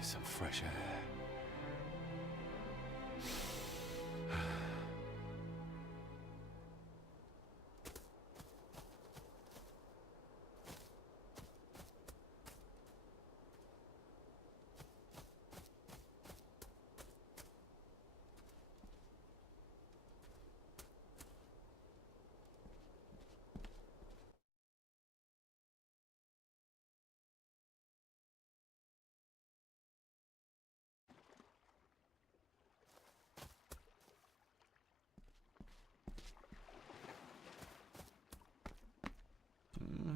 some fresh air.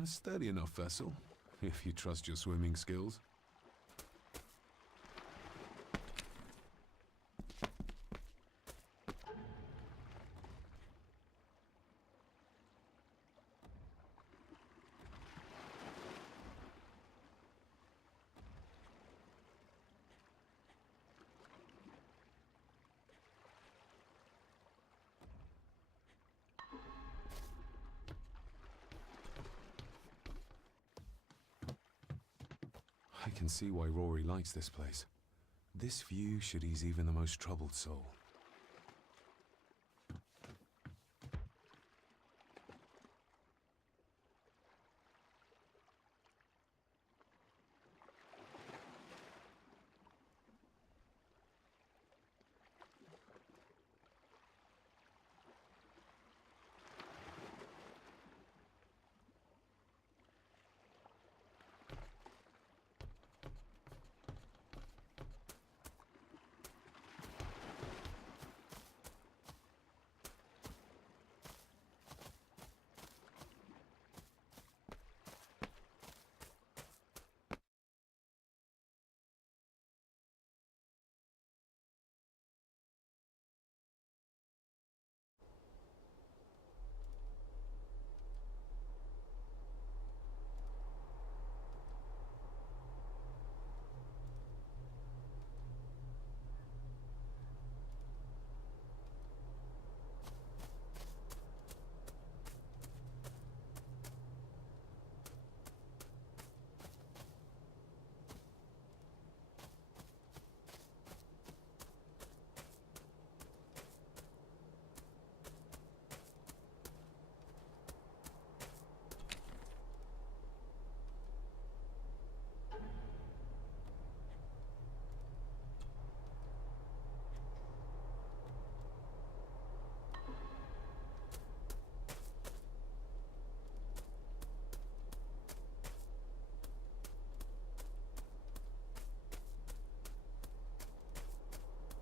A sturdy enough vessel, if you trust your swimming skills. I can see why Rory likes this place. This view should ease even the most troubled soul.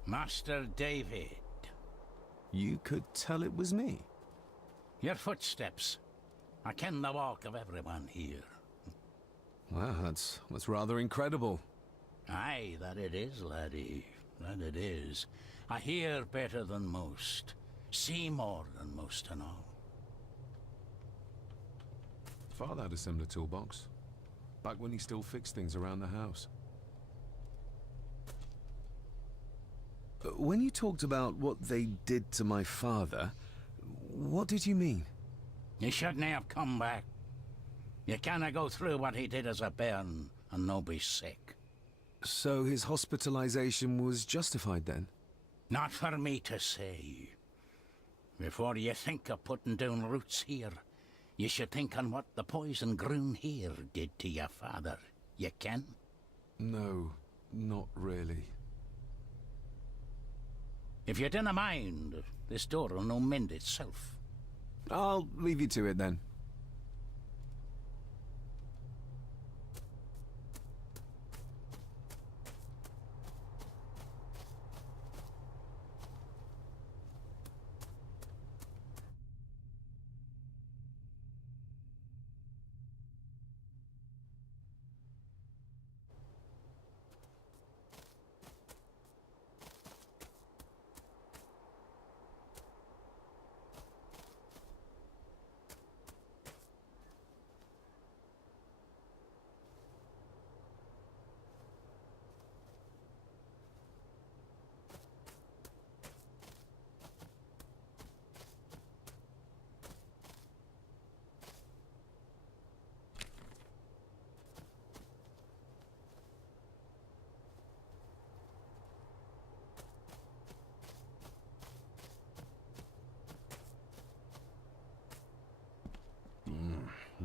Master David. You could tell it was me. Your footsteps. I ken the walk of everyone here. Wow, that's rather incredible. Aye, that it is, laddie. That it is. I hear better than most. See more than most and all. Father had a similar toolbox, back when he still fixed things around the house. When you talked about what they did to my father, what did you mean? You shouldn't have come back. You canna go through what he did as a bairn and no be sick. So his hospitalization was justified then? Not for me to say. Before you think of putting down roots here, you should think on what the poison grown here did to your father. You ken? No, not really. If you dinna mind, this door'll no mend itself. I'll leave you to it then.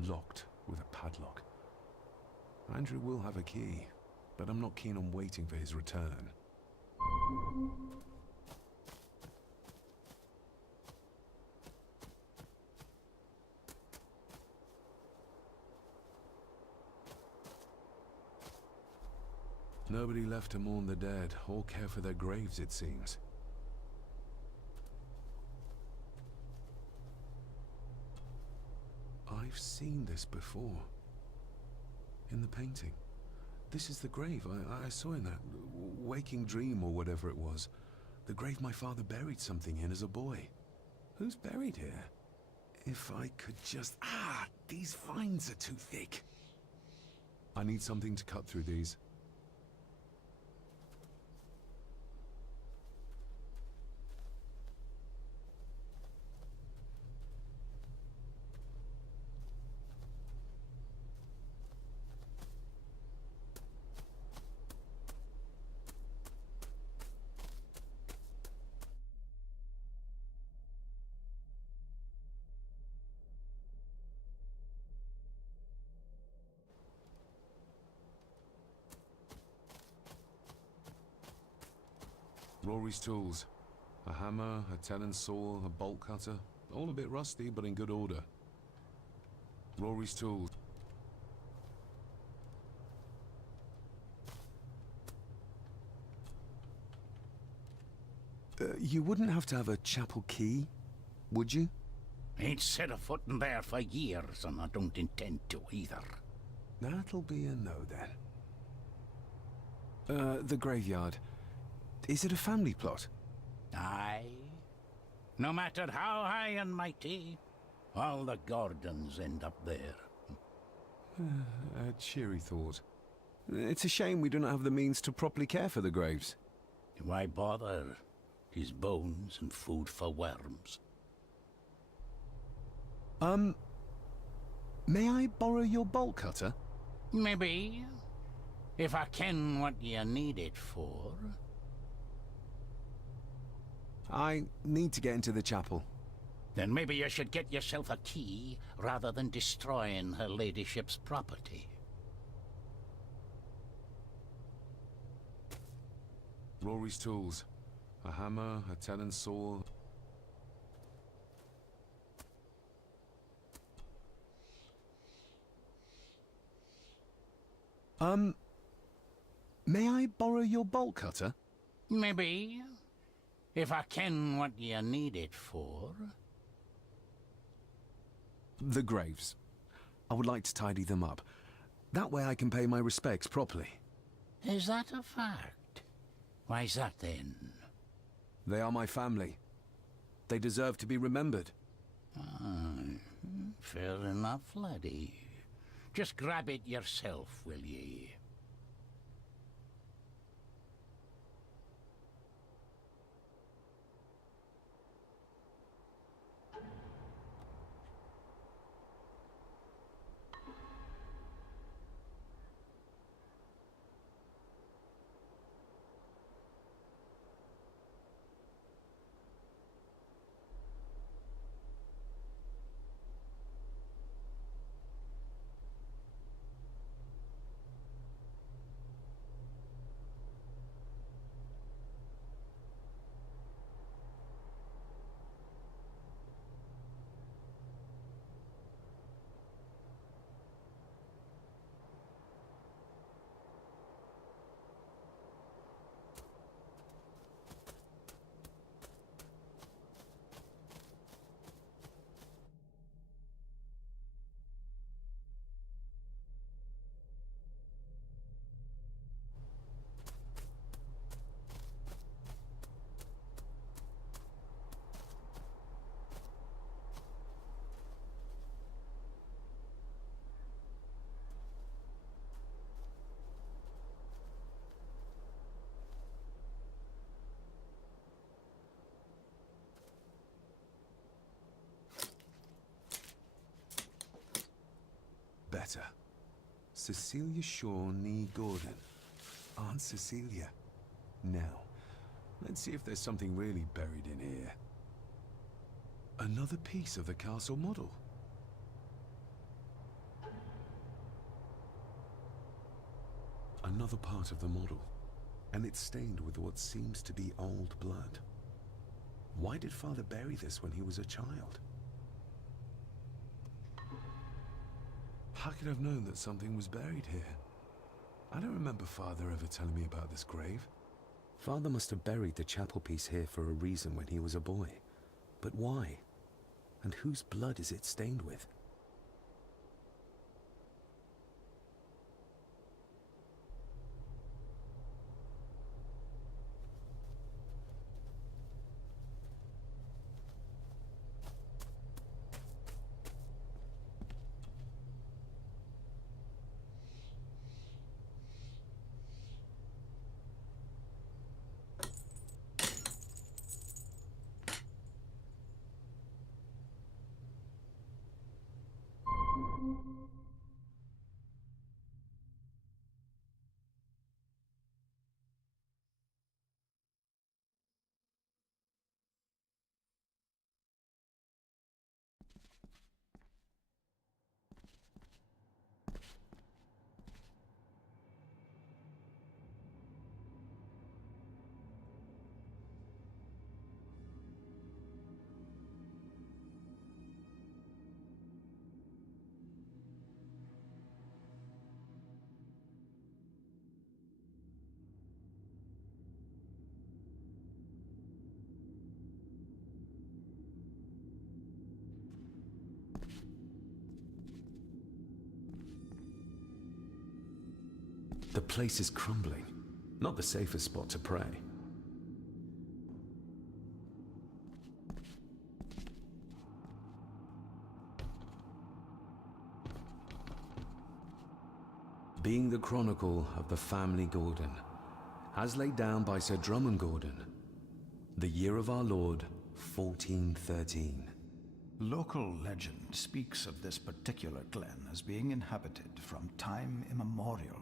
locked with a padlock. Andrew will have a key, but I'm not keen on waiting for his return. Nobody left to mourn the dead or care for their graves, it seems. I've seen this before. In the painting. This is the grave I saw in that waking dream or whatever it was. The grave my father buried something in as a boy. Who's buried here? If I could just... Ah! These vines are too thick. I need something to cut through these. Rory's tools. A hammer, a tenon saw, a bolt cutter. All a bit rusty, but in good order. Rory's tools. You wouldn't have to have a chapel key, would you? Ain't set a foot in there for years, and I don't intend to either. That'll be a no, then. The graveyard. Is it a family plot? Aye. No matter how high and mighty, all the Gordons end up there. A cheery thought. It's a shame we do not have the means to properly care for the graves. Why bother? 'Tis bones and food for worms. May I borrow your bolt cutter? Maybe. If I ken what you need it for. I need to get into the chapel. Then maybe you should get yourself a key rather than destroying her ladyship's property. Rory's tools. A hammer, a tenon saw. May I borrow your bolt cutter? Maybe. If I ken what you need it for. The graves. I would like to tidy them up. That way I can pay my respects properly. Is that a fact? Why's that then? They are my family. They deserve to be remembered. Fair enough, laddie. Just grab it yourself, will ye? Better. Cecilia Shaw Nee Gordon. Aunt Cecilia. Now, let's see if there's something really buried in here. Another piece of the castle model. Another part of the model, and it's stained with what seems to be old blood. Why did Father bury this when he was a child? How could I have known that something was buried here? I don't remember Father ever telling me about this grave. Father must have buried the chapel piece here for a reason when he was a boy. But why? And whose blood is it stained with? The place is crumbling. Not the safest spot to pray. Being the chronicle of the family Gordon, as laid down by Sir Drummond Gordon, the year of our Lord, 1413. Local legend speaks of this particular glen as being inhabited from time immemorial.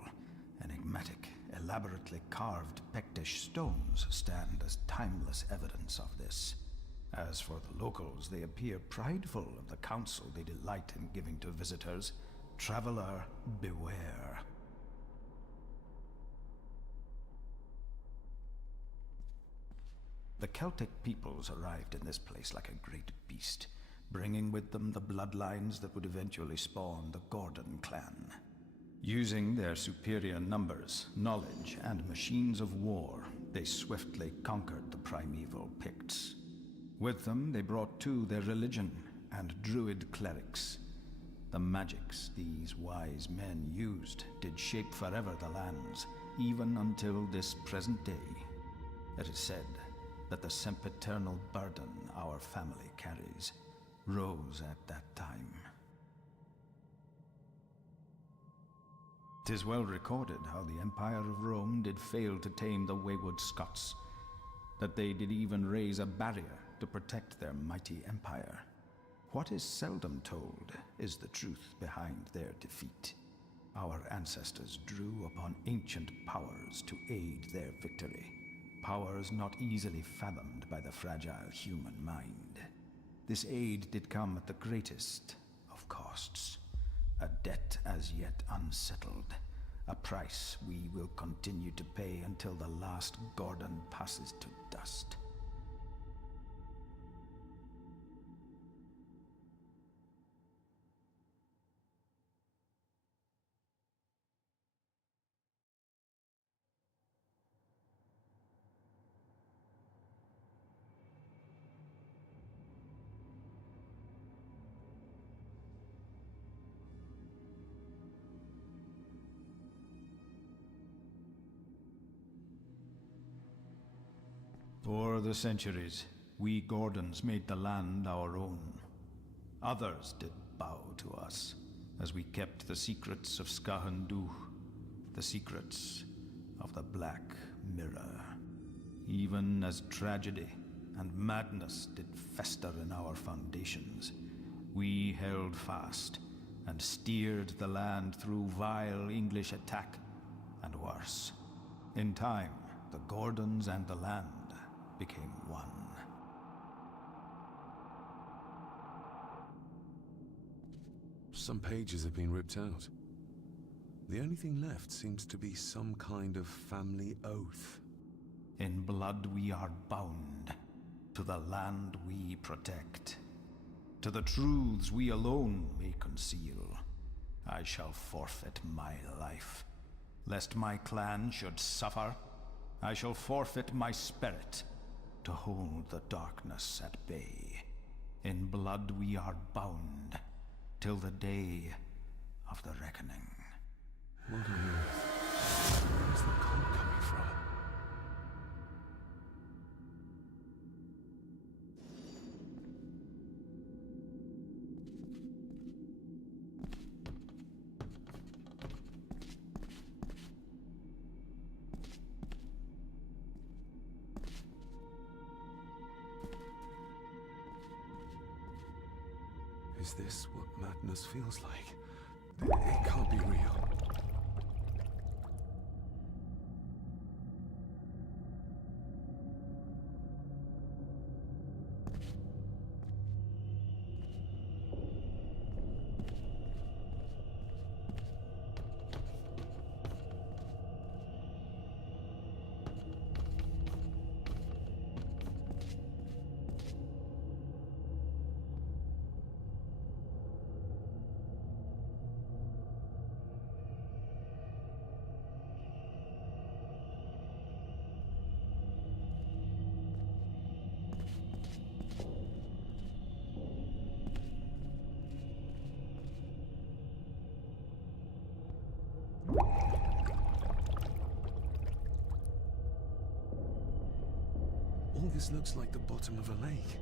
Enigmatic, elaborately carved Pictish stones stand as timeless evidence of this. As for the locals, they appear prideful of the counsel they delight in giving to visitors. Traveler, beware. The Celtic peoples arrived in this place like a great beast, bringing with them the bloodlines that would eventually spawn the Gordon clan. Using their superior numbers, knowledge, and machines of war, they swiftly conquered the primeval Picts. With them, they brought too their religion and druid clerics. The magics these wise men used did shape forever the lands, even until this present day. It is said that the sempiternal burden our family carries rose at that time. 'Tis well recorded how the Empire of Rome did fail to tame the wayward Scots, that they did even raise a barrier to protect their mighty empire. What is seldom told is the truth behind their defeat. Our ancestors drew upon ancient powers to aid their victory, powers not easily fathomed by the fragile human mind. This aid did come at the greatest of costs. A debt as yet unsettled. A price we will continue to pay until the last Gordon passes to dust. For the centuries, we Gordons made the land our own. Others did bow to us, as we kept the secrets of Skahandu, the secrets of the Black Mirror. Even as tragedy and madness did fester in our foundations, we held fast and steered the land through vile English attack and worse. In time, the Gordons and the land became one. Some pages have been ripped out. The only thing left seems to be some kind of family oath. In blood we are bound to the land we protect, to the truths we alone may conceal. I shall forfeit my life, lest my clan should suffer. I shall forfeit my spirit to hold the darkness at bay. In blood we are bound till the day of the reckoning. What on earth? Where's the cold coming from? Is this what madness feels like? It can't be real. All this looks like the bottom of a lake.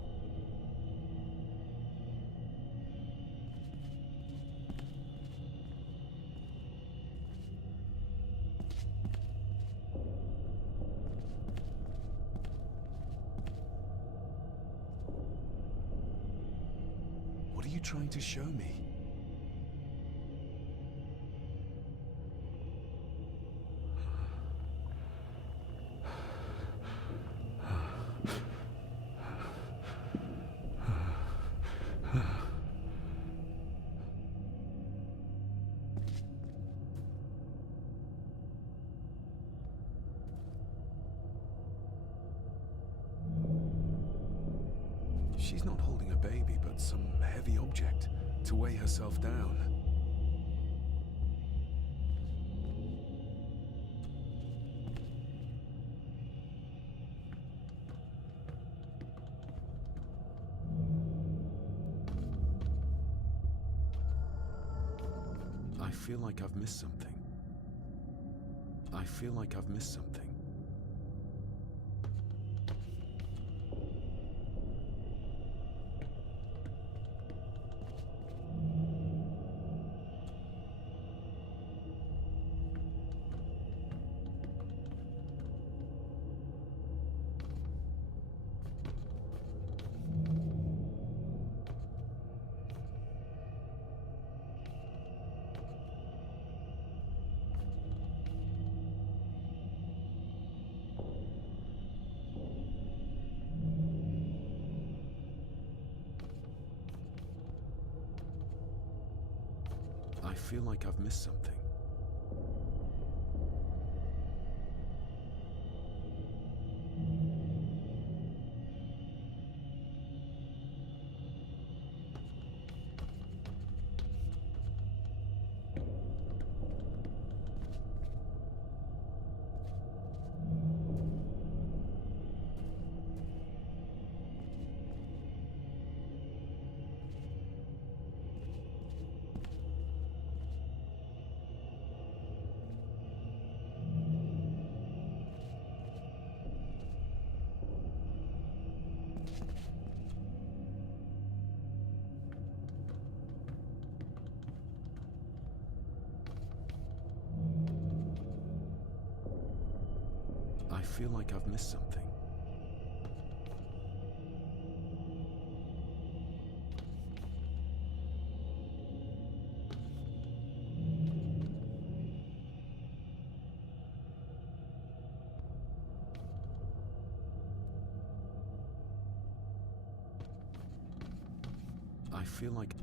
What are you trying to show me? She's not holding a baby, but some heavy object to weigh herself down. I feel like I've missed something. I feel like I've missed something. I feel like I've missed something. I feel like I've missed something. I feel like...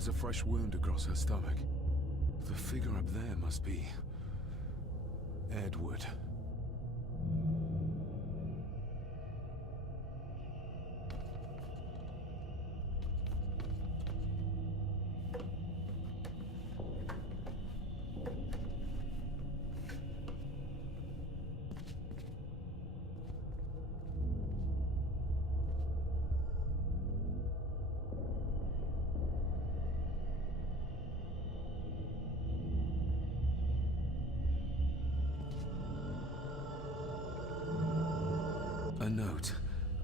There's a fresh wound across her stomach. The figure up there must be... Edward. A note.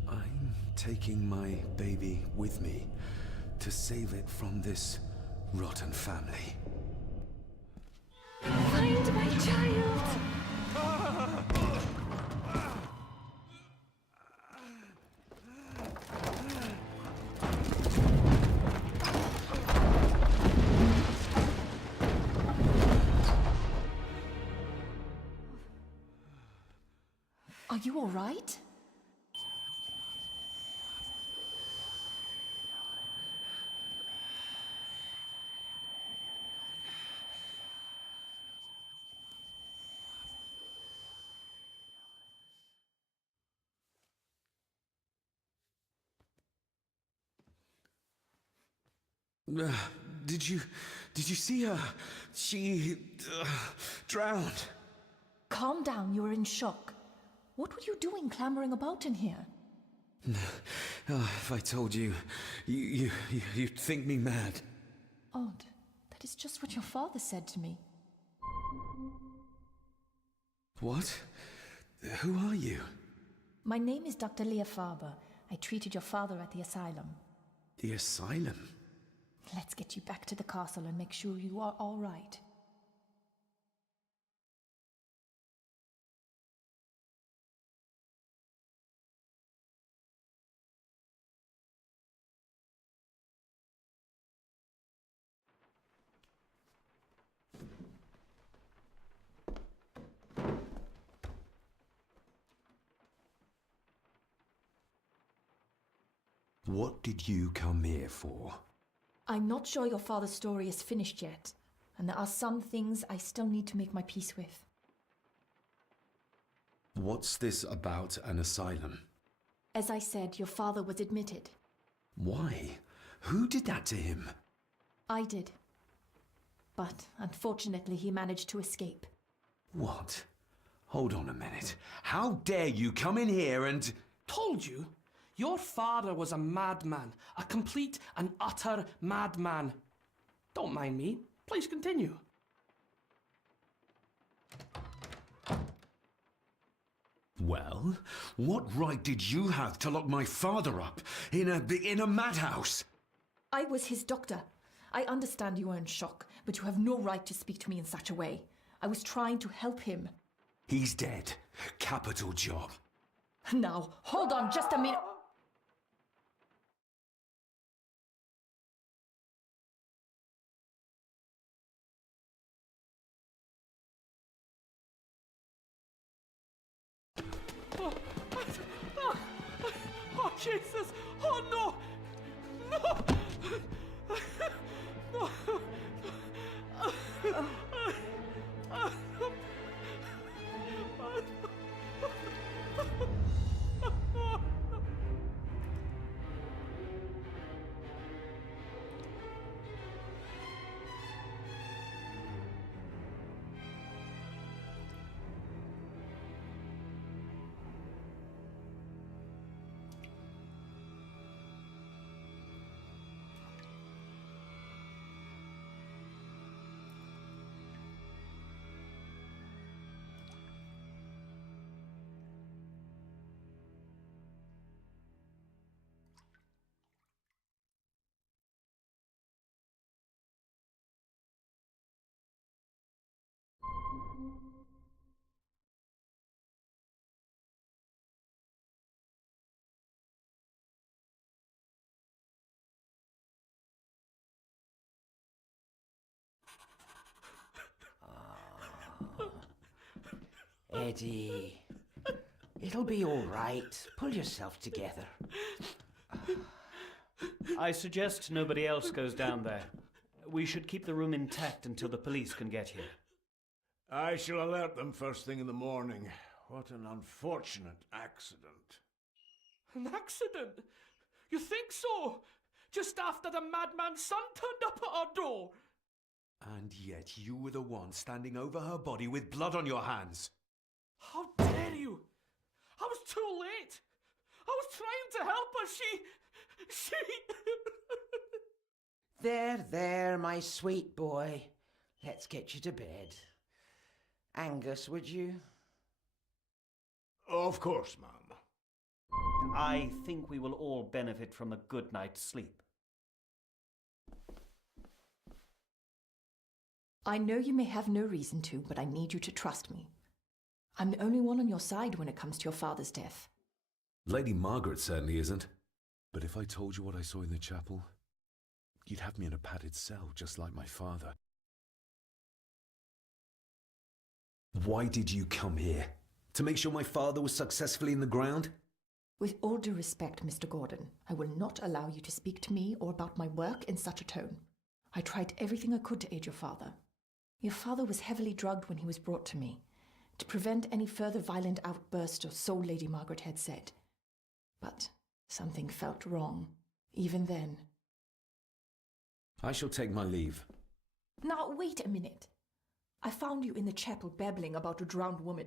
I'm taking my baby with me to save it from this rotten family. Find my child! Are you all right? Did you see her? She... drowned. Calm down, you were in shock. What were you doing clambering about in here? If I told you, you'd think me mad. Odd. That is just what your father said to me. What? Who are you? My name is Dr. Leah Farber. I treated your father at the asylum. The asylum? Let's get you back to the castle and make sure you are all right. What did you come here for? I'm not sure your father's story is finished yet, and there are some things I still need to make my peace with. What's this about an asylum? As I said, your father was admitted. Why? Who did that to him? I did. But unfortunately, he managed to escape. What? Hold on a minute. How dare you come in here and... Told you? Your father was a madman. A complete and utter madman. Don't mind me. Please continue. Well, what right did you have to lock my father up in a madhouse? I was his doctor. I understand you are in shock, but you have no right to speak to me in such a way. I was trying to help him. He's dead. Capital job. Now, hold on just a minute. Oh, Jesus! Oh, no! No! No! Eddie, it'll be all right. Pull yourself together. I suggest nobody else goes down there. We should keep the room intact until the police can get here. I shall alert them first thing in the morning. What an unfortunate accident. An accident? You think so? Just after the madman's son turned up at our door. And yet you were the one standing over her body with blood on your hands. How dare you? I was too late. I was trying to help her. She... There, my sweet boy. Let's get you to bed. Angus, would you? Of course, ma'am. I think we will all benefit from a good night's sleep. I know you may have no reason to, but I need you to trust me. I'm the only one on your side when it comes to your father's death. Lady Margaret certainly isn't. But if I told you what I saw in the chapel, you'd have me in a padded cell, just like my father. Why did you come here? To make sure my father was successfully in the ground? With all due respect, Mr. Gordon, I will not allow you to speak to me or about my work in such a tone. I tried everything I could to aid your father. Your father was heavily drugged when he was brought to me, to prevent any further violent outburst, or so Lady Margaret had said. But something felt wrong, even then. I shall take my leave. Now, wait a minute. I found you in the chapel babbling about a drowned woman.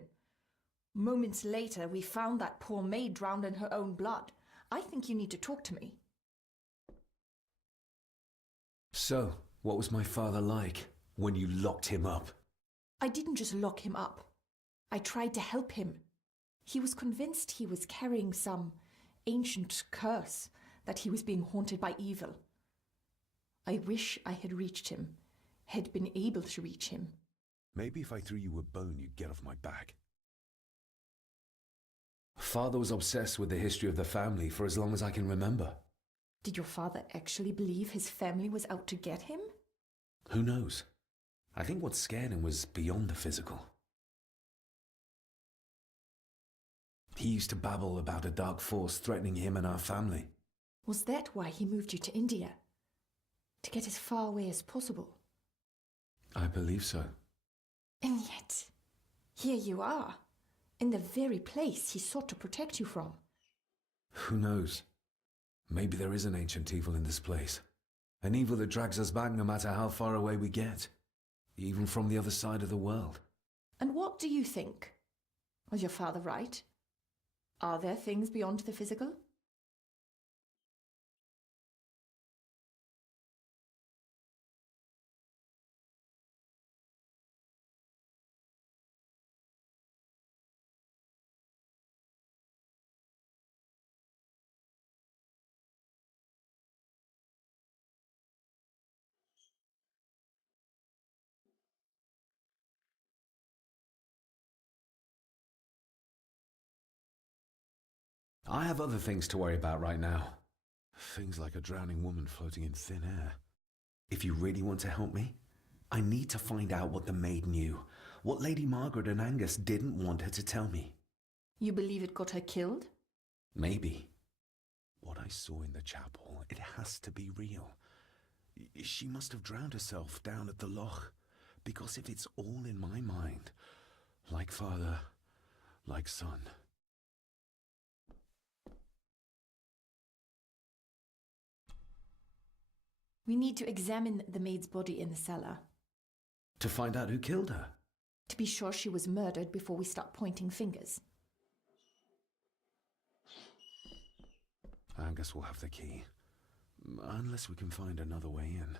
Moments later, we found that poor maid drowned in her own blood. I think you need to talk to me. So, what was my father like when you locked him up? I didn't just lock him up. I tried to help him. He was convinced he was carrying some ancient curse, that he was being haunted by evil. I wish I had reached him, had been able to reach him. Maybe if I threw you a bone, you'd get off my back. Father was obsessed with the history of the family for as long as I can remember. Did your father actually believe his family was out to get him? Who knows? I think what scared him was beyond the physical. He used to babble about a dark force threatening him and our family. Was that why he moved you to India? To get as far away as possible? I believe so. And yet, here you are, in the very place he sought to protect you from. Who knows? Maybe there is an ancient evil in this place. An evil that drags us back no matter how far away we get. Even from the other side of the world. And what do you think? Was your father right? Are there things beyond the physical? I have other things to worry about right now. Things like a drowning woman floating in thin air. If you really want to help me, I need to find out what the maid knew. What Lady Margaret and Angus didn't want her to tell me. You believe it got her killed? Maybe. What I saw in the chapel, it has to be real. She must have drowned herself down at the loch. Because if it's all in my mind, like father, like son. We need to examine the maid's body in the cellar. To find out who killed her? To be sure she was murdered before we start pointing fingers. Angus will have the key. Unless we can find another way in.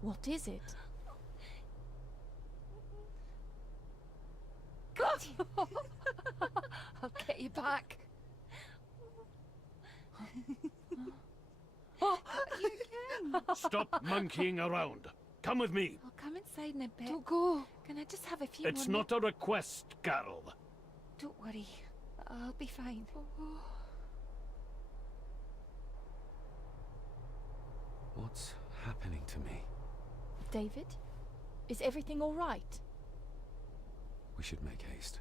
What is it? I'll get you back. Oh, are you okay? doing? Stop monkeying around. Come with me. I'll come inside in a bit. Don't go. Can I just have a few It's more not a request, Carol. Don't worry. I'll be fine. What's happening to me? David? Is everything all right? We should make haste.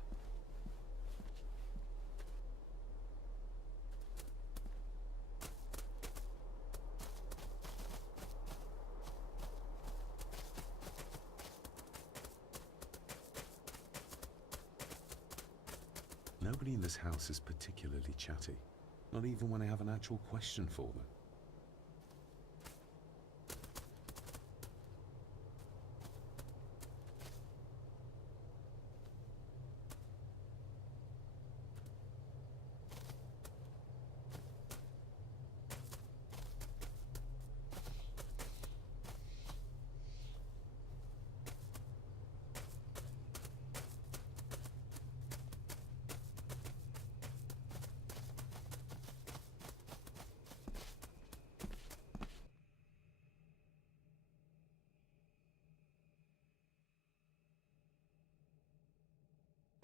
Nobody in this house is particularly chatty. Not even when I have an actual question for them.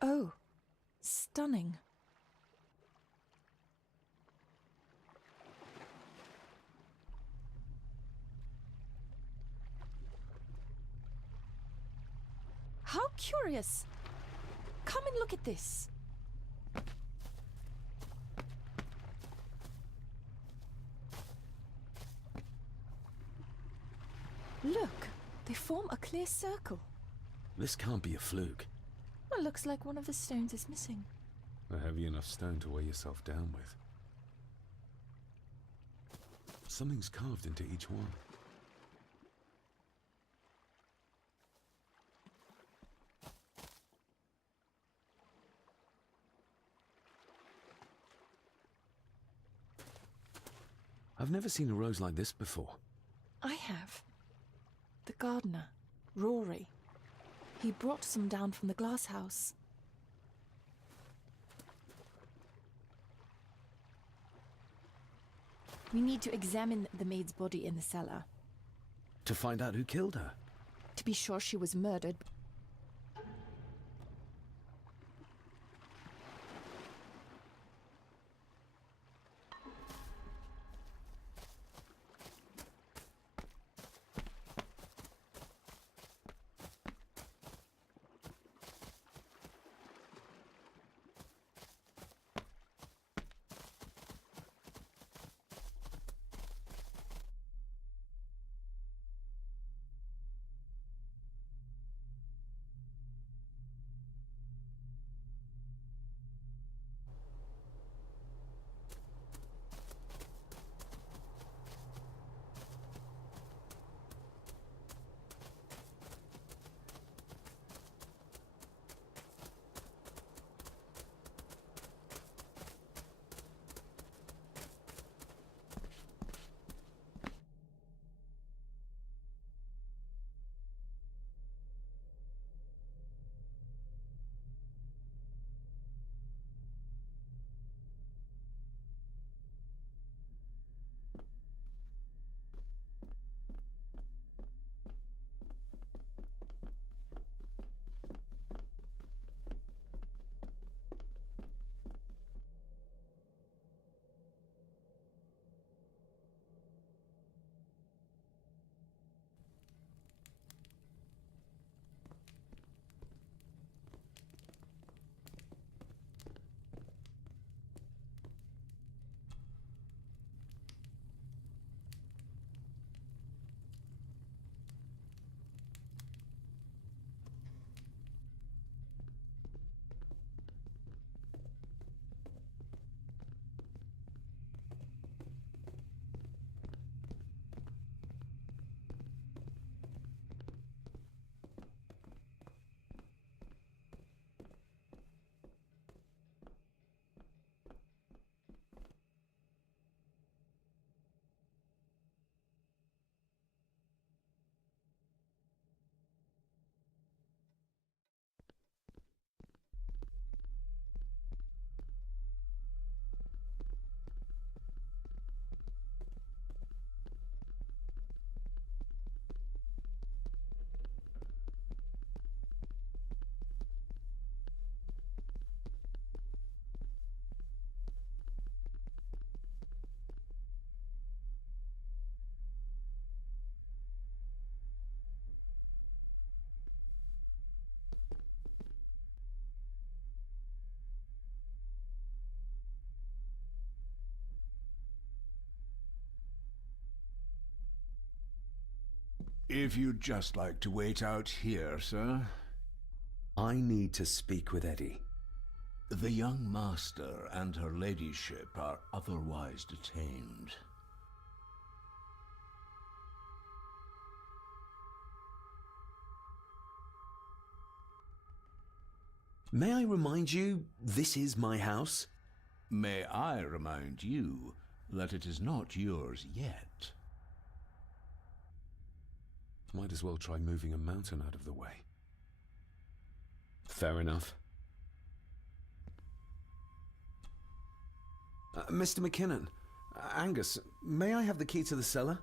Oh, stunning. How curious. Come and look at this. Look, they form a clear circle. This can't be a fluke. Well, looks like one of the stones is missing. A heavy enough stone to weigh yourself down with. Something's carved into each one. I've never seen a rose like this before. I have. The gardener, Rory. He brought some down from the glass house. We need to examine the maid's body in the cellar. To find out who killed her. To be sure she was murdered. If you'd just like to wait out here, sir. I need to speak with Eddie. The young master and her ladyship are otherwise detained. May I remind you, this is my house? May I remind you that it is not yours yet? Might as well try moving a mountain out of the way. Fair enough. Mr. McKinnon, Angus, may I have the key to the cellar?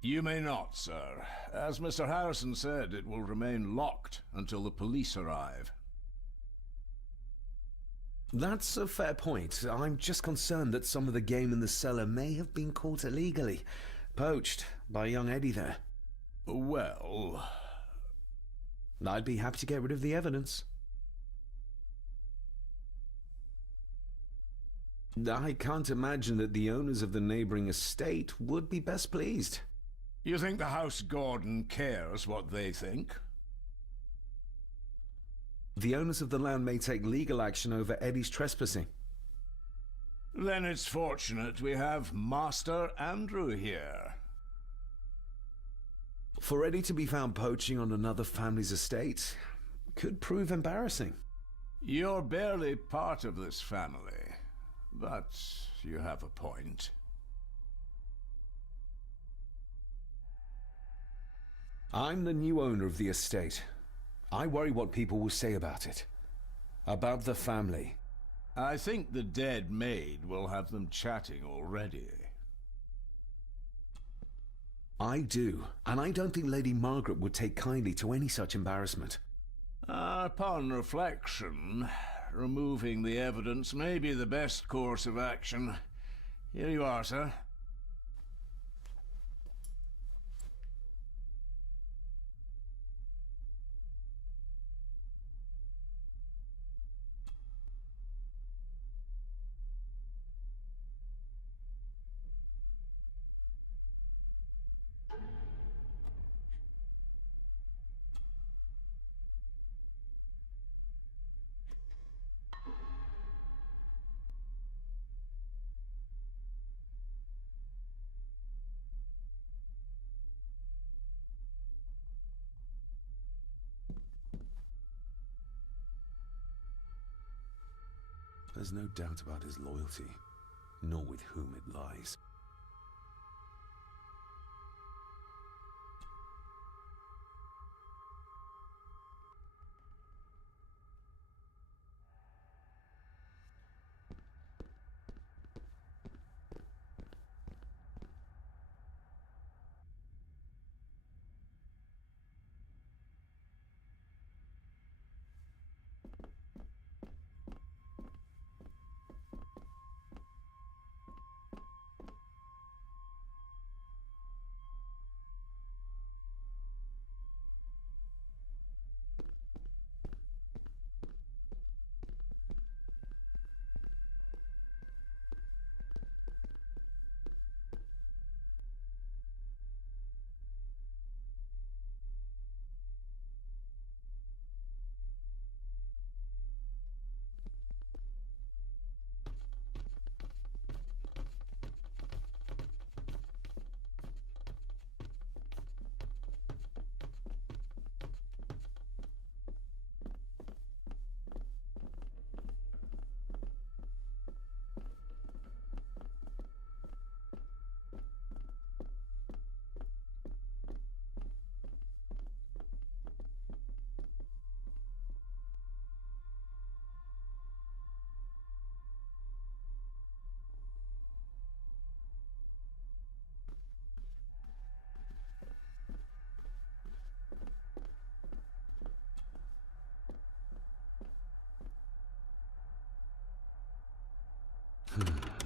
You may not, sir. As Mr. Harrison said, it will remain locked until the police arrive. That's a fair point. I'm just concerned that some of the game in the cellar may have been caught illegally, poached by young Eddie there. Well, I'd be happy to get rid of the evidence. I can't imagine that the owners of the neighboring estate would be best pleased. you think the House Gordon cares what they think? The owners of the land may take legal action over Eddie's trespassing. Then it's fortunate we have Master Andrew here. For Eddie to be found poaching on another family's estate could prove embarrassing. You're barely part of this family, but you have a point. I'm the new owner of the estate. I worry what people will say about it. About the family. I think the dead maid will have them chatting already. I do, and I don't think Lady Margaret would take kindly to any such embarrassment. Upon reflection, removing the evidence may be the best course of action. Here you are, sir. There's no doubt about his loyalty, nor with whom it lies.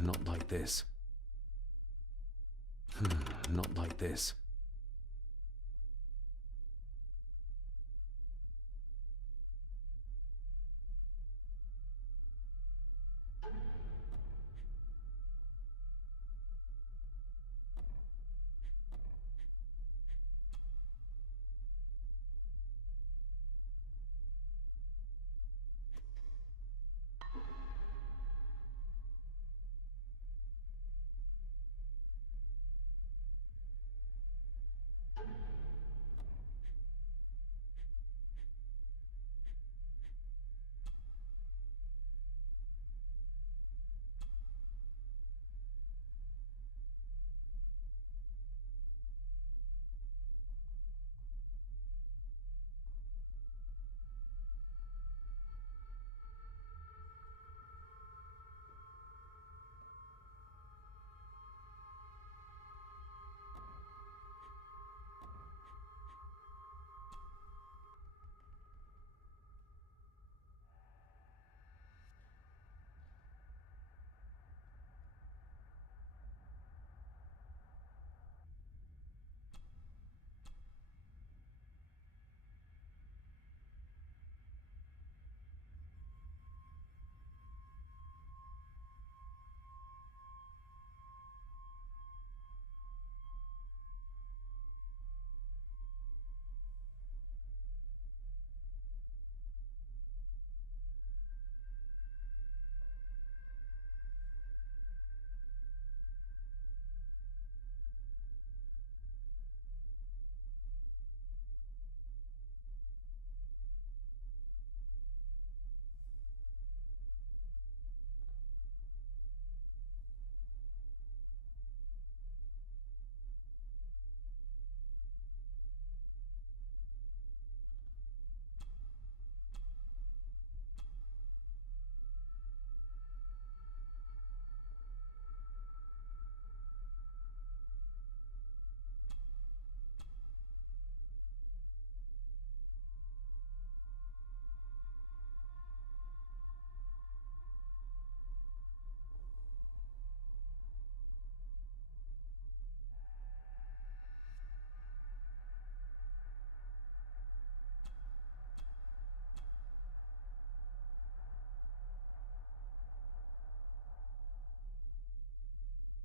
Not like this. Not like this.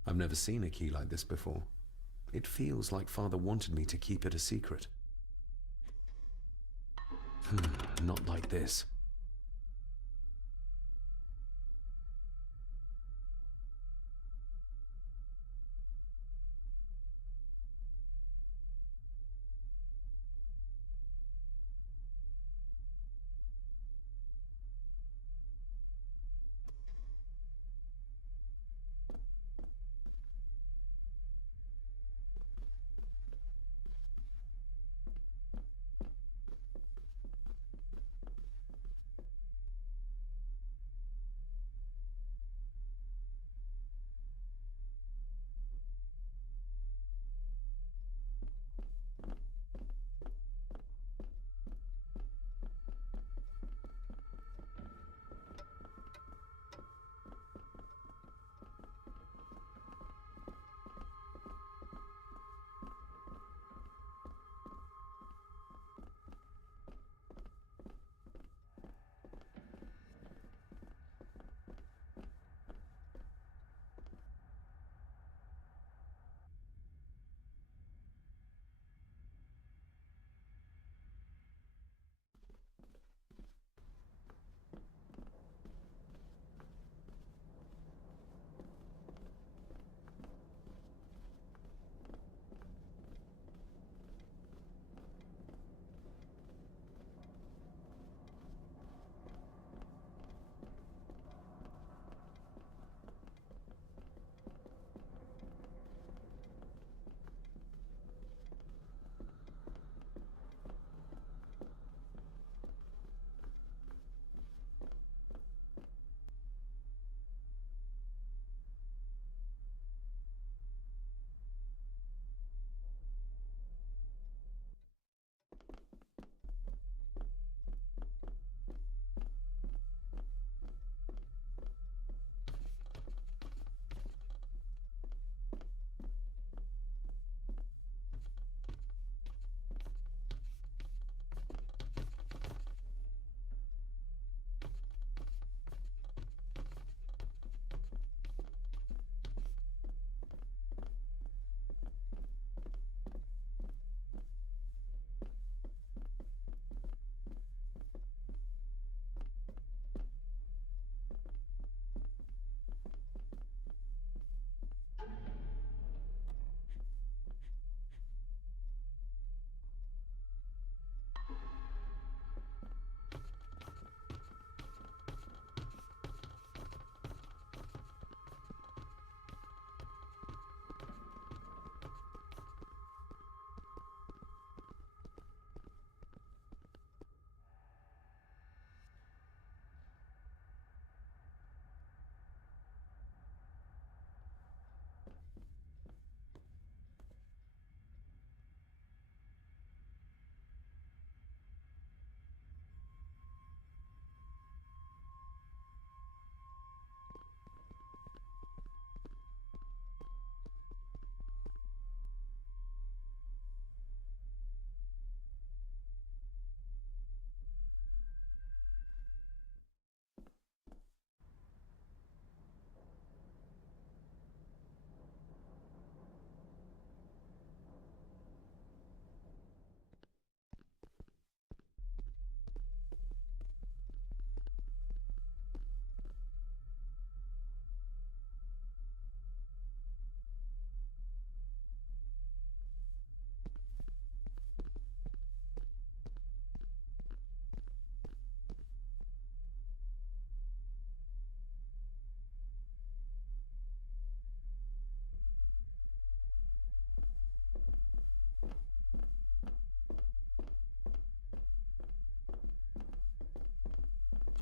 I've never seen a key like this before. It feels like Father wanted me to keep it a secret. Not like this.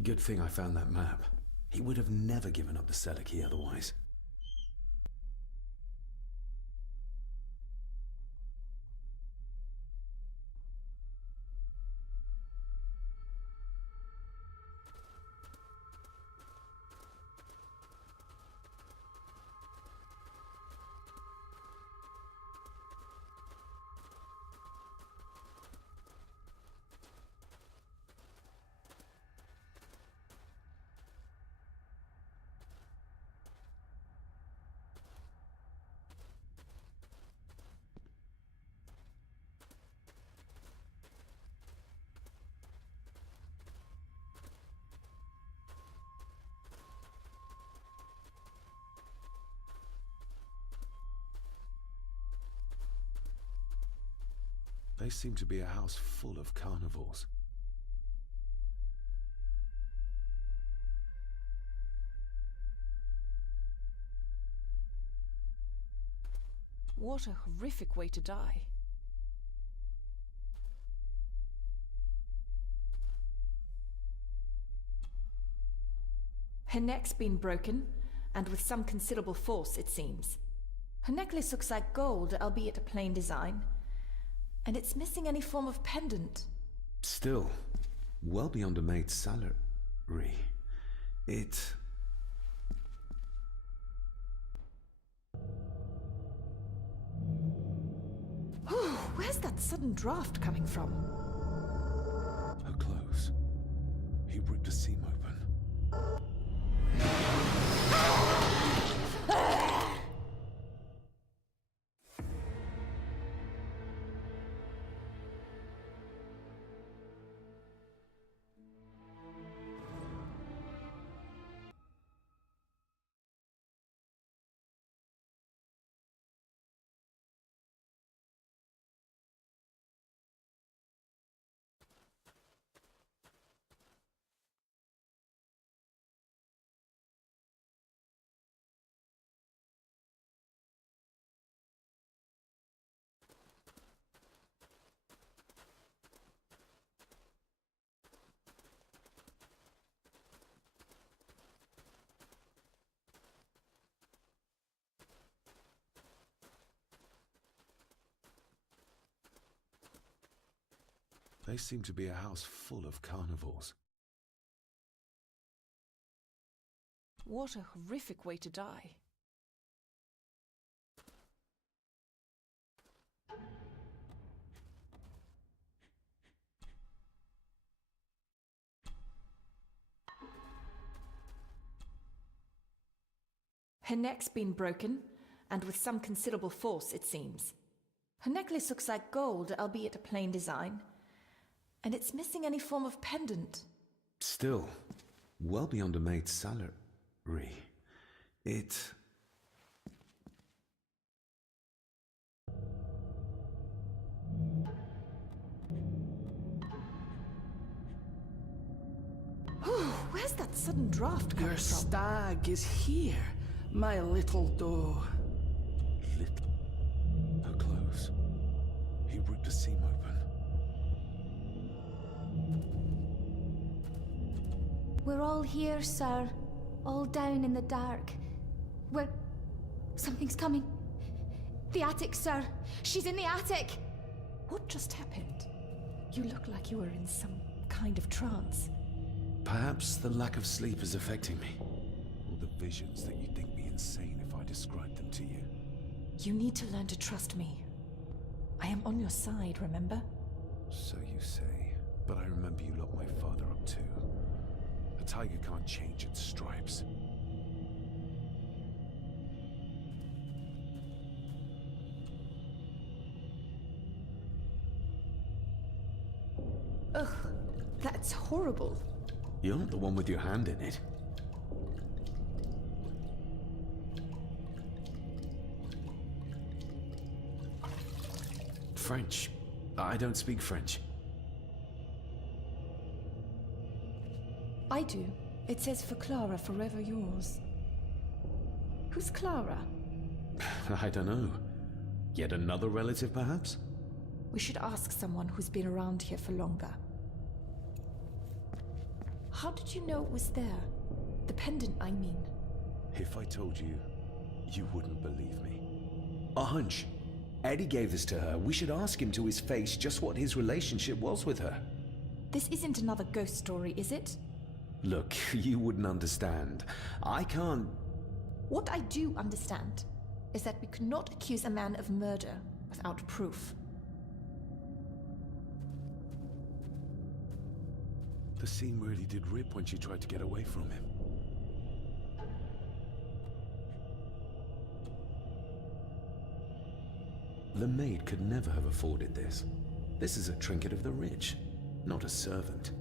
Good thing I found that map. He would have never given up the cellar key otherwise. They seem to be a house full of carnivores. What a horrific way to die. Her neck's been broken, and with some considerable force, it seems. Her necklace looks like gold, albeit a plain design, and it's missing any form of pendant. Still, well beyond a maid's salary. It... Where's that sudden draft coming from? Her clothes. He ripped a seam open. They seem to be a house full of carnivores. What a horrific way to die. Her neck's been broken, and with some considerable force, it seems. Her necklace looks like gold, albeit a plain design, and it's missing any form of pendant. Still, well beyond a maid's salary. It... Where's that sudden draft coming Your from? stag is here, my little doe. Little... Her clothes. He ripped a seam open. We're all here, sir. All down in the dark. Something's coming. The attic, sir. She's in the attic. What just happened? You look like you were in some kind of trance. Perhaps the lack of sleep is affecting me. All the visions that you'd think me insane if I described them to you. You need to learn to trust me. I am on your side, remember? So you say, but I remember you locked my father up too. A tiger can't change its stripes. Ugh, that's horrible. You're not the one with your hand in it. French. I don't speak French. I do. It says for Clara, forever yours. Who's Clara? I don't know. Yet another relative, perhaps? We should ask someone who's been around here for longer. How did you know it was there? The pendant, I mean. If I told you, you wouldn't believe me. A hunch. Eddie gave this to her. We should ask him to his face just what his relationship was with her. This isn't another ghost story, is it? Look, you wouldn't understand. I can't... What I do understand is that we could not accuse a man of murder without proof. The seam really did rip when she tried to get away from him. The maid could never have afforded this. This is a trinket of the rich, not a servant.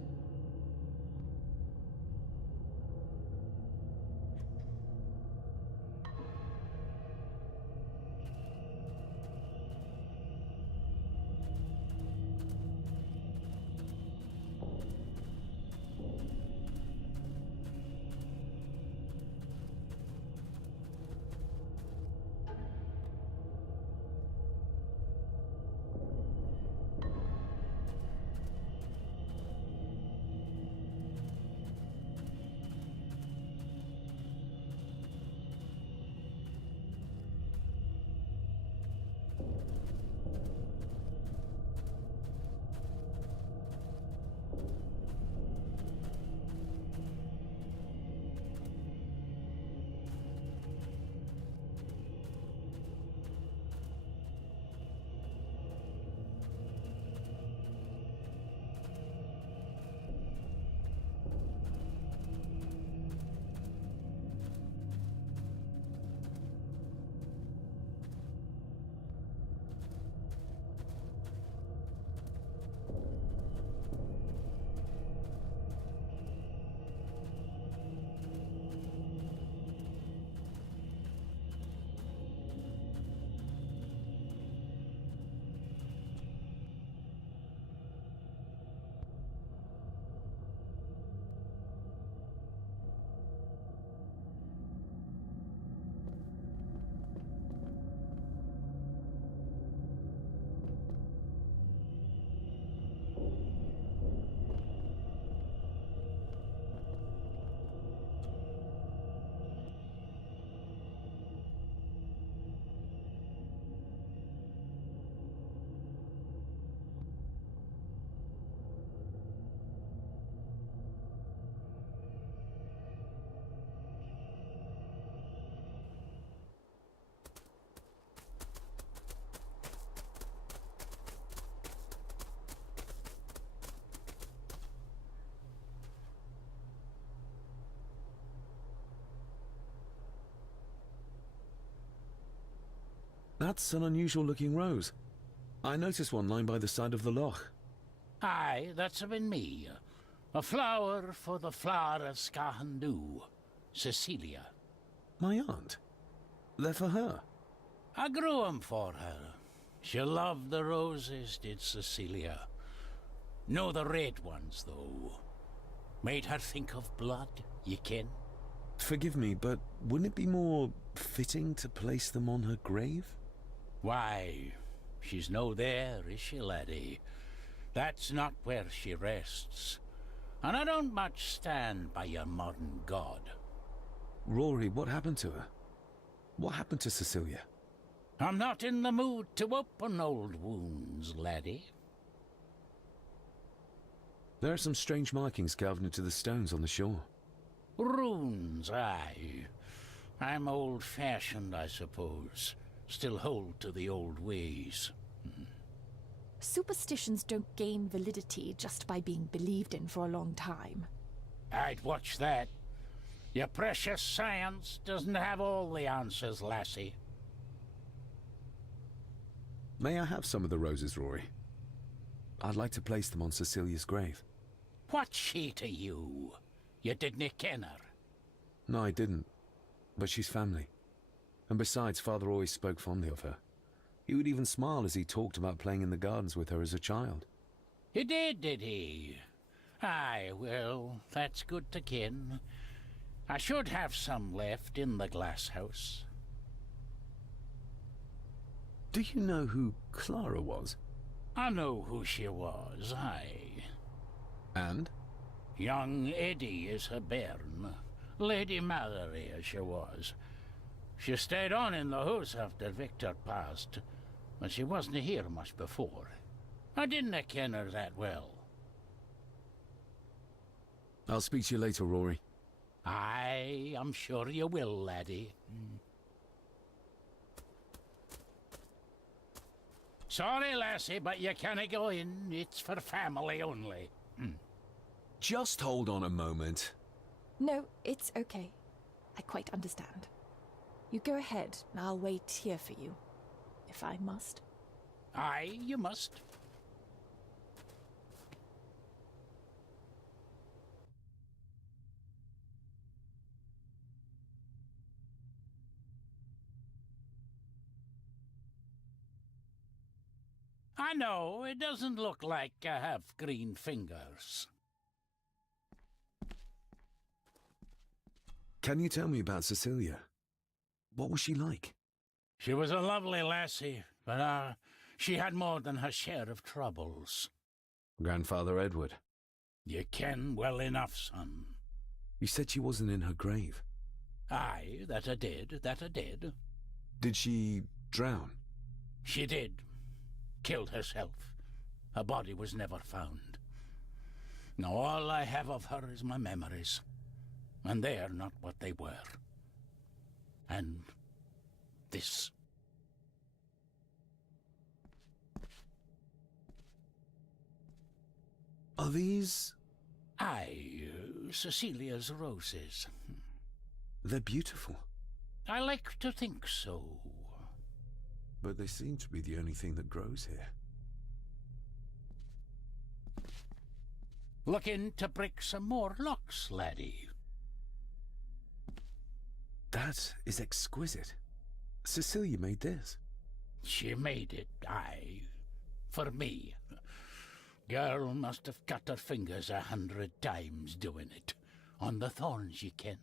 That's an unusual-looking rose. I noticed one lying by the side of the loch. Aye, that's been me. A flower for the flower of Scahandu, Cecilia. My aunt? They're for her? I grew 'em for her. She loved the roses, did Cecilia. No the red ones, though. Made her think of blood, ye ken. Forgive me, but wouldn't it be more fitting to place them on her grave? Why, she's no there, is she, laddie? That's not where she rests. And I don't much stand by your modern god. Rory, what happened to her? What happened to Cecilia? I'm not in the mood to open old wounds, laddie. There are some strange markings carved into the stones on the shore. Runes, aye. I'm old-fashioned, I suppose. Still hold to the old ways. Superstitions don't gain validity just by being believed in for a long time. I'd watch that. Your precious science doesn't have all the answers, lassie. May I have some of the roses, Rory? I'd like to place them on Cecilia's grave. What's she to you? You didn't ken her. No, I didn't. But she's family. And besides, Father always spoke fondly of her. He would even smile as he talked about playing in the gardens with her as a child. He did he? Aye, well, that's good to ken. I should have some left in the glass house. Do you know who Clara was? I know who she was, aye. And? Young Eddie is her bairn. Lady Mallory, as she was. She stayed on in the house after Victor passed, but she wasn't here much before. I didn't ken her that well. I'll speak to you later, Rory. Aye, I'm sure you will, laddie. Sorry, lassie, but you can't go in. It's for family only. Just hold on a moment. No, it's okay. I quite understand. You go ahead, and I'll wait here for you, if I must. Aye, you must. I know, it doesn't look like I have green fingers. Can you tell me about Cecilia? What was she like? She was a lovely lassie, but she had more than her share of troubles. Grandfather Edward. You ken well enough, son. You said she wasn't in her grave. Aye, that I did. Did she drown? She did. Killed herself. Her body was never found. Now all I have of her is my memories. And they're not what they were. And this. Are these... Aye, Cecilia's roses. They're beautiful. I like to think so. But they seem to be the only thing that grows here. Looking to break some more locks, laddie. That is exquisite. Cecilia made this. She made it, aye. For me. Girl must have cut her fingers 100 times doing it. On the thorns, ye ken.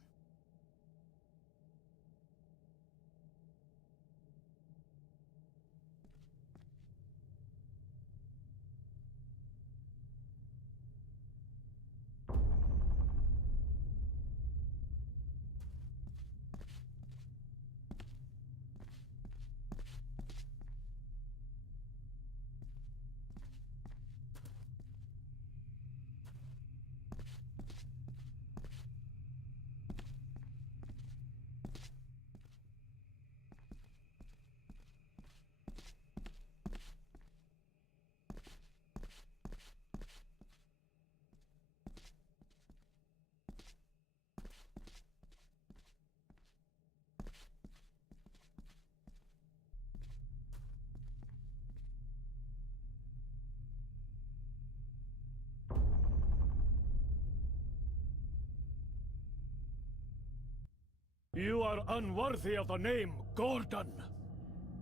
You are unworthy of the name Gordon.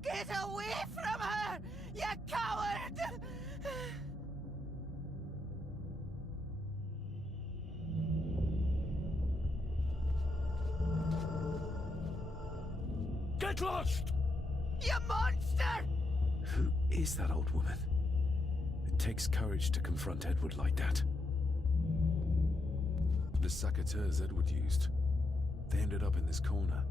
Get away from her, you coward! Get lost! You monster! Who is that old woman? It takes courage to confront Edward like that. The saboteurs Edward used. They ended up in this corner.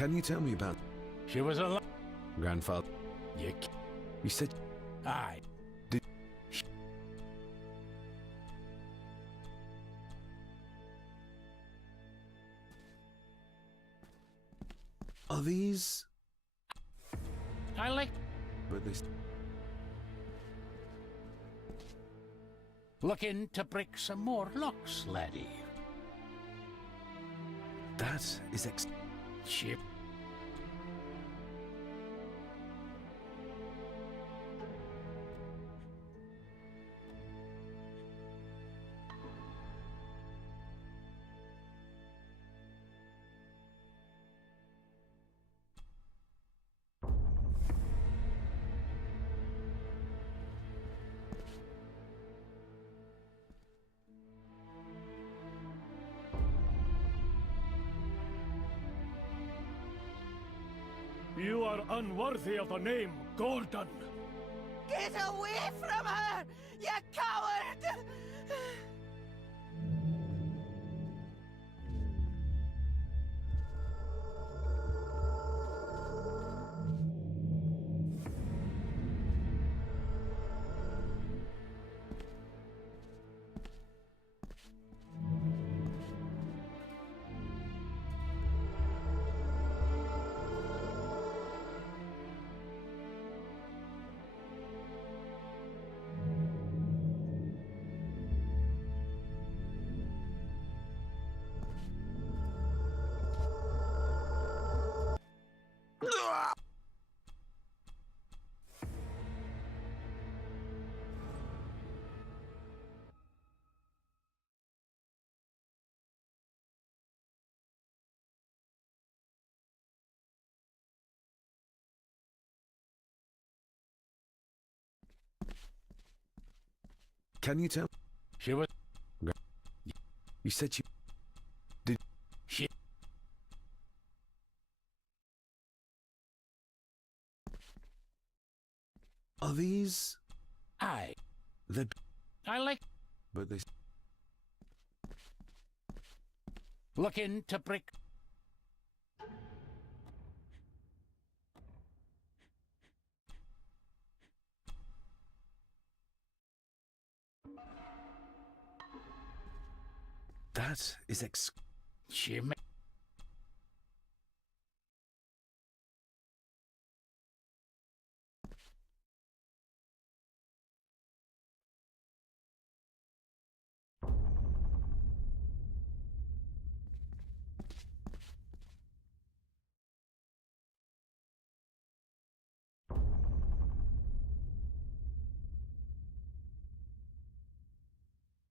Can you tell me about She was alive. grandfather? You said Aye. Did- Are these? I like But this. looking to break some more locks, laddie. That is Chip. You are unworthy of the name Gordon. Get away from her, you coward! Can you tell? She was. You said you. Did. She. Are these? Aye. The. I like But this. looking to break. That is She ma-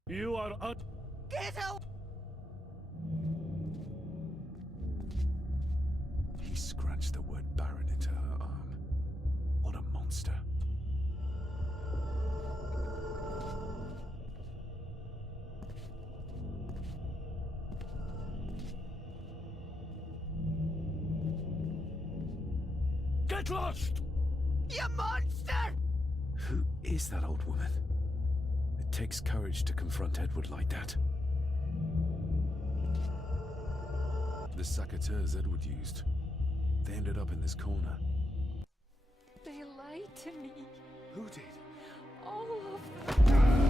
You are Get away! He scratched the word Baron into her arm. What a monster. Get lost! You monster! Who is that old woman? It takes courage to confront Edward like that. The saboteurs Edward used. They ended up in this corner. They lied to me. Who did? All of them.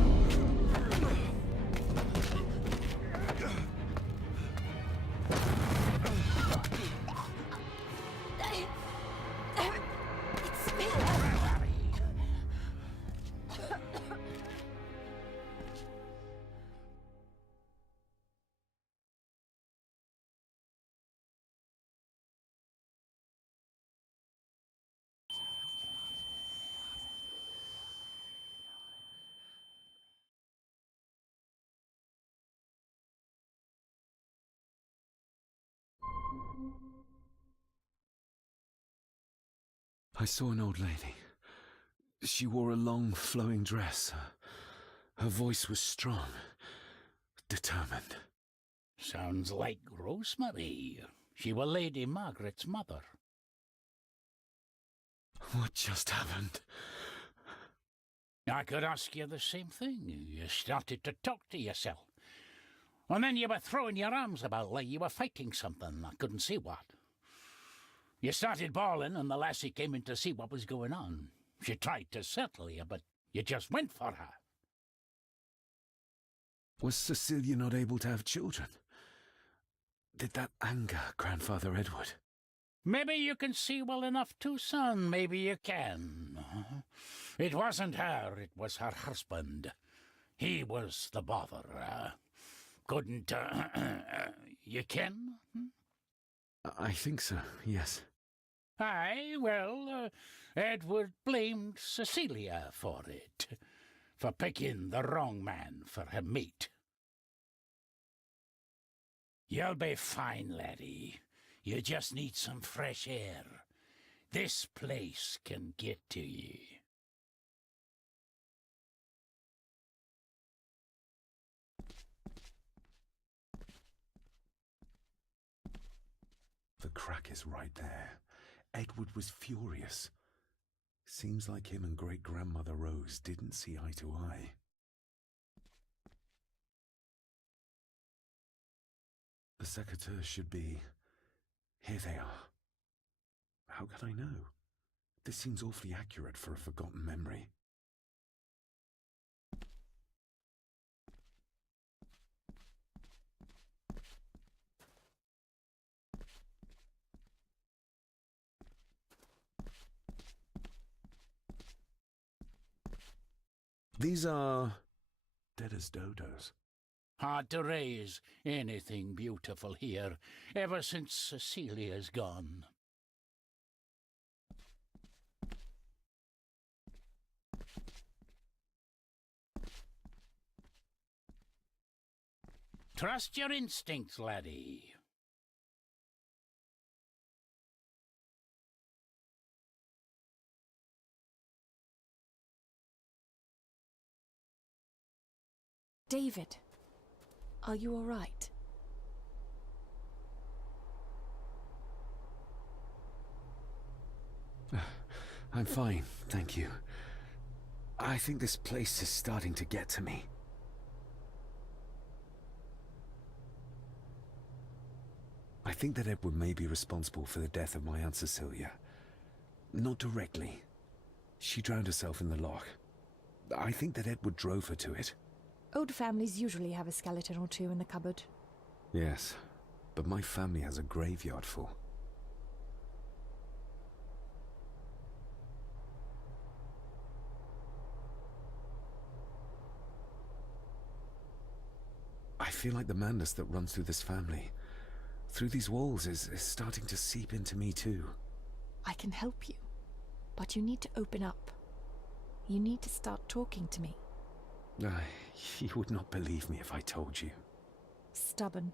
I saw an old lady. She wore a long, flowing dress. Her voice was strong, determined. Sounds like Rosemary. She was Lady Margaret's mother. What just happened? I could ask you the same thing. You started to talk to yourself. And then you were throwing your arms about like you were fighting something. I couldn't see what. You started bawling, and the lassie came in to see what was going on. She tried to settle you, but you just went for her. Was Cecilia not able to have children? Did that anger Grandfather Edward? Maybe you can see well enough too, son. Maybe you can. It wasn't her, it was her husband. He was the bother. Couldn't, you ken? I think so, yes. Aye, well, Edward blamed Cecilia for it, for picking the wrong man for her mate. You'll be fine, laddie. You just need some fresh air. This place can get to ye. The crack is right there. Edward was furious. Seems like him and great-grandmother Rose didn't see eye to eye. The secateurs should be... Here they are. How could I know? This seems awfully accurate for a forgotten memory. These are... dead as dodos. Hard to raise anything beautiful here, ever since Cecilia's gone. Trust your instincts, laddie. David, are you all right? I'm fine, thank you. I think this place is starting to get to me. I think that Edward may be responsible for the death of my Aunt Cecilia. Not directly. She drowned herself in the loch. I think that Edward drove her to it. Old families usually have a skeleton or two in the cupboard. Yes, but my family has a graveyard full. I feel like the madness that runs through this family, through these walls, is starting to seep into me too. I can help you, but you need to open up. You need to start talking to me. You would not believe me if I told you. Stubborn,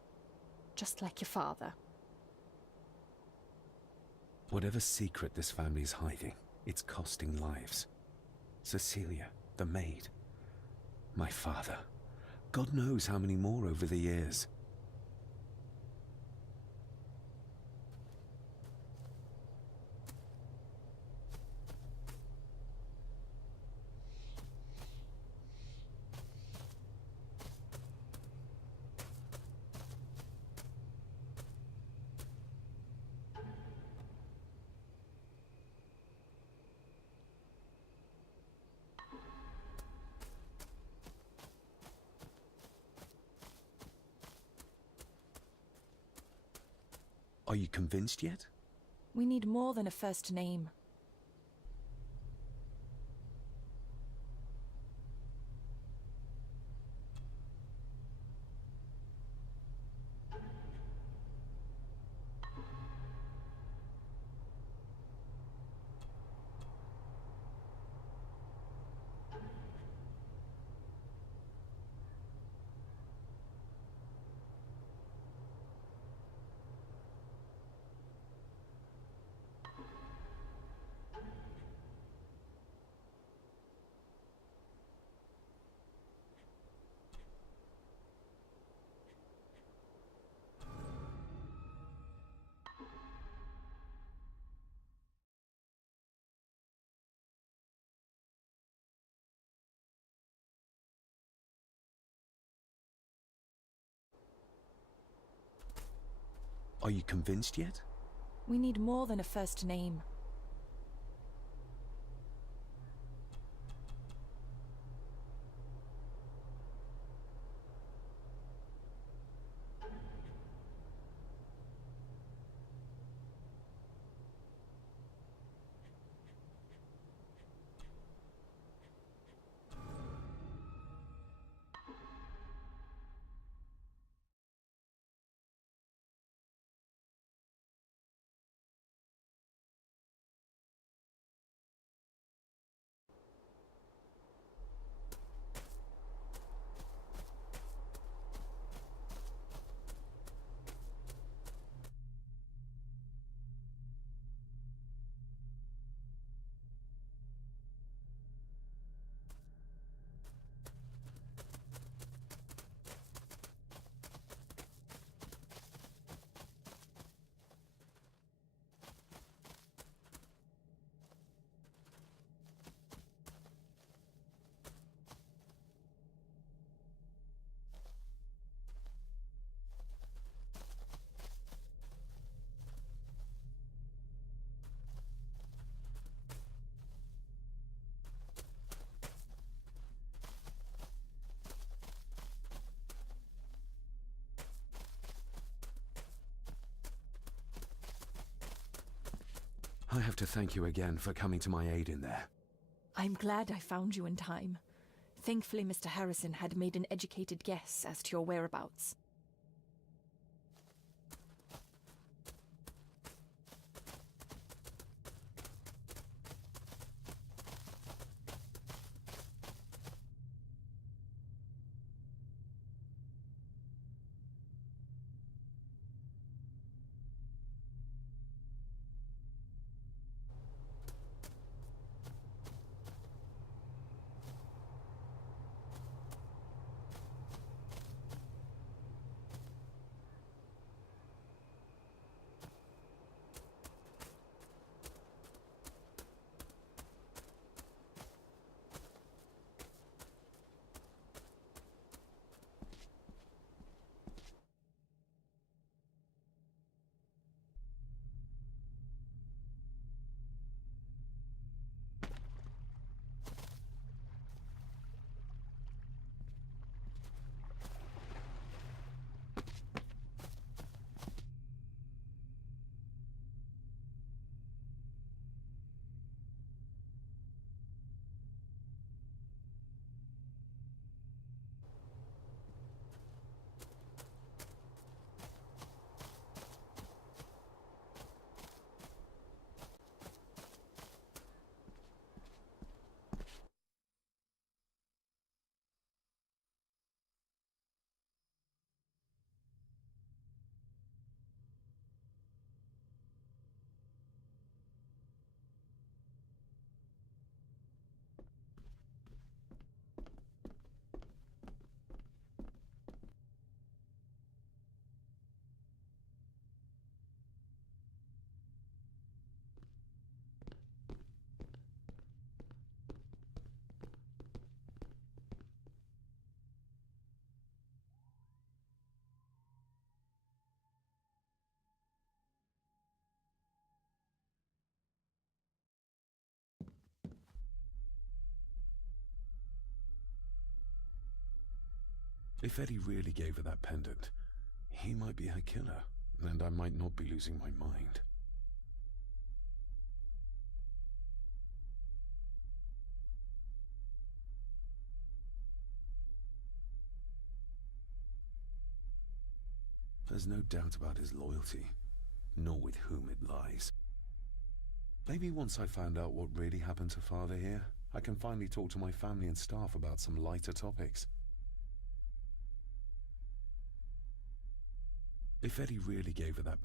just like your father. Whatever secret this family is hiding, it's costing lives. Cecilia, the maid. My father. God knows how many more over the years. Are you convinced yet? We need more than a first name. Are you convinced yet? We need more than a first name. I have to thank you again for coming to my aid in there. I'm glad I found you in time. Thankfully, Mr. Harrison had made an educated guess as to your whereabouts. If Eddie really gave her that pendant, he might be her killer, and I might not be losing my mind. There's no doubt about his loyalty, nor with whom it lies. Maybe once I find out what really happened to Father here, I can finally talk to my family and staff about some lighter topics. If Eddie really gave her that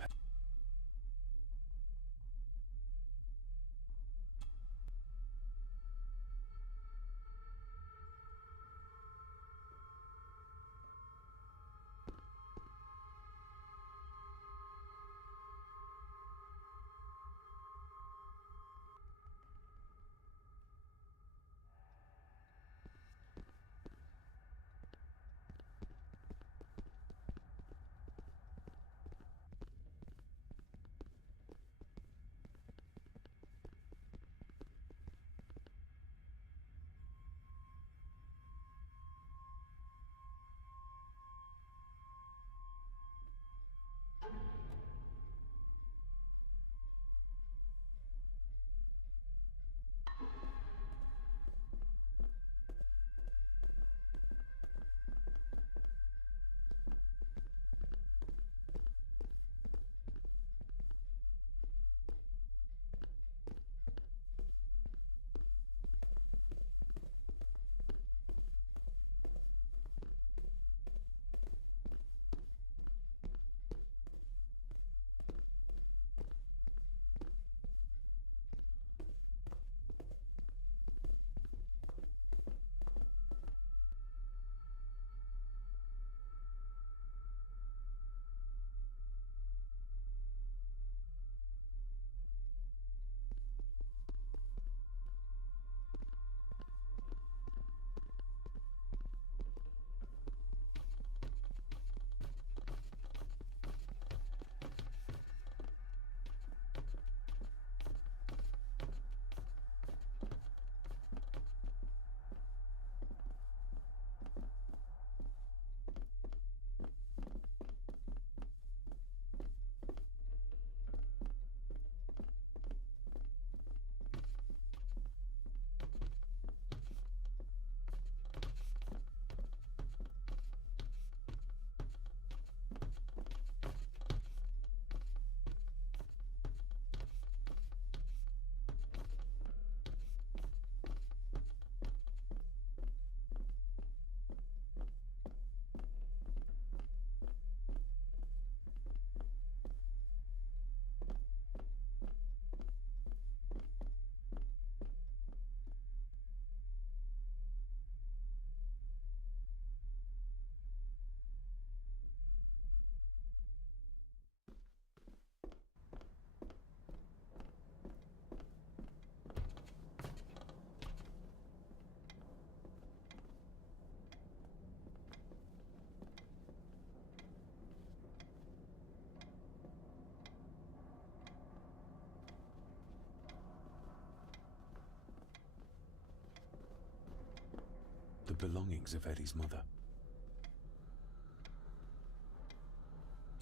belongings of Eddie's mother.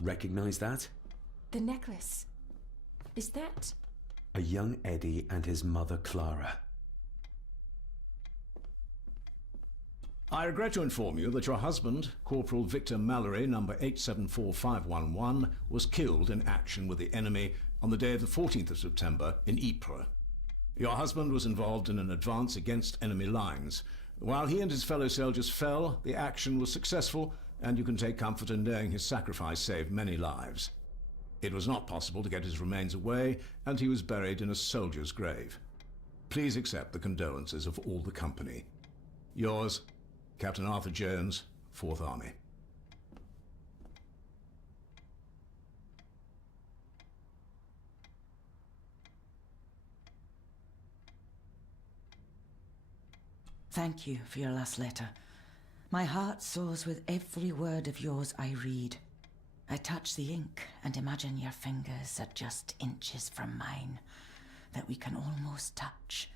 Recognize that? The necklace. Is that... A young Eddie and his mother Clara. I regret to inform you that your husband, Corporal Victor Mallory, number 874511, was killed in action with the enemy on the day of the 14th of September in Ypres. Your husband was involved in an advance against enemy lines. While he and his fellow soldiers fell, the action was successful, and you can take comfort in knowing his sacrifice saved many lives. It was not possible to get his remains away, and he was buried in a soldier's grave. Please accept the condolences of all the company. Yours, Captain Arthur Jones, 4th Army. Thank you for your last letter. My heart soars with every word of yours I read. I touch the ink and imagine your fingers are just inches from mine, that we can almost touch,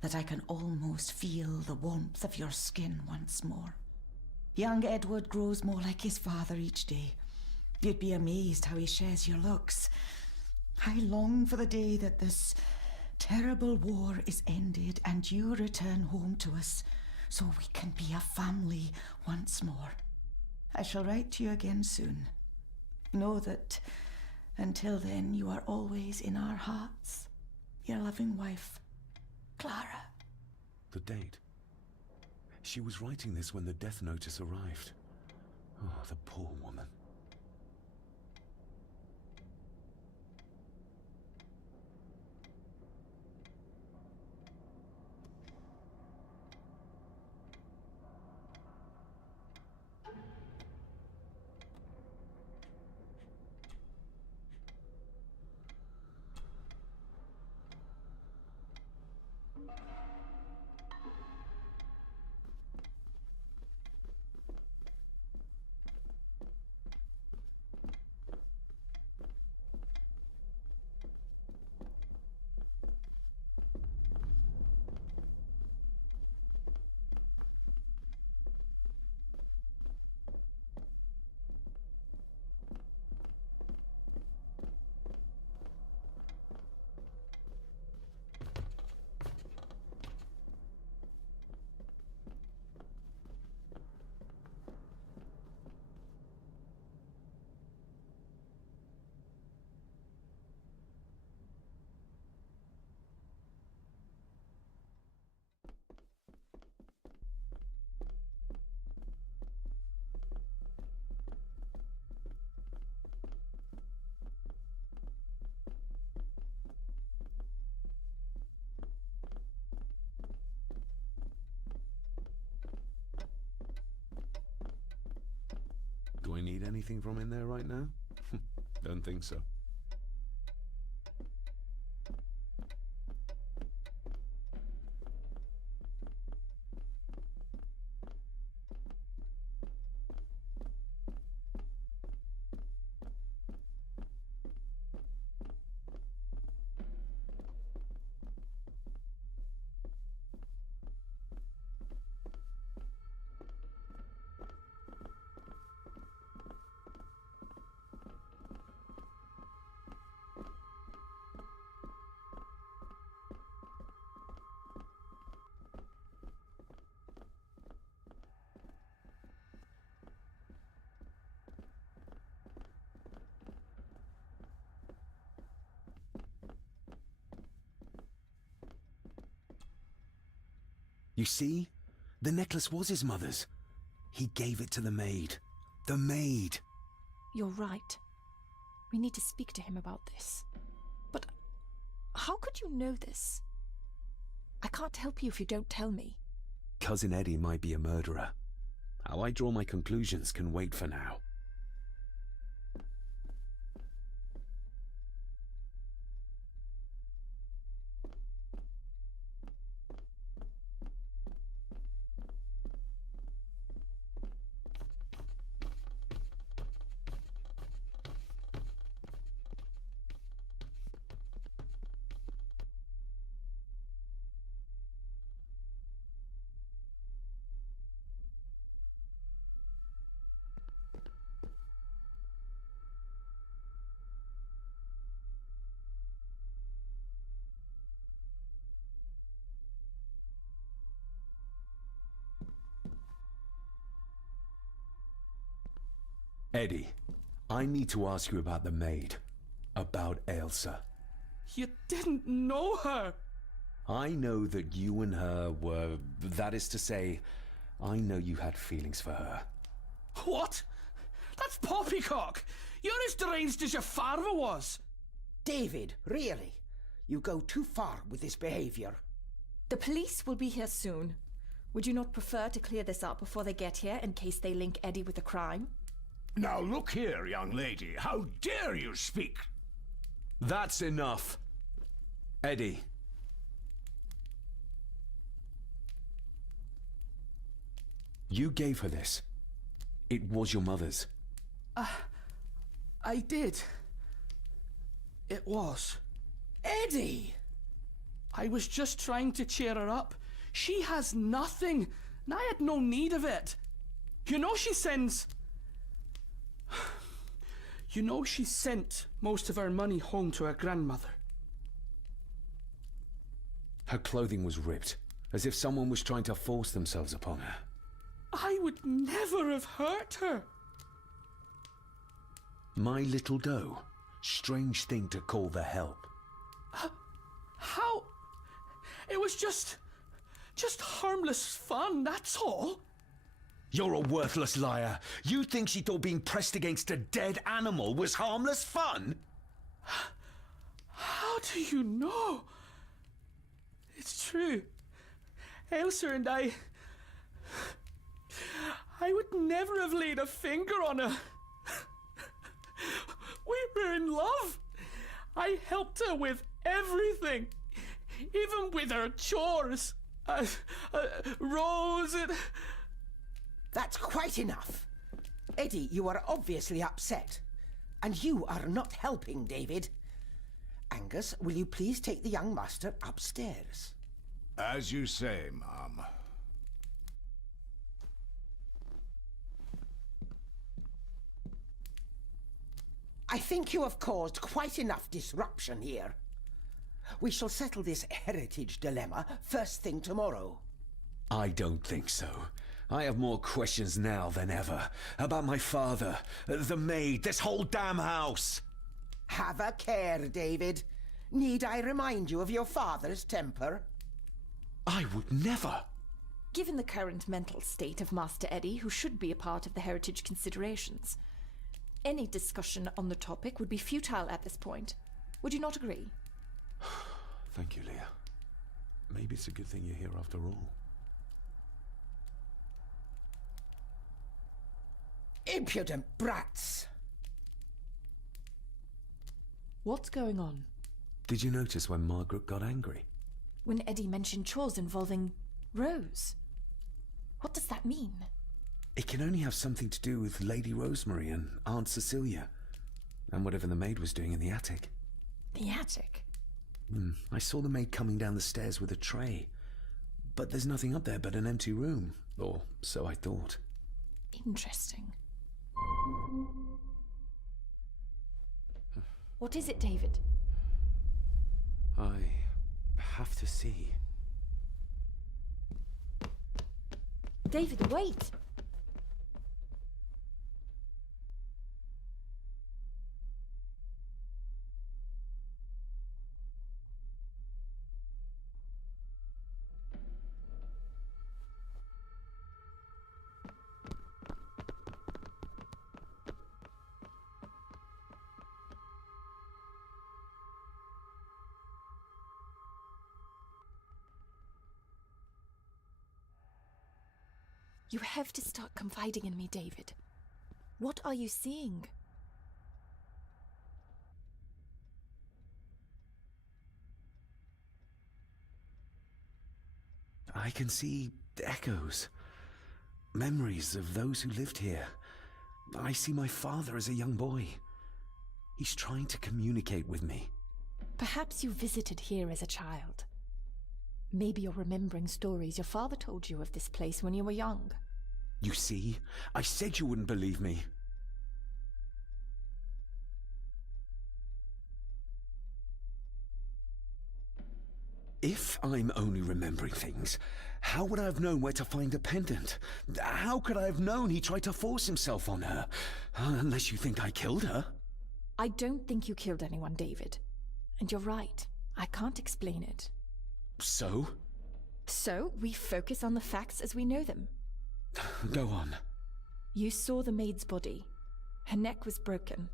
that I can almost feel the warmth of your skin once more. Young Edward grows more like his father each day. You'd be amazed how he shares your looks. I long for the day that this terrible war is ended and you return home to us, so we can be a family once more. I shall write to you again soon. Know that until then you are always in our hearts. Your loving wife, Clara. The date. She was writing this when the death notice arrived. Oh, the poor woman. Do I need anything from in there right now? Don't think so. You see? The necklace was his mother's. He gave it to the maid. The maid! You're right. We need to speak to him about this. But how could you know this? I can't help you if you don't tell me. Cousin Eddie might be a murderer. How I draw my conclusions can wait for now. Eddie, I need to ask you about the maid. About Ailsa. You didn't know her. I know that you and her were... That is to say, I know you had feelings for her. What? That's poppycock. You're as deranged as your father was. David, really? You go too far with this behavior. The police will be here soon. Would you not prefer to clear this up before they get here in case they link Eddie with the crime? Now look here, young lady. How dare you speak? That's enough. Eddie. You gave her this. It was your mother's. I did. It was. Eddie! I was just trying to cheer her up. She has nothing, and I had no need of it. You know she sends... You know she sent most of her money home to her grandmother. Her clothing was ripped, as if someone was trying to force themselves upon her. I would never have hurt her. My little doe. Strange thing to call the help. How? It was just harmless fun, that's all. You're a worthless liar. You think she thought being pressed against a dead animal was harmless fun? How do you know? It's true. Ailsa and I would never have laid a finger on her. We were in love. I helped her with everything, even with her chores. Rose and... That's quite enough. Eddie, you are obviously upset. And you are not helping, David. Angus, will you please take the young master upstairs? As you say, Mom. I think you have caused quite enough disruption here. We shall settle this heritage dilemma first thing tomorrow. I don't think so. I have more questions now than ever. About my father, the maid, this whole damn house. Have a care, David. Need I remind you of your father's temper? I would never. Given the current mental state of Master Eddie, who should be a part of the heritage considerations, any discussion on the topic would be futile at this point. Would you not agree? Thank you, Leah. Maybe it's a good thing you're here after all. Impudent brats! What's going on? Did you notice when Margaret got angry? When Eddie mentioned chores involving Rose. What does that mean? It can only have something to do with Lady Rosemary and Aunt Cecilia, and whatever the maid was doing in the attic. The attic? I saw the maid coming down the stairs with a tray, but there's nothing up there but an empty room, or so I thought. Interesting. What is it, David? I have to see. David, wait! You have to start confiding in me, David. What are you seeing? I can see echoes. Memories of those who lived here. I see my father as a young boy. He's trying to communicate with me. Perhaps you visited here as a child. Maybe you're remembering stories your father told you of this place when you were young. You see? I said you wouldn't believe me. If I'm only remembering things, how would I have known where to find the pendant? How could I have known he tried to force himself on her? Unless you think I killed her. I don't think you killed anyone, David. And you're right. I can't explain it. So? So, we focus on the facts as we know them. Go on. You saw the maid's body. Her neck was broken.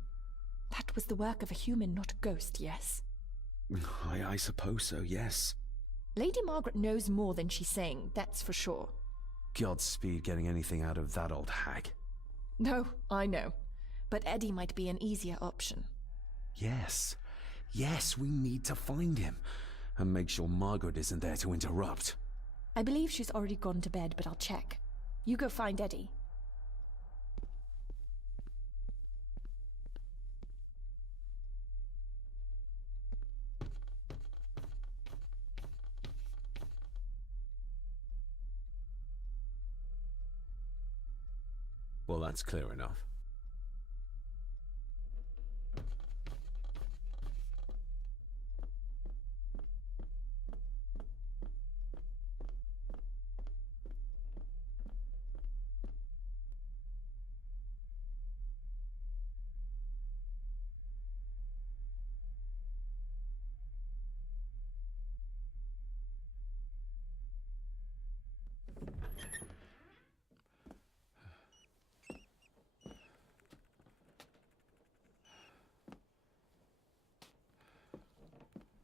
That was the work of a human, not a ghost, yes? I suppose so, yes. Lady Margaret knows more than she's saying, that's for sure. Godspeed getting anything out of that old hag. No, I know. But Eddie might be an easier option. Yes. Yes, we need to find him. And make sure Margaret isn't there to interrupt. I believe she's already gone to bed, but I'll check. You go find Eddie. Well, that's clear enough.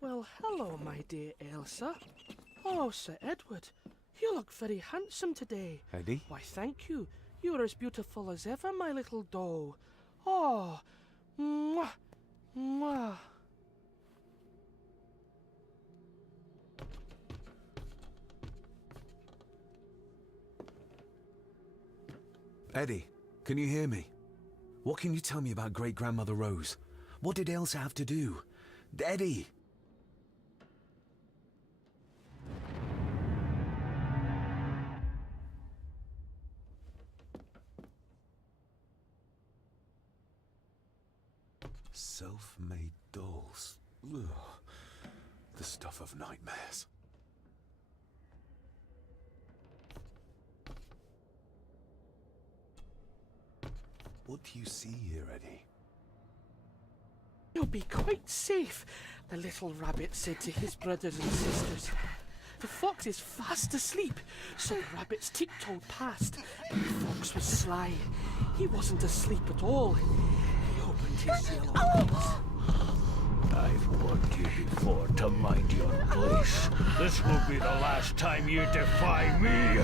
Well, hello, my dear Elsa. Oh, Sir Edward, you look very handsome today. Eddie? Why, thank you. You are as beautiful as ever, my little doe. Oh, mwah, mwah. Eddie, can you hear me? What can you tell me about great-grandmother Rose? What did Elsa have to do? Eddie! Self-made dolls. Ugh. The stuff of nightmares. What do you see here, Eddie? You'll be quite safe, the little rabbit said to his brothers and sisters. The fox is fast asleep, so the rabbits tiptoed past, and the fox was sly. He wasn't asleep at all. He opened his yellow eyes. I've warned you before to mind your place. This will be the last time you defy me.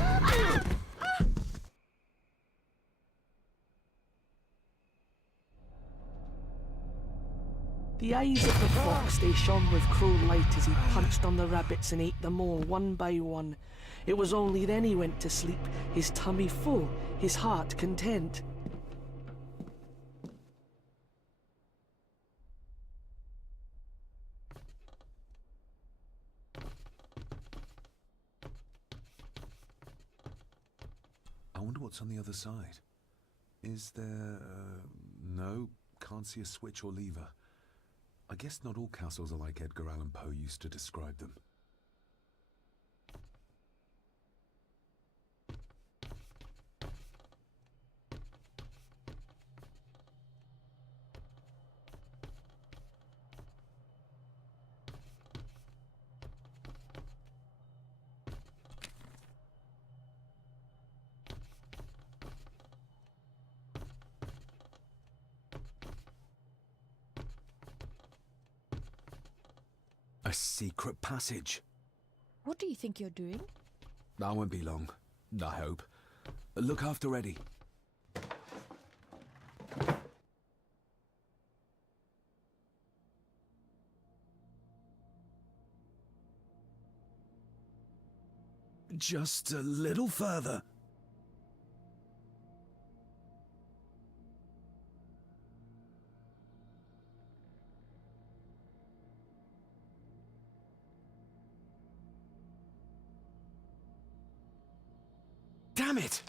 The eyes of the fox, they shone with cruel light as he punched on the rabbits and ate them all one by one. It was only then he went to sleep, his tummy full, his heart content. I wonder what's on the other side. Is there... no, can't see a switch or lever. I guess not all castles are like Edgar Allan Poe used to describe them. A secret passage. What do you think you're doing? That won't be long, I hope. Look after Eddie. Just a little further. Damn it!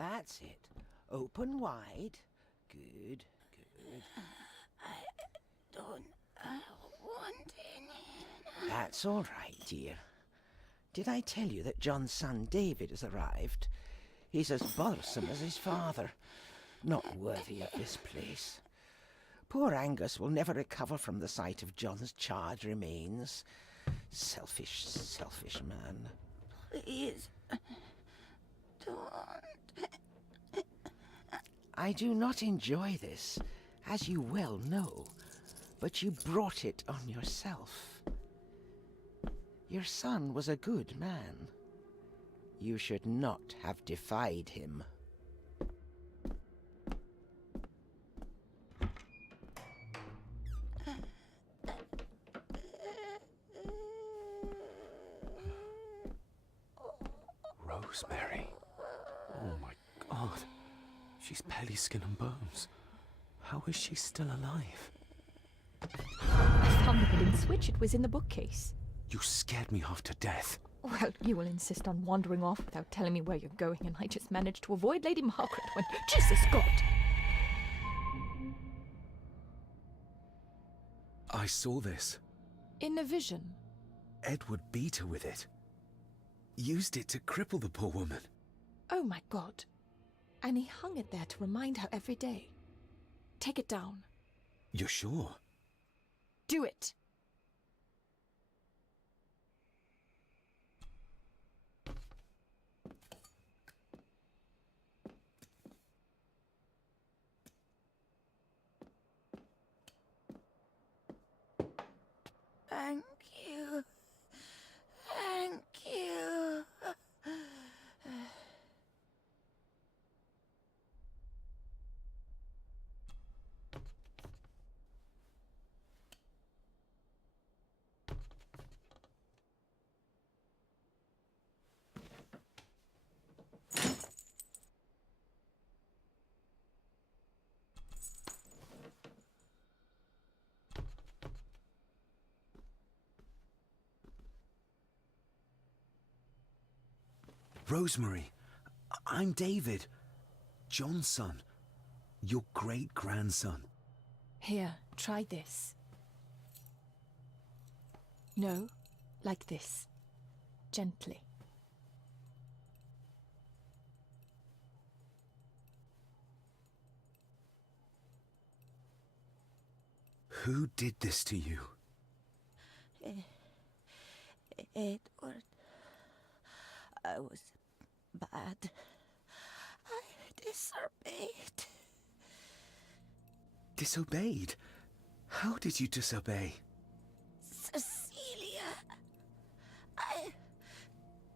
That's it. Open wide. Good, good. I don't want any. That's all right, dear. Did I tell you that John's son David has arrived? He's as bothersome as his father. Not worthy of this place. Poor Angus will never recover from the sight of John's charred remains. Selfish, selfish man. Please, don't. I do not enjoy this, as you well know, but you brought it on yourself. Your son was a good man. You should not have defied him. Rosemary. Oh my God. She's barely skin and bones. How is she still alive? I found the hidden switch. It was in the bookcase. You scared me half to death. Well, you will insist on wandering off without telling me where you're going, and I just managed to avoid Lady Margaret when... Jesus God! I saw this. In a vision. Edward beat her with it. Used it to cripple the poor woman. Oh my God. And he hung it there to remind her every day. Take it down. You're sure? Do it! Thank you. Thank you. Rosemary, I'm David. John's son. Your great-grandson. Here, try this. No, like this. Gently. Who did this to you? Edward, I was bad. I disobeyed. Disobeyed? How did you disobey? Cecilia, I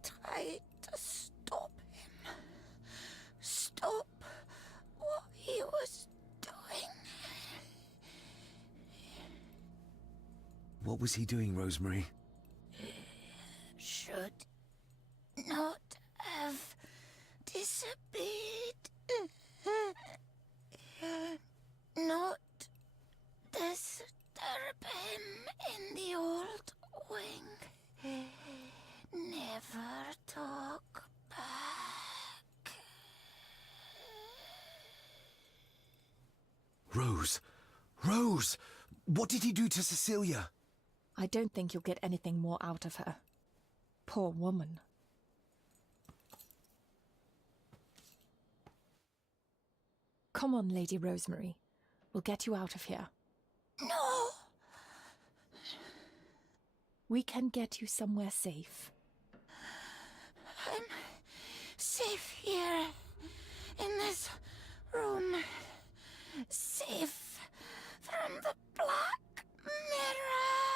tried to stop him. Stop what he was doing. What was he doing, Rosemary? Should not have disobeyed. Not disturb him in the old wing. Never talk back. Rose! Rose! What did he do to Cecilia? I don't think you'll get anything more out of her. Poor woman. Come on, Lady Rosemary. We'll get you out of here. No! We can get you somewhere safe. I'm safe here, in this room. Safe from the Black Mirror.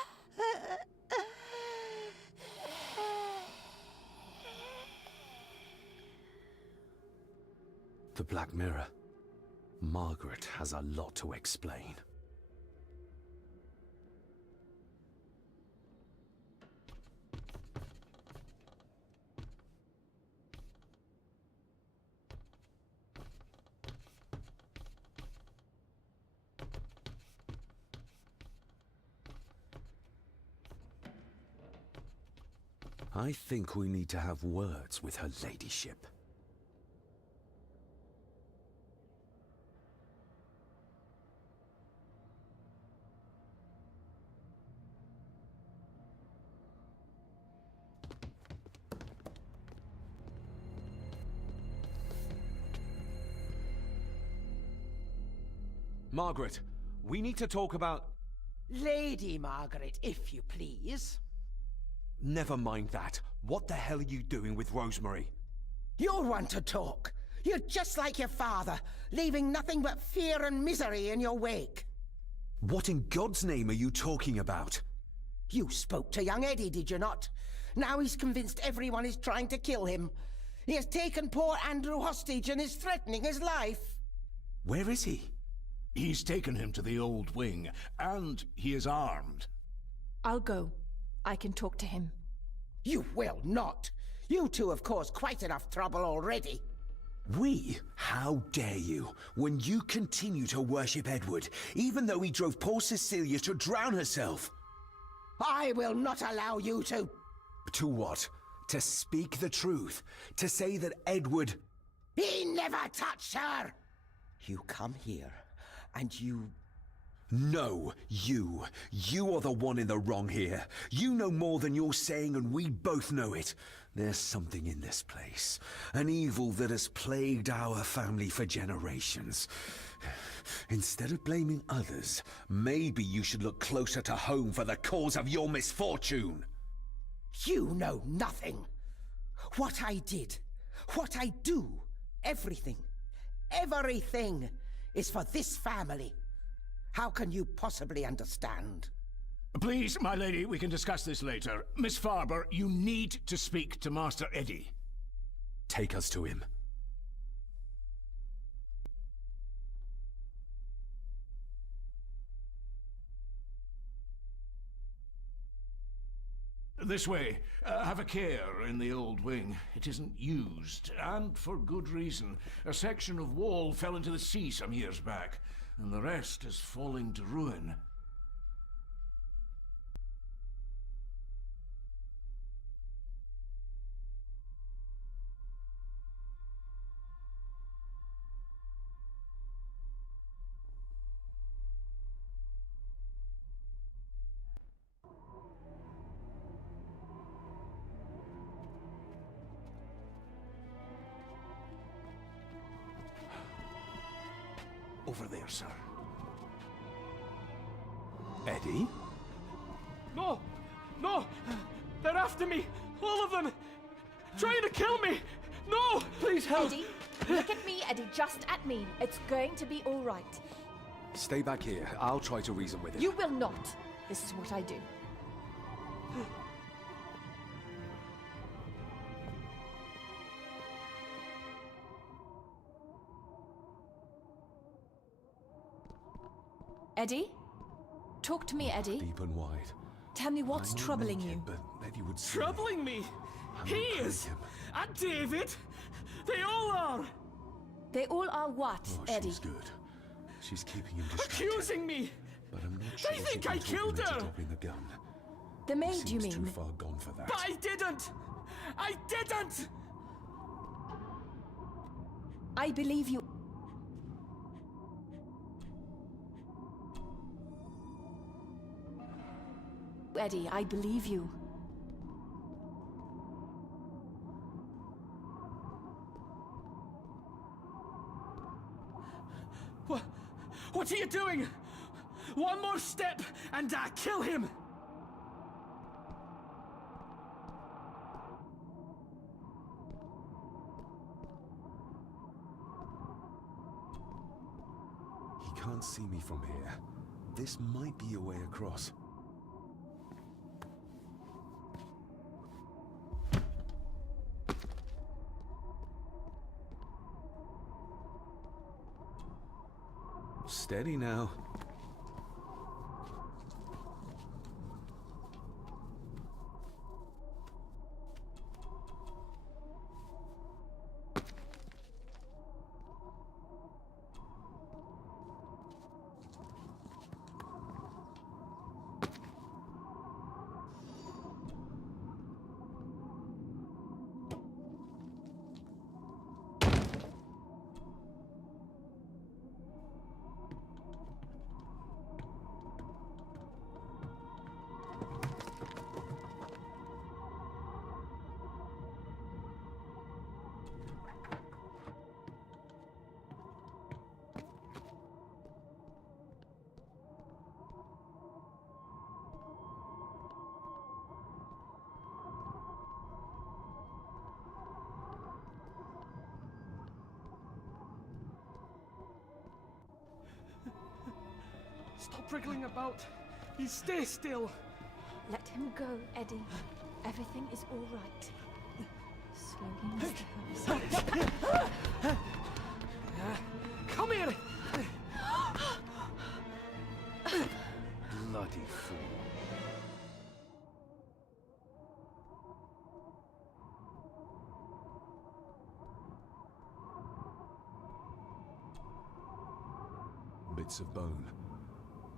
The Black Mirror. Margaret has a lot to explain. I think we need to have words with her ladyship. Margaret, we need to talk about... Lady Margaret, if you please. Never mind that. What the hell are you doing with Rosemary? You're one to talk. You're just like your father, leaving nothing but fear and misery in your wake. What in God's name are you talking about? You spoke to young Eddie, did you not? Now he's convinced everyone is trying to kill him. He has taken poor Andrew hostage and is threatening his life. Where is he? He's taken him to the old wing, and he is armed. I'll go. I can talk to him. You will not. You two have caused quite enough trouble already. We? How dare you, when you continue to worship Edward, even though he drove poor Cecilia to drown herself? I will not allow you to... To what? To speak the truth? To say that Edward... He never touched her! You come here, and you... No, you. You are the one in the wrong here. You know more than you're saying, and we both know it. There's something in this place. An evil that has plagued our family for generations. Instead of blaming others, maybe you should look closer to home for the cause of your misfortune. You know nothing. What I did, what I do, everything is for this family. How can you possibly understand? Please, my lady, we can discuss this later. Miss Farber, you need to speak to Master Eddie. Take us to him. This way. Have a care in the old wing. It isn't used, and for good reason. A section of wall fell into the sea some years back, and the rest is falling to ruin. Over there, sir. Eddie? No! No! They're after me! All of them! Trying to kill me! No! Please help! Eddie, look at me, Eddie, just at me. It's going to be all right. Stay back here. I'll try to reason with him. You will not. This is what I do. Eddie? Talk to me, Eddie. Deep and wide. Tell me what's I'm not troubling naked, you. But Eddie would see Troubling me? He is! him. And David! They all are! They all are what, Oh, Eddie? she's good. She's keeping him distracted. Accusing me! But I'm not sure They think she I can talk killed him into her! dropping the gun. The maid, Seems you too mean? far gone for that. But I didn't! I didn't! I believe you. Eddie, I believe you. What are you doing? One more step and I kill him! He can't see me from here. This might be a way across. Steady now. Stop wriggling about. Stay still. Let him go, Eddie. Everything is all right. Slowly, Mr. Harris. Come here! Bloody fool. Bits of bone.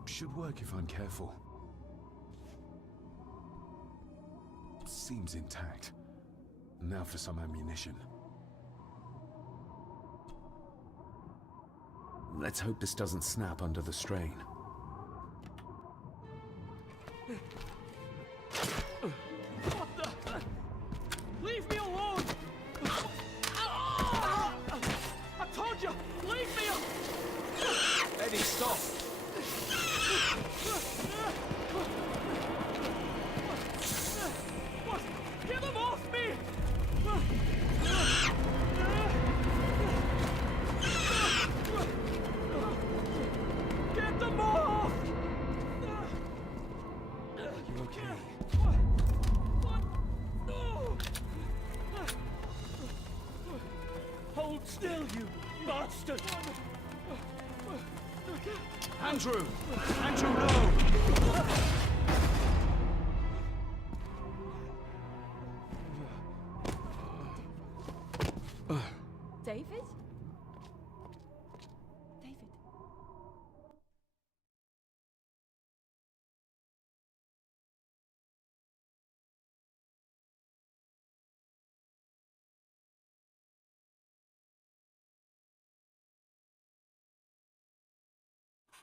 Should work if I'm careful. Seems intact. Now for some ammunition. Let's hope this doesn't snap under the strain. What the? Leave me alone! I told you, leave me alone! Eddie, stop! What? Get them off me! Get them off! You okay? What? No! Hold still, you bastard! Andrew! Andrew, no! David? David?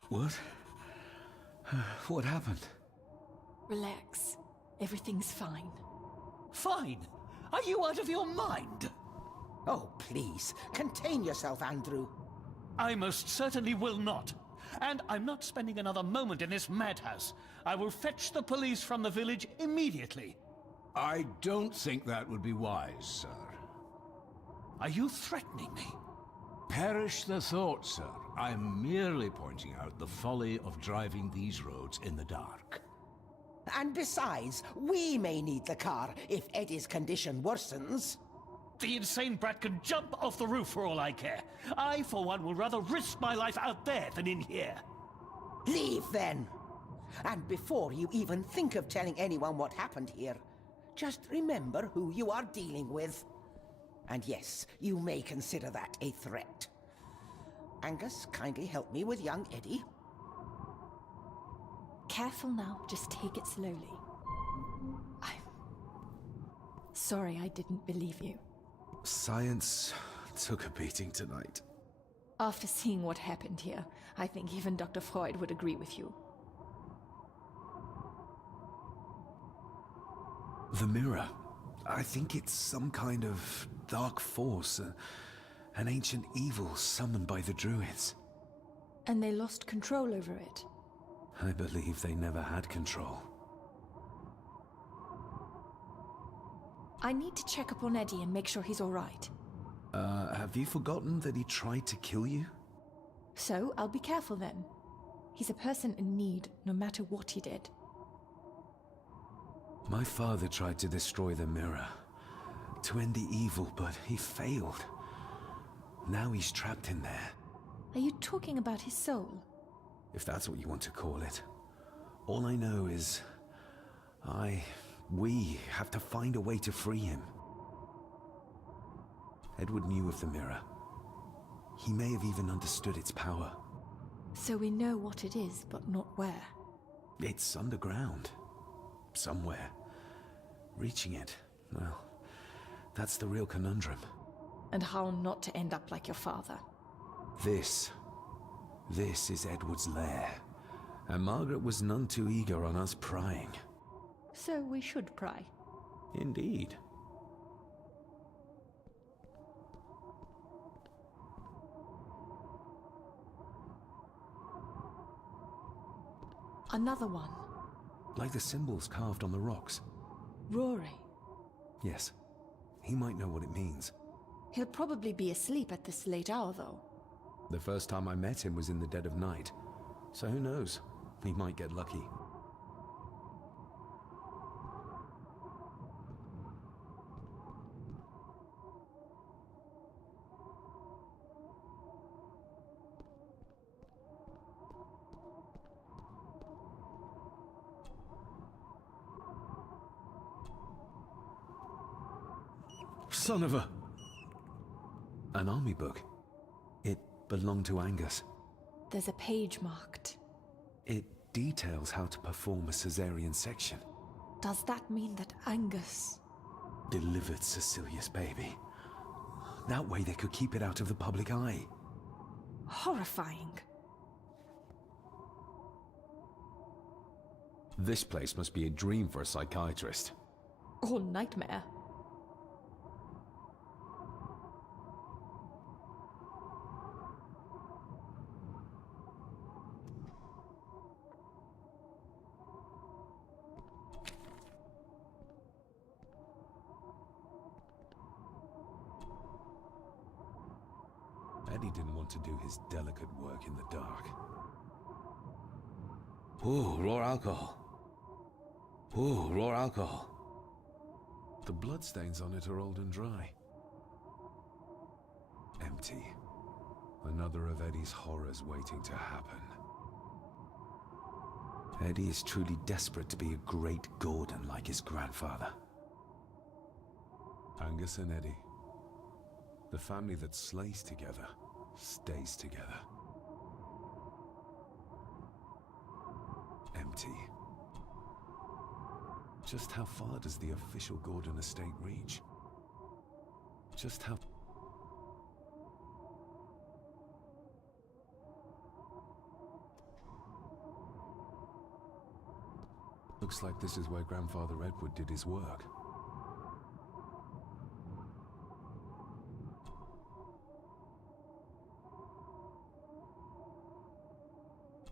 What? What happened? Relax. Everything's fine. Fine. Are you out of your mind? Oh, please, contain yourself, Andrew. I most certainly will not. And I'm not spending another moment in this madhouse. I will fetch the police from the village immediately. I don't think that would be wise, sir. Are you threatening me? Perish the thought, sir. I'm merely pointing out the folly of driving these roads in the dark. And besides, we may need the car if Eddie's condition worsens. The insane brat can jump off the roof for all I care. I, for one, will rather risk my life out there than in here. Leave, then. And before you even think of telling anyone what happened here, just remember who you are dealing with. And yes, you may consider that a threat. Angus, kindly help me with young Eddie. Careful now, just take it slowly. I'm sorry I didn't believe you. Science took a beating tonight. After seeing what happened here, I think even Dr. Freud would agree with you. The mirror. I think it's some kind of dark force, an ancient evil summoned by the Druids. And they lost control over it. I believe they never had control. I need to check up on Eddie and make sure he's all right. Have you forgotten that he tried to kill you? So, I'll be careful then. He's a person in need, no matter what he did. My father tried to destroy the mirror, to end the evil, but he failed. Now he's trapped in there. Are you talking about his soul? If that's what you want to call it. All I know is... we have to find a way to free him. Edward knew of the mirror. He may have even understood its power. So we know what it is, but not where. It's underground. Somewhere. Reaching it, well, that's the real conundrum. And how not to end up like your father. This is Edward's lair. And Margaret was none too eager on us prying. So we should pry. Indeed. Another one. Like the symbols carved on the rocks. Rory. Yes. He might know what it means. He'll probably be asleep at this late hour, though. The first time I met him was in the dead of night. So who knows? He might get lucky. Son of a... An army book. It belonged to Angus. There's a page marked. It details how to perform a cesarean section. Does that mean that Angus... Delivered Cecilia's baby. That way they could keep it out of the public eye. Horrifying. This place must be a dream for a psychiatrist. Or nightmare. Eddie didn't want to do his delicate work in the dark. Ooh, raw alcohol. Ooh, raw alcohol. The bloodstains on it are old and dry. Empty. Another of Eddie's horrors waiting to happen. Eddie is truly desperate to be a great Gordon like his grandfather. Angus and Eddie. The family that slays together, stays together. Empty. Just how far does the official Gordon estate reach? Just how... Looks like this is where Grandfather Edward did his work.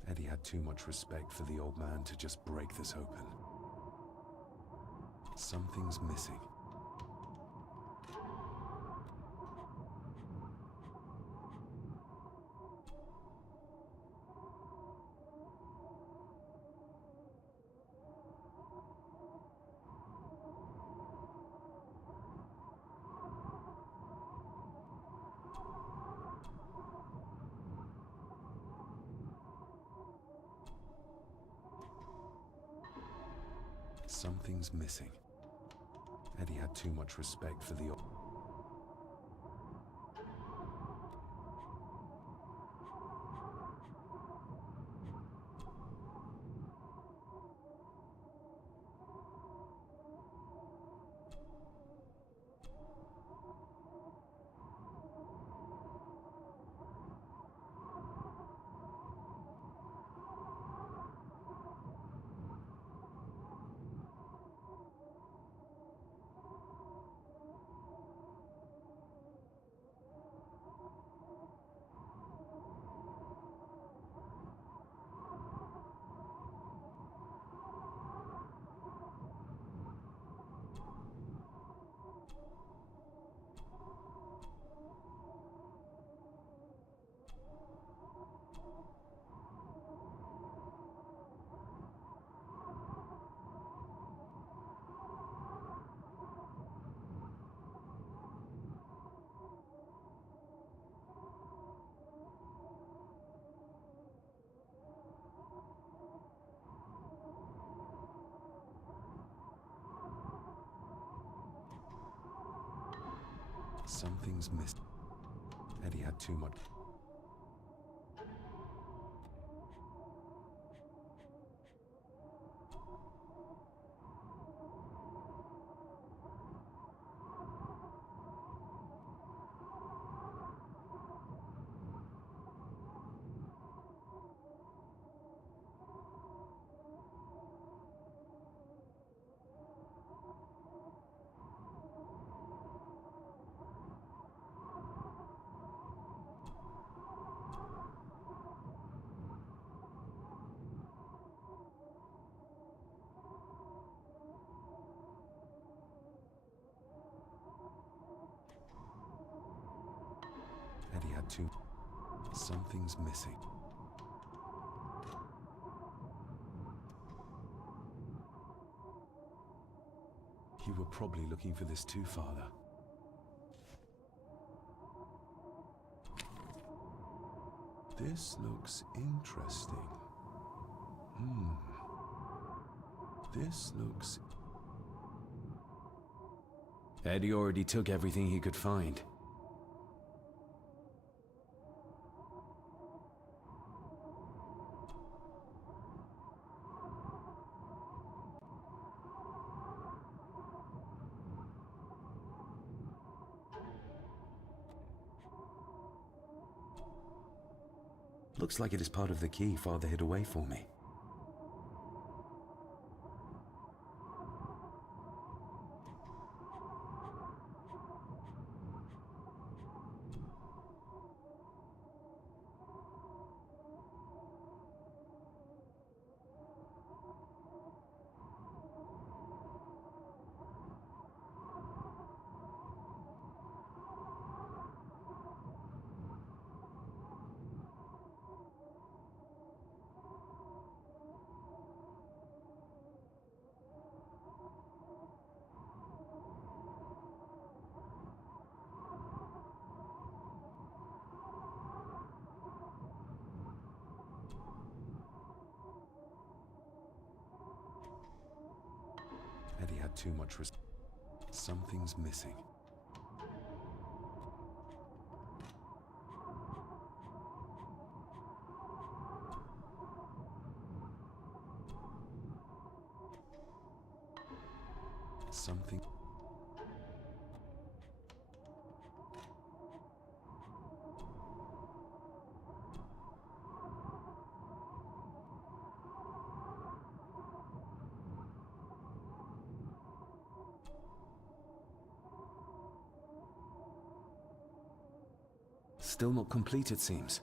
Eddie had too much respect for the old man to just break this open. Something's missing. Something's missing. Eddie had too much respect for the... Something's missing. Eddie had too much... Eddie had too... Something's missing. You're probably looking for this too, Father. This looks interesting. This looks... Eddie already took everything he could find. Looks like it is part of the key Father hid away for me. Eddie had too much Something's missing. Something... Still not complete, it seems.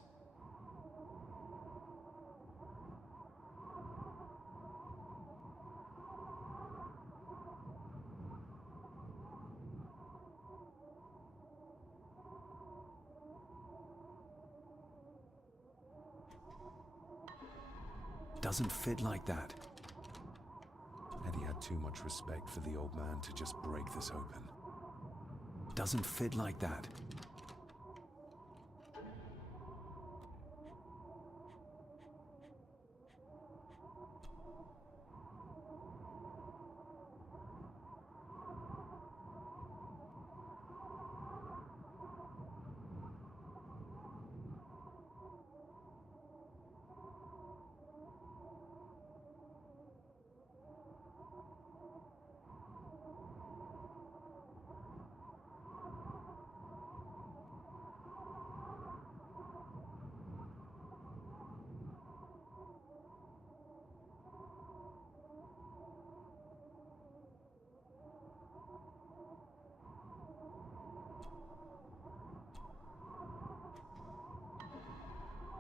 Doesn't fit like that. Eddie had too much respect for the old man to just break this open. Doesn't fit like that.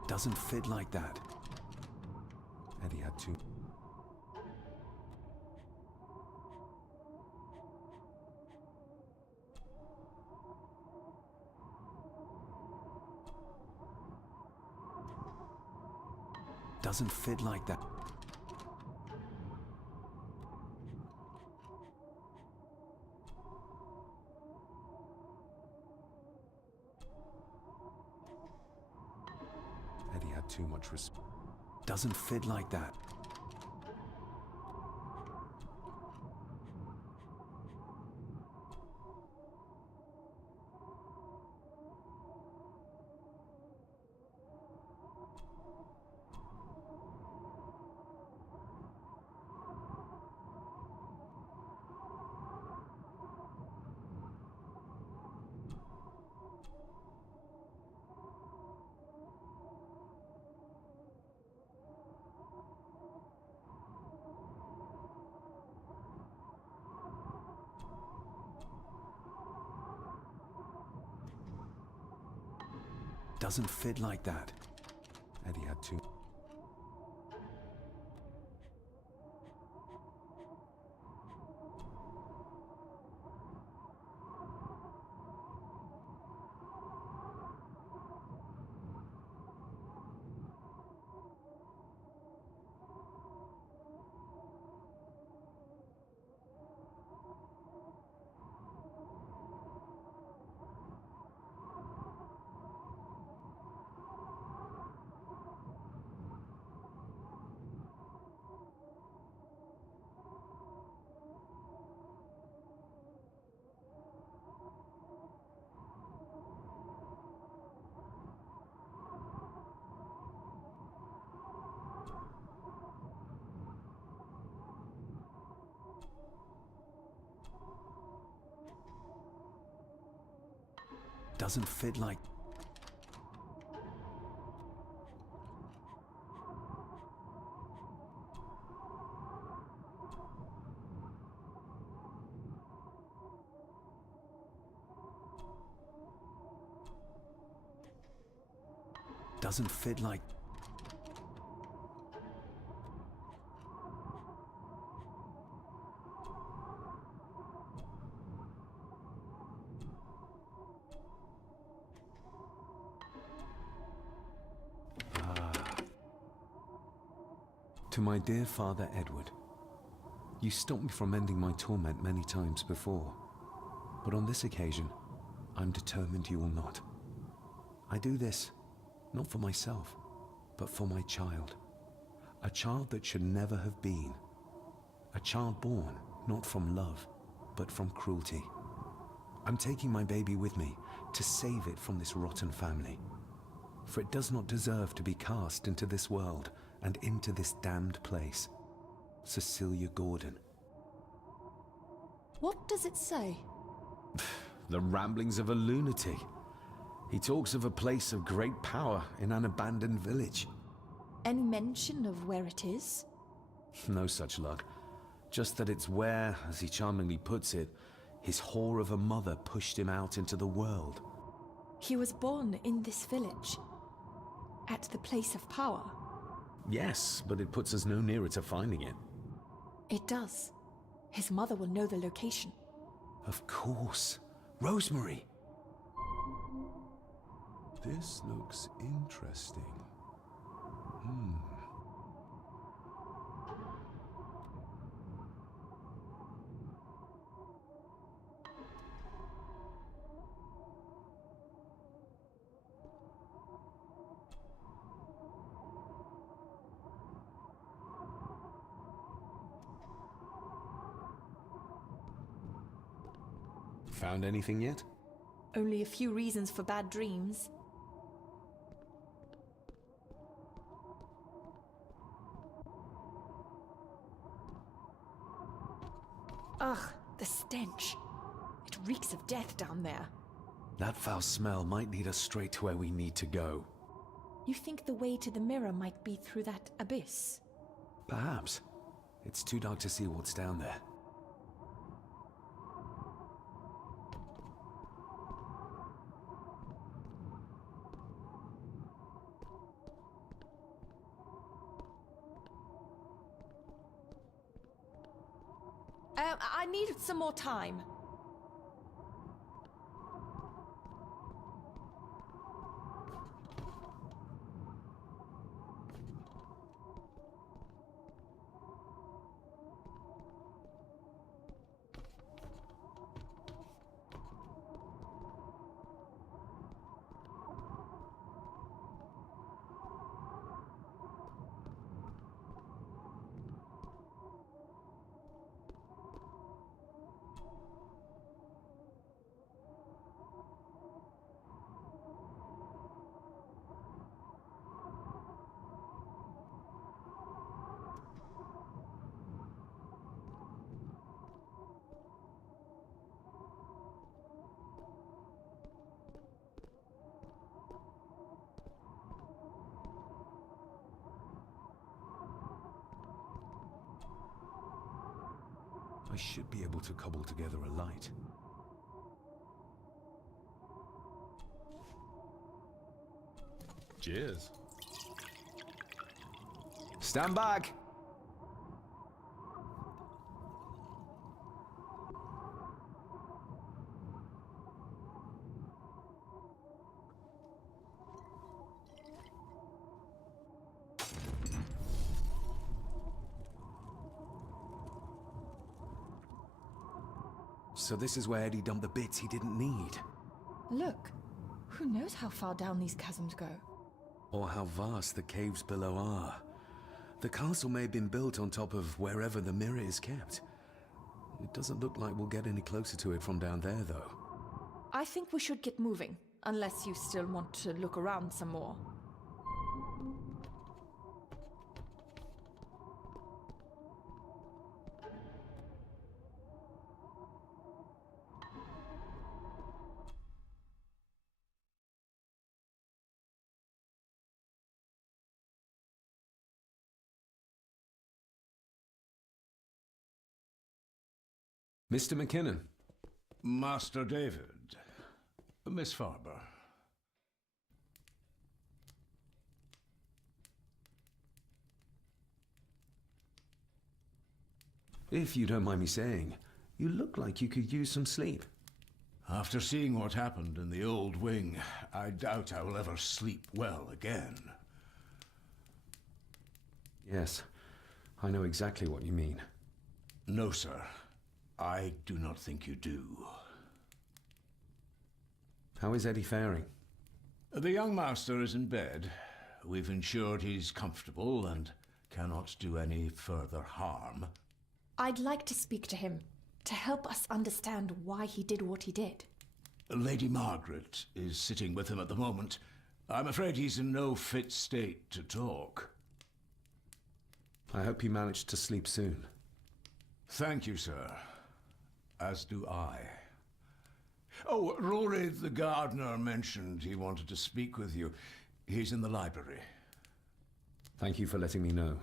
Doesn't fit like that. Eddie had too... Doesn't fit like that. Eddie had too much respect. Doesn't fit like that. Doesn't fit like that. Eddie had too... Doesn't fit like... Doesn't fit like... To my dear Father Edward, you stopped me from ending my torment many times before, but on this occasion, I'm determined you will not. I do this, not for myself, but for my child. A child that should never have been. A child born, not from love, but from cruelty. I'm taking my baby with me to save it from this rotten family. For it does not deserve to be cast into this world and into this damned place. Cecilia Gordon. What does it say? The ramblings of a lunatic. He talks of a place of great power in an abandoned village. Any mention of where it is? No such luck. Just that it's where, as he charmingly puts it, his whore of a mother pushed him out into the world. He was born in this village. At the place of power. Yes, but it puts us no nearer to finding it. It does. His mother will know the location. Of course. Rosemary! This looks interesting. Found anything yet? Only a few reasons for bad dreams. Ugh, the stench. It reeks of death down there. That foul smell might lead us straight to where we need to go. You think the way to the mirror might be through that abyss? Perhaps. It's too dark to see what's down there. I needed some more time. I should be able to cobble together a light. Cheers. Stand back! So this is where Eddie dumped the bits he didn't need. Look, who knows how far down these chasms go? Or how vast the caves below are. The castle may have been built on top of wherever the mirror is kept. It doesn't look like we'll get any closer to it from down there, though. I think we should get moving, unless you still want to look around some more. Mr. McKinnon. Master David. Miss Farber. If you don't mind me saying, you look like you could use some sleep. After seeing what happened in the old wing, I doubt I will ever sleep well again. Yes, I know exactly what you mean. No, sir. I do not think you do. How is Eddie faring? The young master is in bed. We've ensured he's comfortable and cannot do any further harm. I'd like to speak to him, to help us understand why he did what he did. Lady Margaret is sitting with him at the moment. I'm afraid he's in no fit state to talk. I hope you managed to sleep soon. Thank you, sir. As do I. Oh, Rory the gardener mentioned he wanted to speak with you. He's in the library. Thank you for letting me know.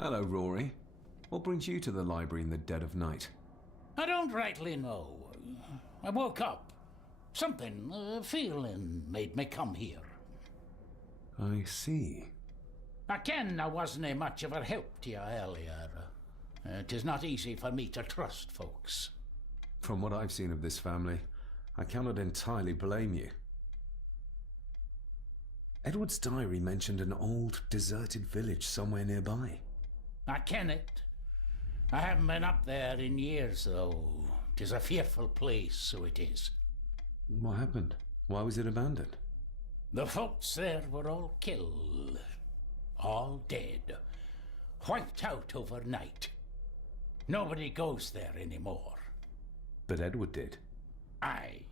Hello, Rory. What brings you to the library in the dead of night? I don't rightly know. I woke up. Something, feeling made me come here. I see. I ken I wasn't much of a help to you earlier. It is not easy for me to trust folks. From what I've seen of this family, I cannot entirely blame you. Edward's diary mentioned an old, deserted village somewhere nearby. I ken it. I haven't been up there in years, though. 'Tis a fearful place, so it is. What happened? Why was it abandoned? The folks there were all killed. All dead. Wiped out overnight. Nobody goes there anymore. But Edward did. Aye.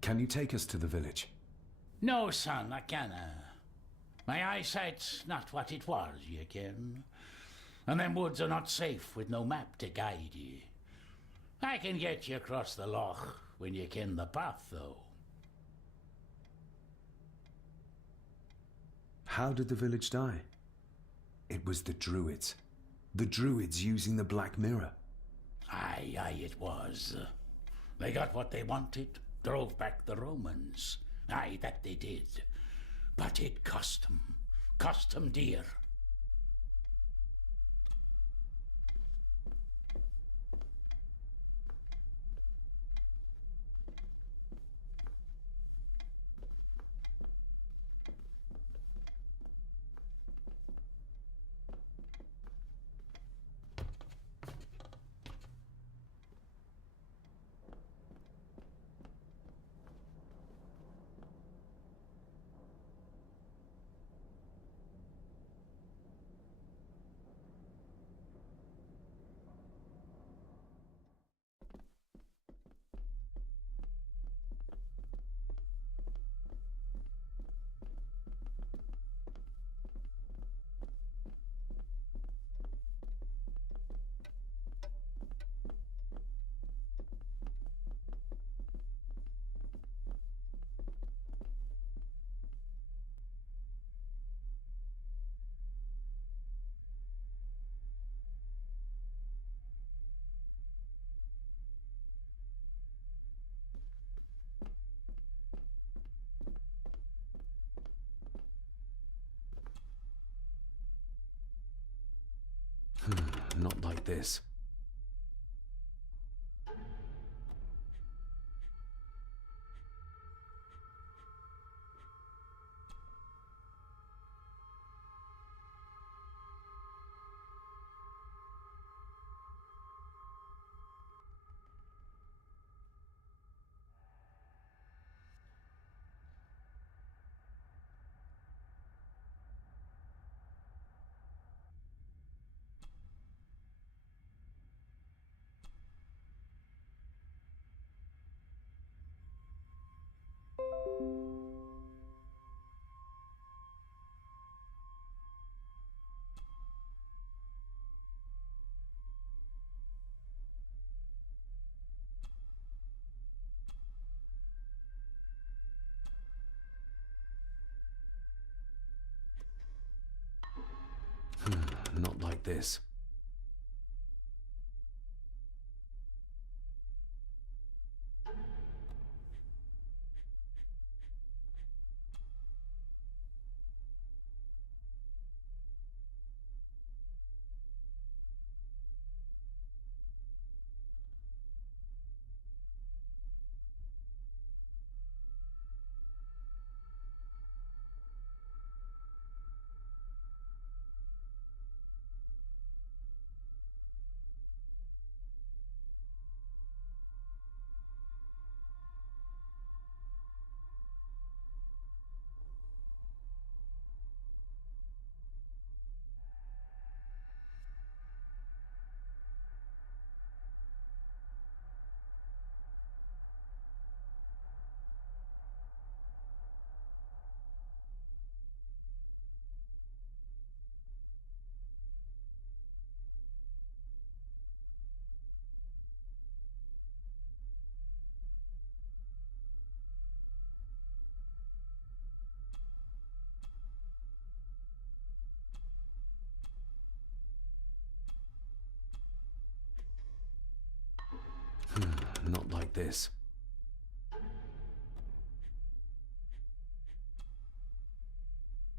Can you take us to the village? No, son, I canna. My eyesight's not what it was, you ken. And them woods are not safe with no map to guide ye. I can get you across the loch when you ken the path, though. How did the village die? It was the Druids. The Druids using the Black Mirror. Aye, it was. They got what they wanted, drove back the Romans. Aye, that they did. But it cost them dear. Not like this. Not like this. Not like this.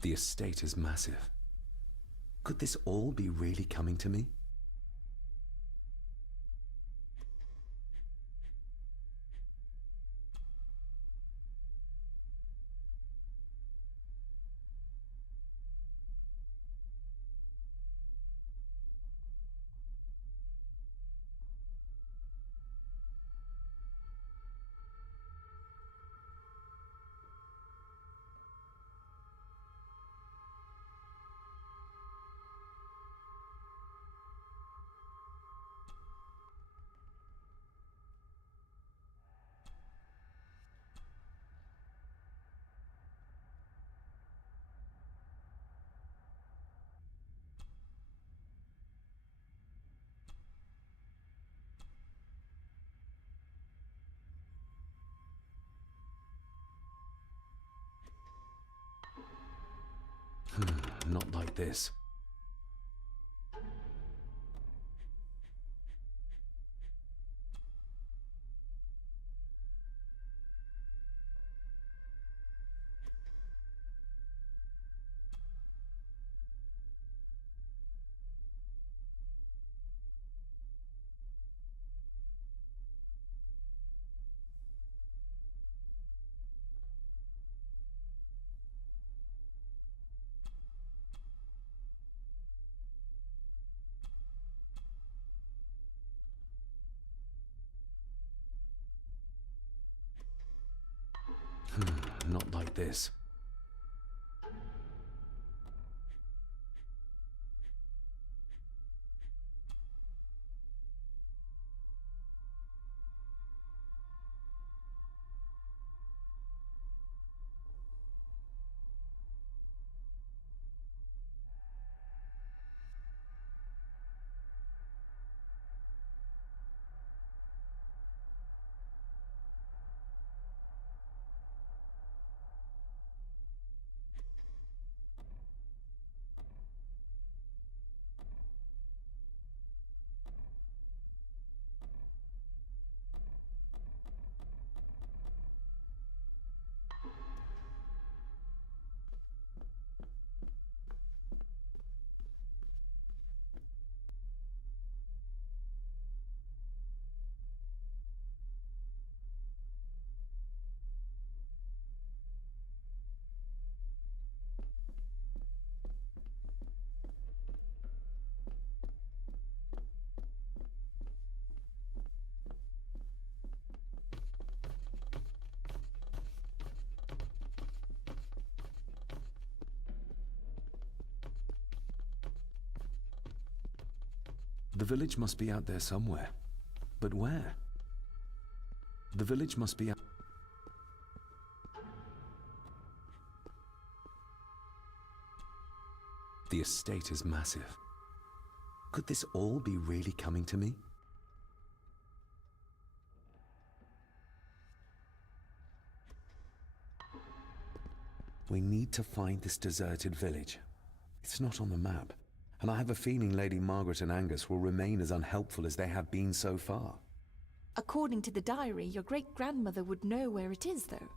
The estate is massive. Could this all be really coming to me? Not like this. Not like this. The village must be out there somewhere. But where? The village must be out... The estate is massive. Could this all be really coming to me? We need to find this deserted village. It's not on the map, and I have a feeling Lady Margaret and Angus will remain as unhelpful as they have been so far. According to the diary, your great-grandmother would know where it is, though.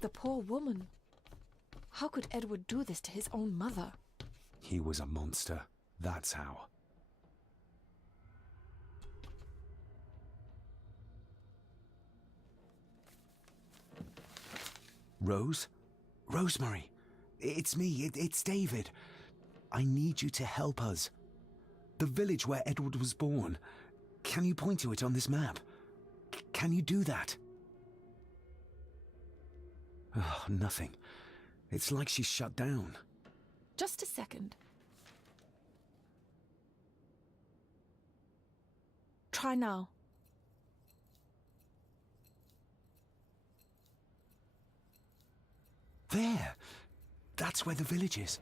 The poor woman. How could Edward do this to his own mother? He was a monster. That's how. Rose? Rosemary! It's me, it's David. I need you to help us. The village where Edward was born. Can you point to it on this map? Can you do that? Oh, nothing. It's like she's shut down. Just a second. Try now. There! That's where the village is.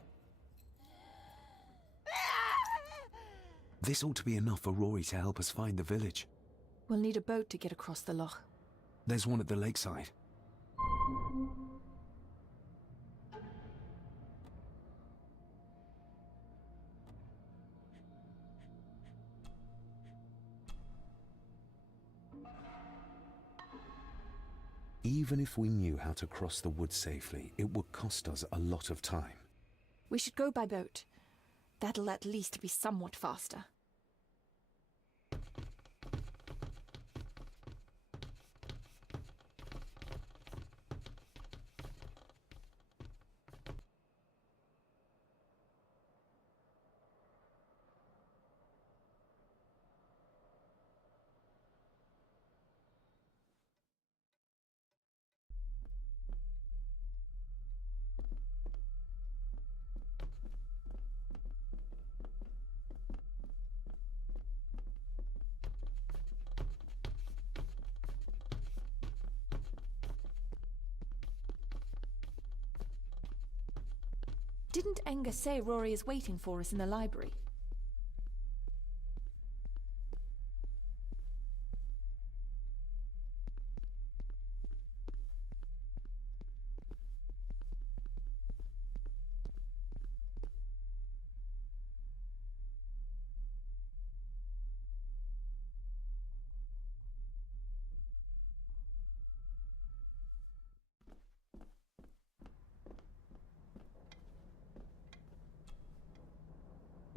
This ought to be enough for Rory to help us find the village. We'll need a boat to get across the loch. There's one at the lakeside. Even if we knew how to cross the woods safely, it would cost us a lot of time. We should go by boat. That'll at least be somewhat faster. Didn't Angus say Rory is waiting for us in the library?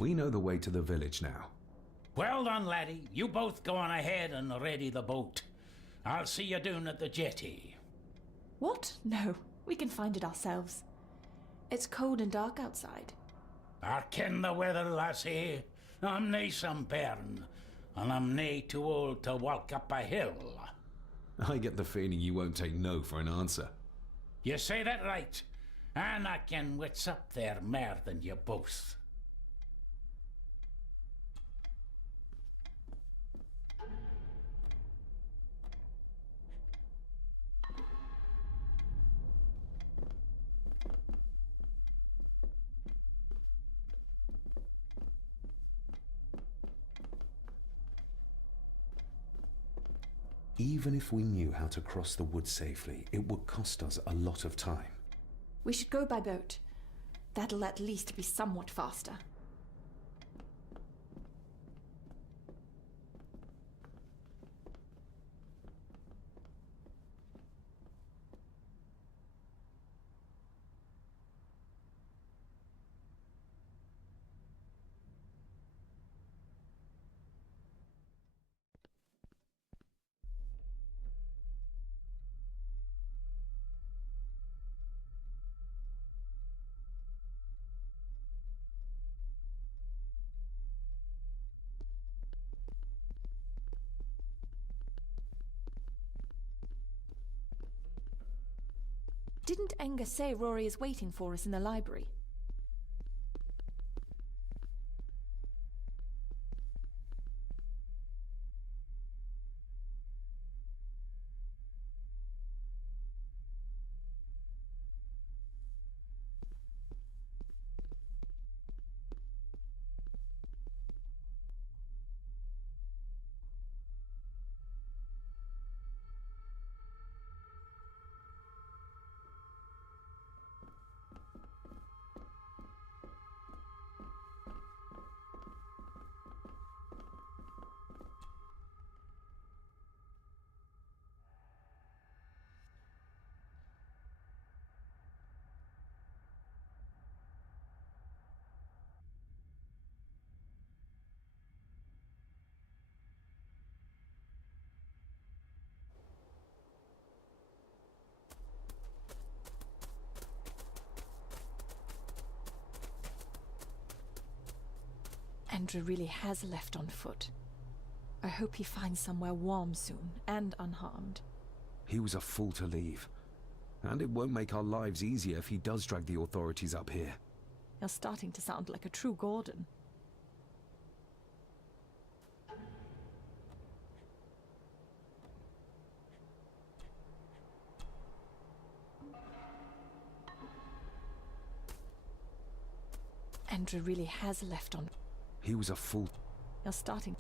We know the way to the village now. Well done, laddie. You both go on ahead and ready the boat. I'll see you down at the jetty. What? No, we can find it ourselves. It's cold and dark outside. I ken the weather, lassie. I'm nae some bairn, and I'm nae too old to walk up a hill. I get the feeling you won't take no for an answer. You say that right, and I ken what's up there mair than you both. Even if we knew how to cross the woods safely, it would cost us a lot of time. We should go by boat. That'll at least be somewhat faster. Didn't Enga say Rory is waiting for us in the library? Andrew really has left on foot. I hope he finds somewhere warm soon, and unharmed. He was a fool to leave. And it won't make our lives easier if he does drag the authorities up here. You're starting to sound like a true Gordon. Andrew really has left on... He was a fool. You're starting...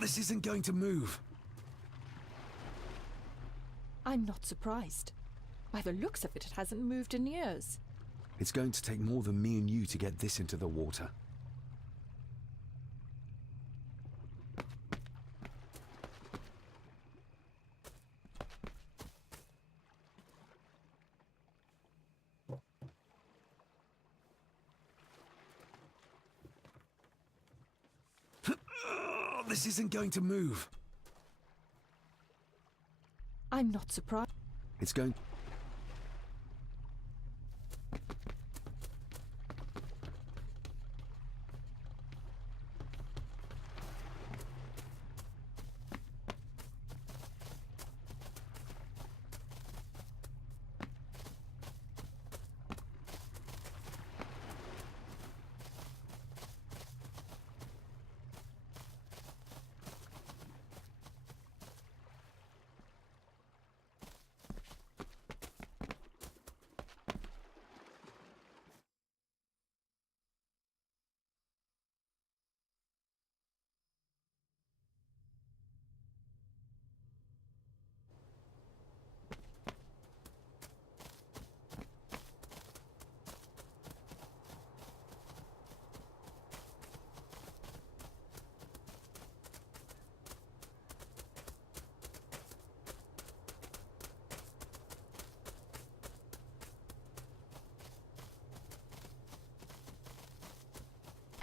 This isn't going to move. I'm not surprised. By the looks of it, it hasn't moved in years. It's going to take more than me and you to get this into the water. This isn't going to move. I'm not surprised. It's going...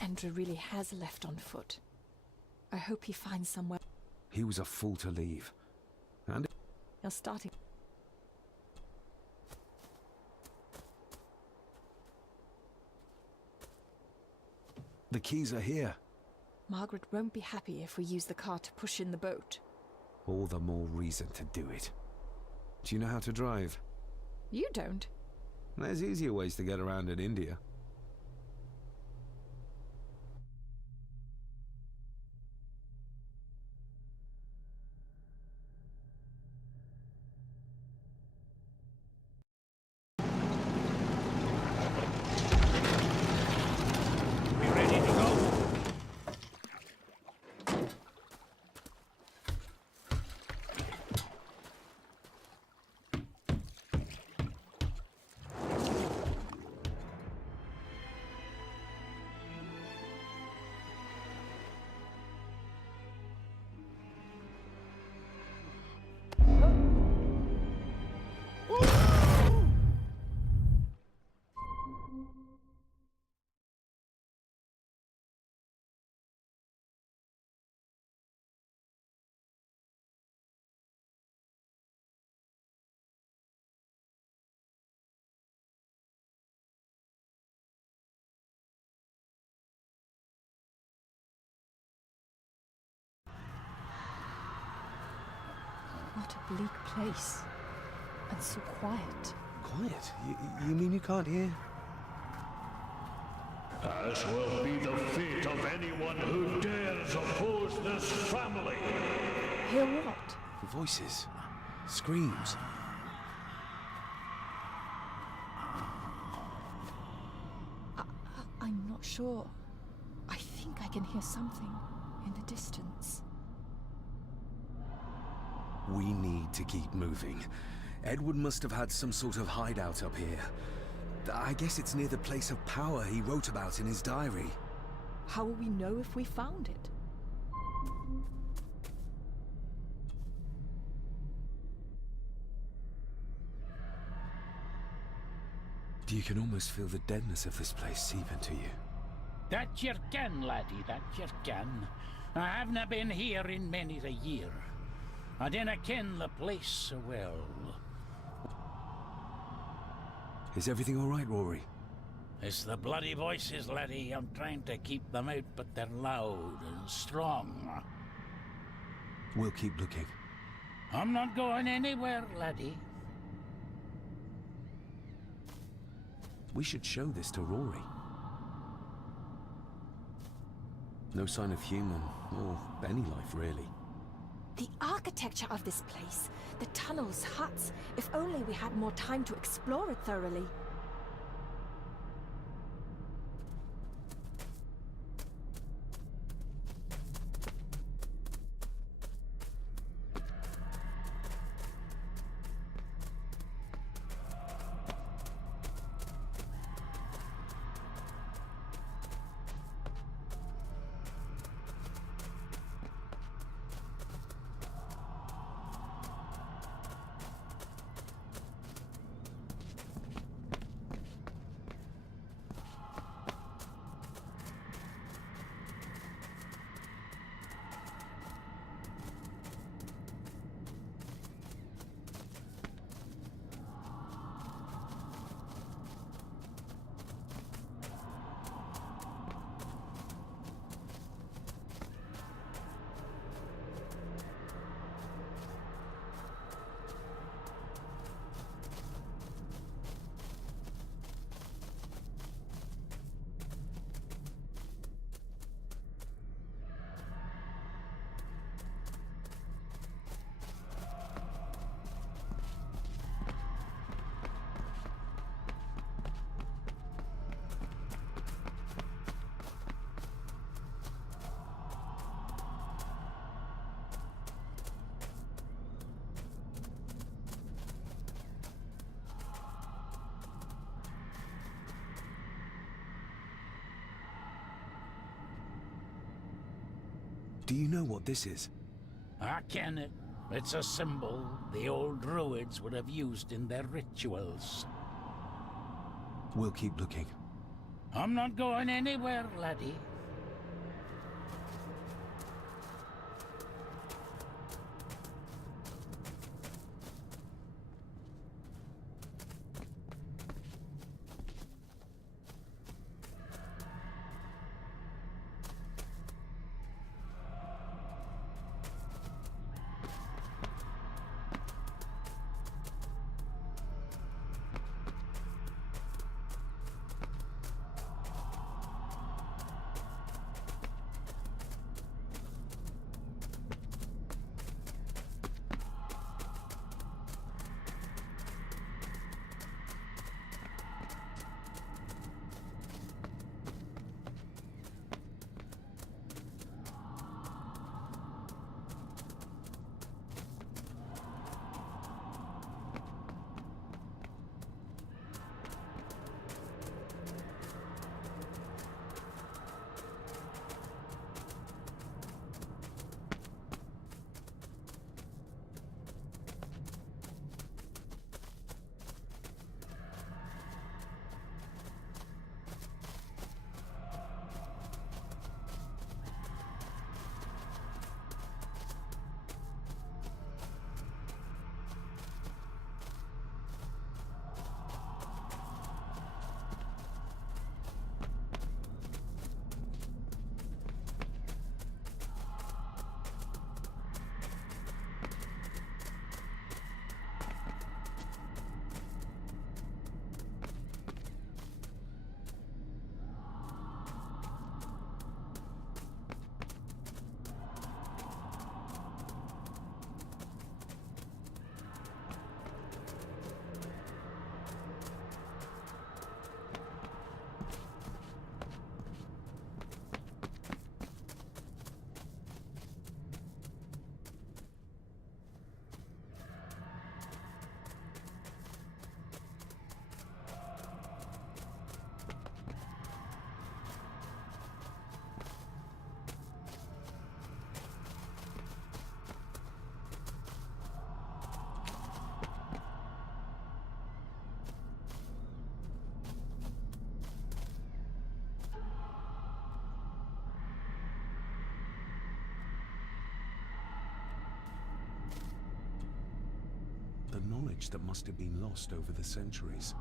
Endre really has left on foot. I hope he finds somewhere. He was a fool to leave. And You're starting. the keys are here. Margaret won't be happy if we use the car to push in the boat. All the more reason to do it. Do you know how to drive? You don't. There's easier ways to get around in India. We ready to go? What a bleak place. And so quiet. Quiet? You mean you can't hear? As will be the fate of anyone who dares oppose this family. Hear what? Voices. Screams. I'm not sure. I think I can hear something in the distance. We need to keep moving. Edward must have had some sort of hideout up here. I guess it's near the place of power he wrote about in his diary. How will we know if we found it? You can almost feel the deadness of this place seep into you. That you can, laddie, that you can. I haven't been here in many a year. I dinna ken the place so well. Is everything all right, Rory? It's the bloody voices, laddie. I'm trying to keep them out, but they're loud and strong. We'll keep looking. I'm not going anywhere, laddie. We should show this to Rory. No sign of human, or any life, really. The architecture of this place, the tunnels, huts. If only we had more time to explore it thoroughly. Do you know what this is? I ken it. It's a symbol the old druids would have used in their rituals. We'll keep looking. I'm not going anywhere, laddie. knowledge that must have been lost over the centuries.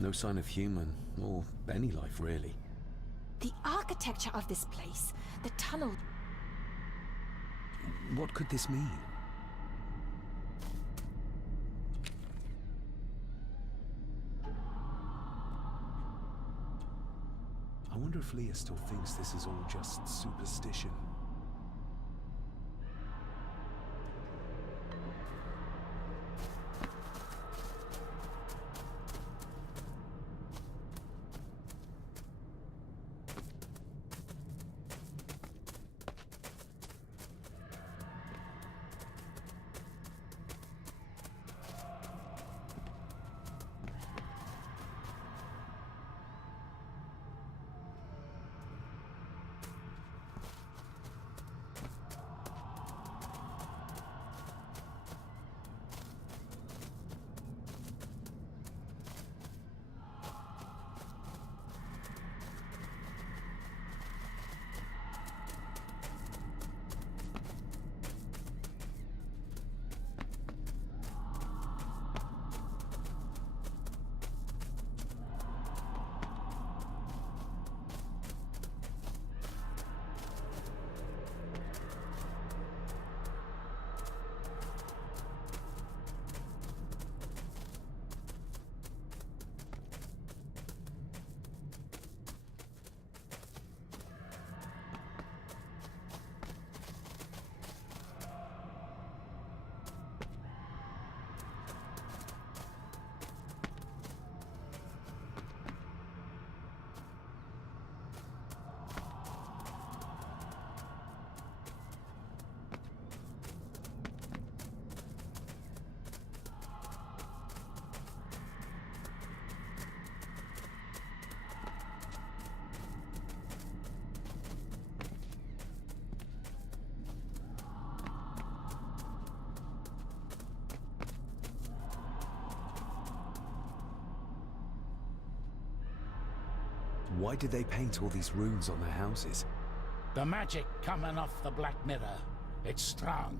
No sign of human, or any life, really. The architecture of this place, the tunnel. What could this mean? I wonder if Leah still thinks this is all just superstition. Why did they paint all these runes on their houses? The magic coming off the Black Mirror. It's strong,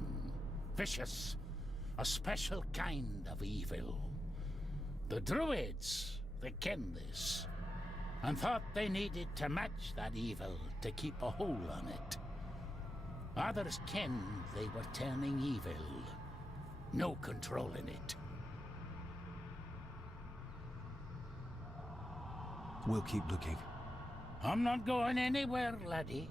vicious, a special kind of evil. The Druids, they ken this, and thought they needed to match that evil to keep a hold on it. Others kenned they were turning evil. No controlling it. We'll keep looking. I'm not going anywhere, laddie.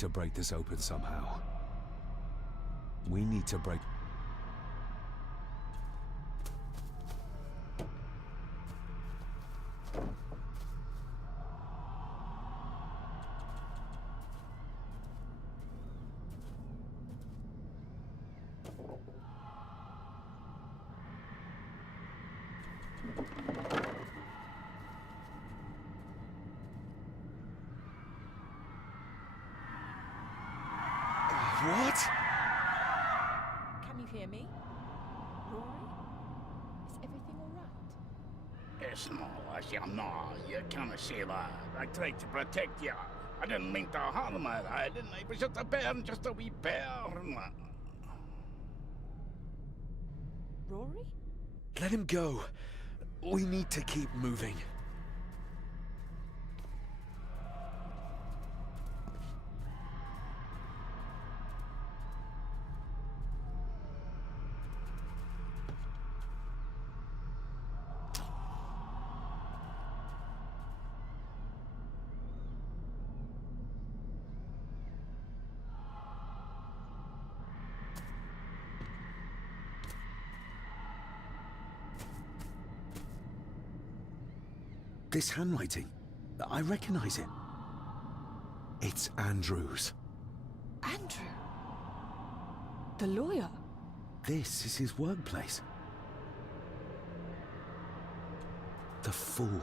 to break this open somehow. We need to break... What? Can you hear me? Rory? Is everything all right? It's no, you can't see that. I tried to protect you. I didn't mean to harm her, I didn't. It was just a bear, just a wee bear. Rory? Let him go. We need to keep moving. This handwriting, I recognize it. It's Andrew's. Andrew? The lawyer? This is his workplace. The fool.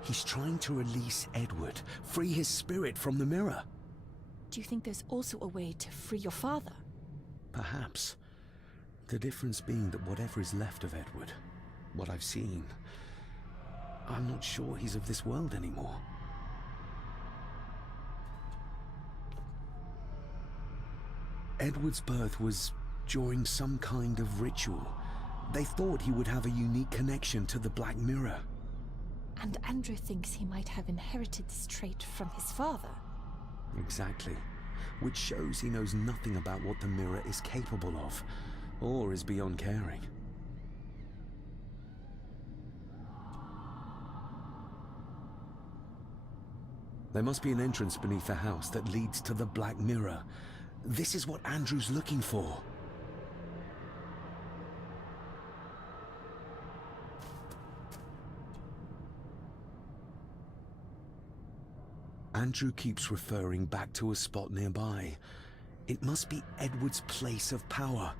He's trying to release Edward, free his spirit from the mirror. Do you think there's also a way to free your father? Perhaps. The difference being that whatever is left of Edward, what I've seen, I'm not sure he's of this world anymore. Edward's birth was during some kind of ritual. They thought he would have a unique connection to the Black Mirror. And Andrew thinks he might have inherited this trait from his father. Exactly. Which shows he knows nothing about what the mirror is capable of, or is beyond caring. There must be an entrance beneath the house that leads to the Black Mirror. This is what Andrew's looking for. Andrew keeps referring back to a spot nearby. It must be Edward's place of power.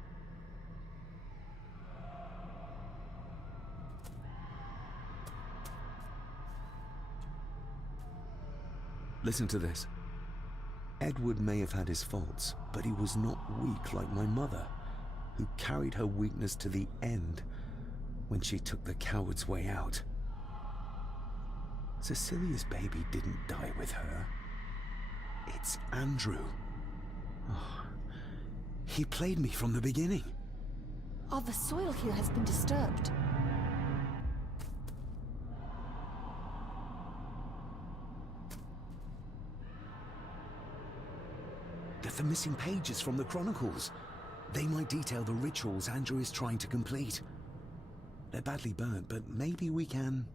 Listen to this. Edward may have had his faults, but he was not weak like my mother, who carried her weakness to the end when she took the coward's way out. Cecilia's baby didn't die with her. It's Andrew. Oh, he played me from the beginning. Oh, the soil here has been disturbed. They're the missing pages from the Chronicles. They might detail the rituals Andrew is trying to complete. They're badly burnt, but maybe we can...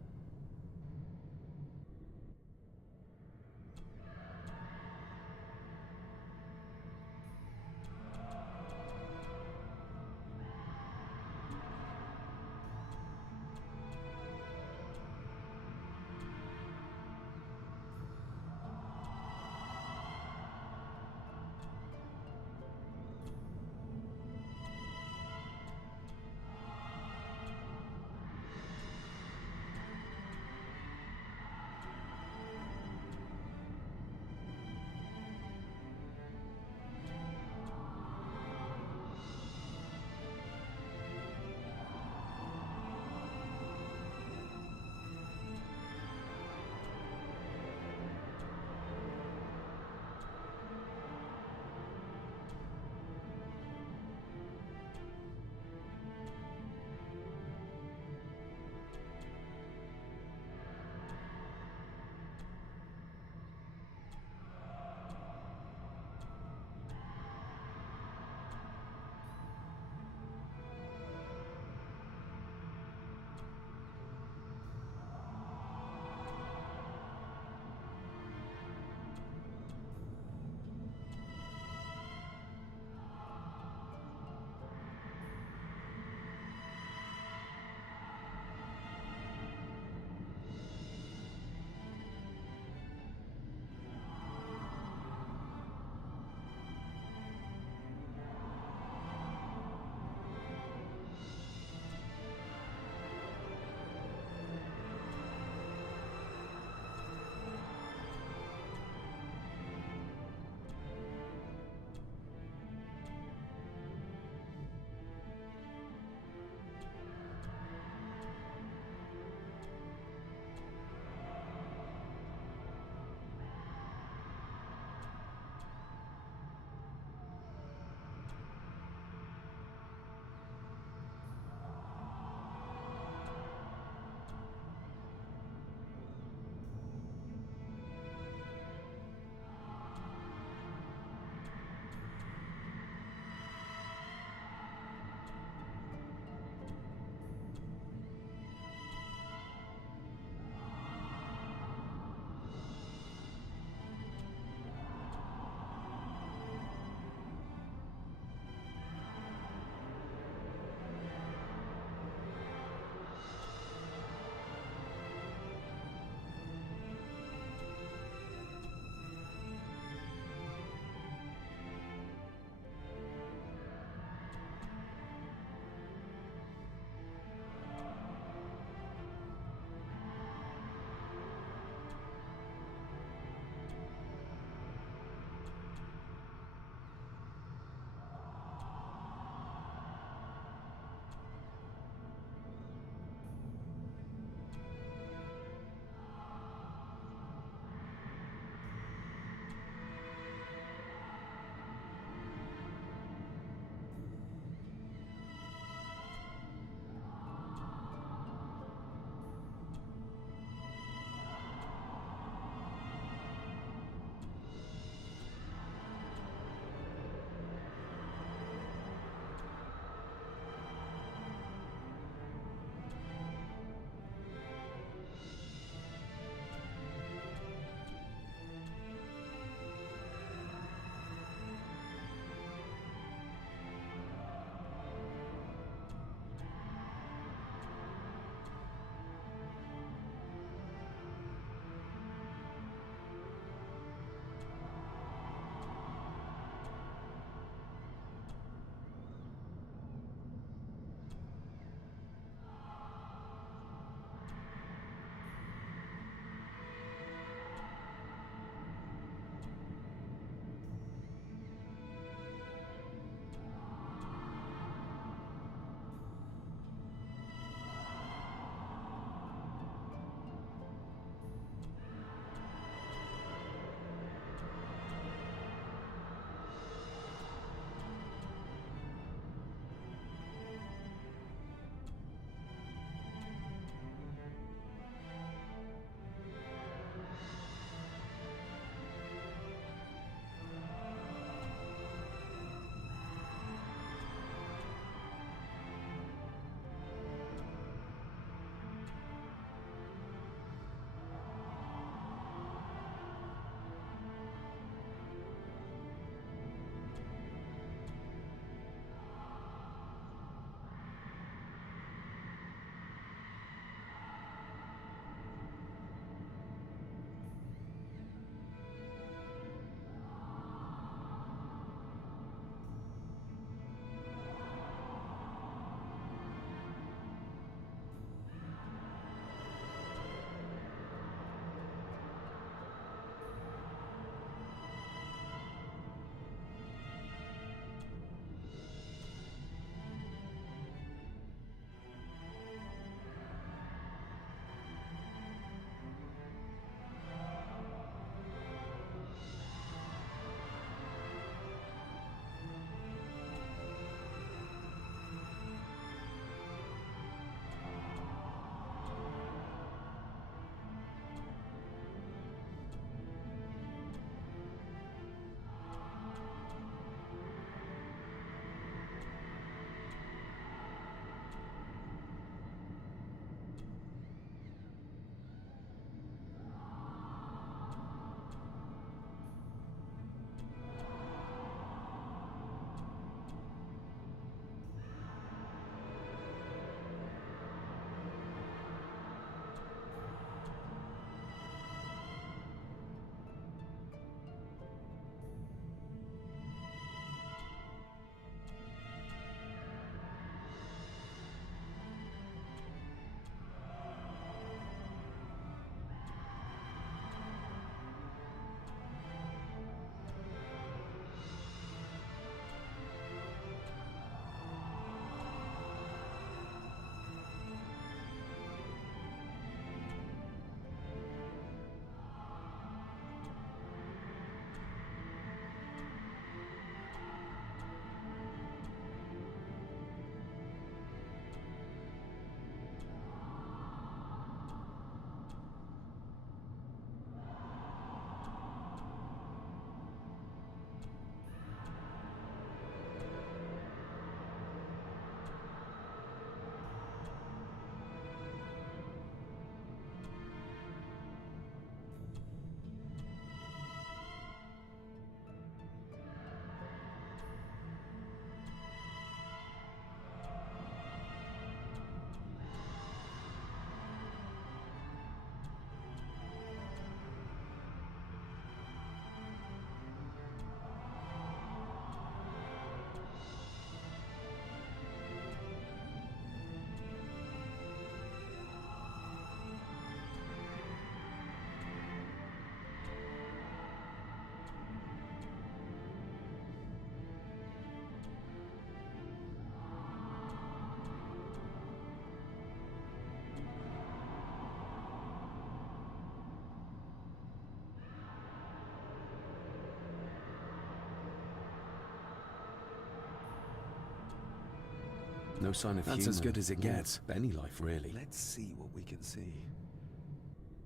No sign of That's human as good as it or gets. Any life, really. Let's see what we can see.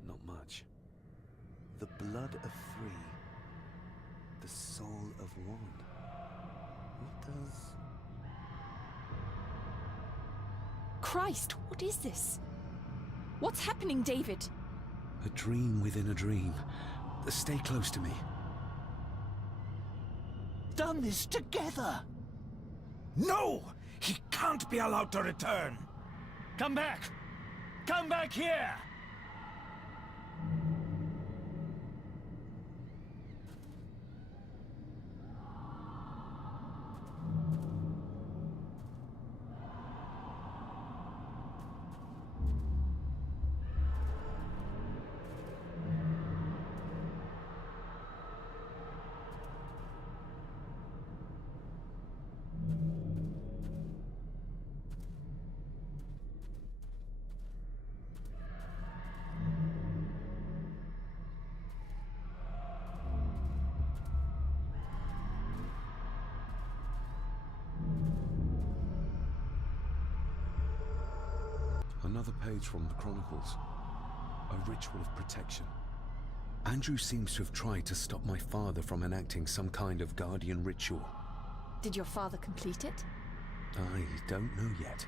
Not much. The blood of three. The soul of one. What does... Christ, what is this? What's happening, David? A dream within a dream. Stay close to me. Done this together! No! He can't be allowed to return! Come back! Come back here! Another page from the Chronicles. A ritual of protection. Andrew seems to have tried to stop my father from enacting some kind of guardian ritual. Did your father complete it? I don't know yet.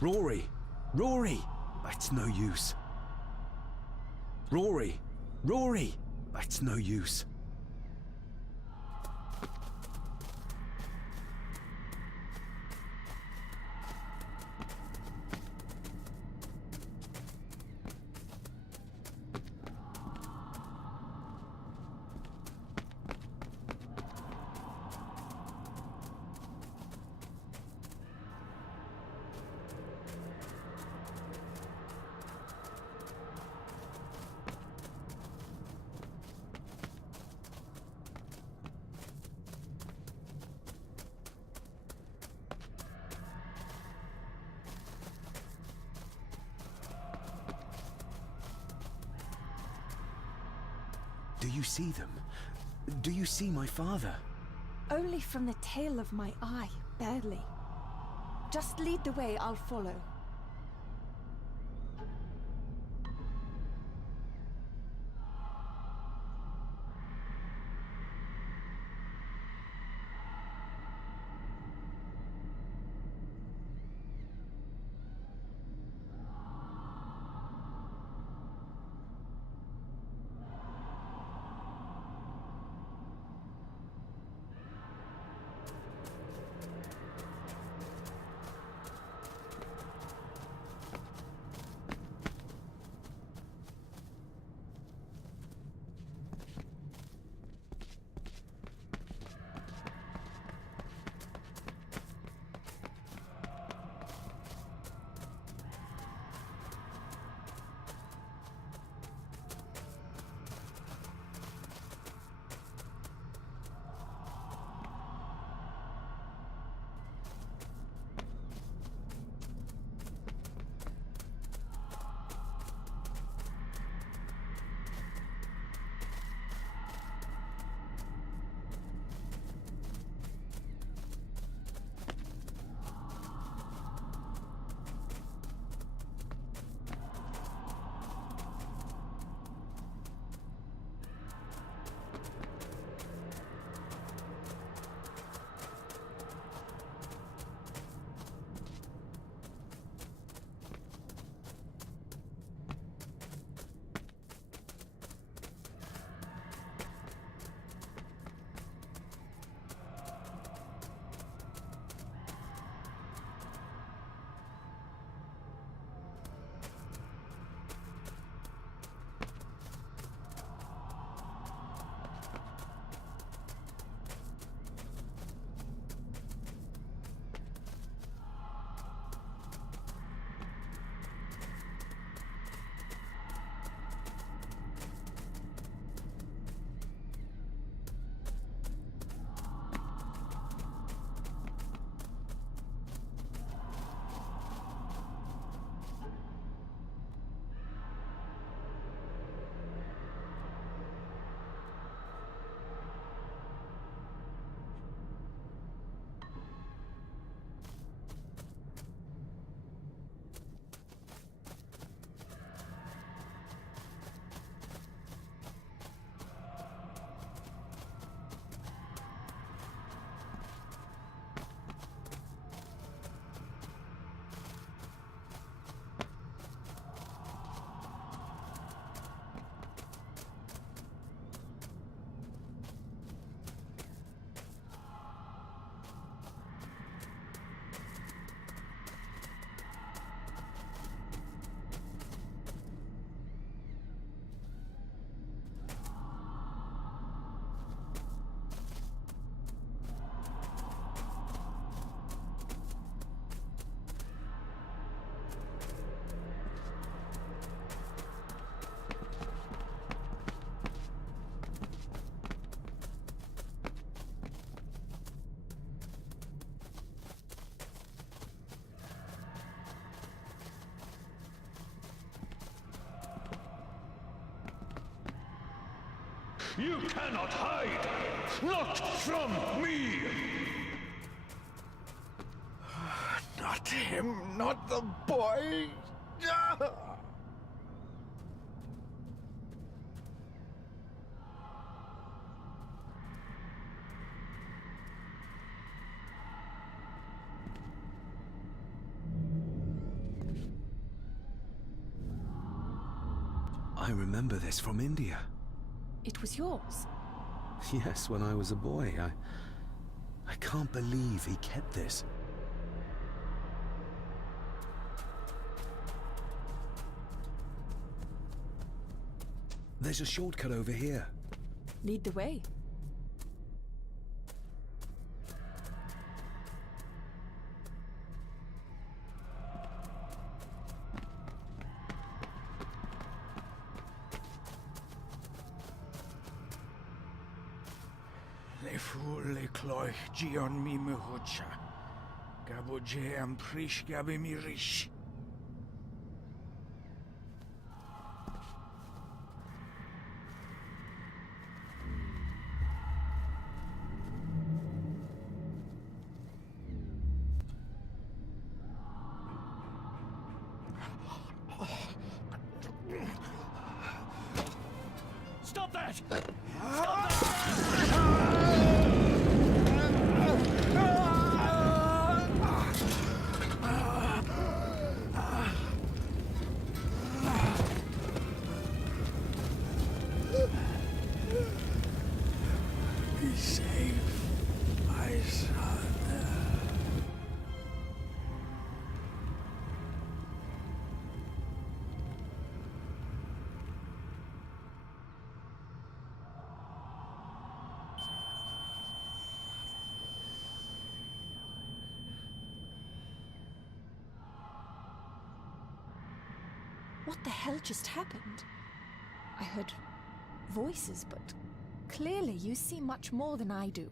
Rory! Rory! It's no use. Rory! Rory! It's no use. Do you see them? Do you see my father? Only from the tail of my eye, barely. Just lead the way, I'll follow. You cannot hide! Not from me! Not him, not the boy! I remember this from India. It was yours. Yes, when I was a boy. I can't believe he kept this. There's a shortcut over here. Lead the way. Le fu le cloich gion mi muhucha. Gabo je am prish gabe mi rish. Stop that! Be safe, my son. What the hell just happened? I heard voices, but clearly you see much more than I do.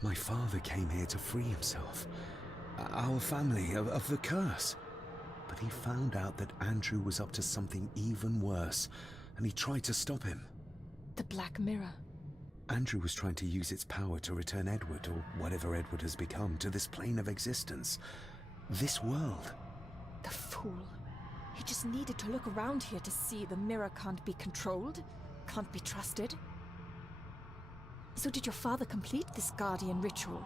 My father came here to free himself. Our family of the curse. But he found out that Andrew was up to something even worse, and he tried to stop him. The Black Mirror. Andrew was trying to use its power to return Edward, or whatever Edward has become, to this plane of existence. This world. The fool. He just needed to look around here to see the mirror can't be controlled, can't be trusted. So did your father complete this guardian ritual?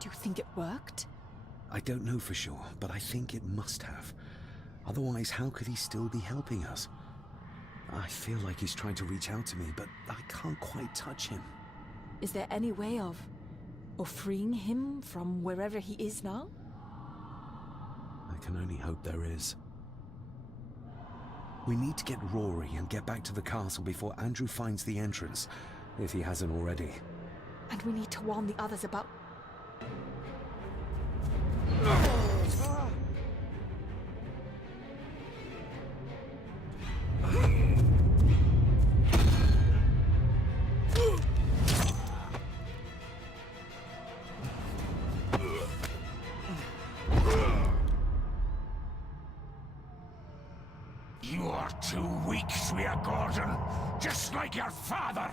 Do you think it worked? I don't know for sure, but I think it must have. Otherwise, how could he still be helping us? I feel like he's trying to reach out to me, but I can't quite touch him. Is there any way of freeing him from wherever he is now? I can only hope there is. We need to get Rory and get back to the castle before Andrew finds the entrance, if he hasn't already. And we need to warn the others about... You are too weak, Swear Gordon, just like your father!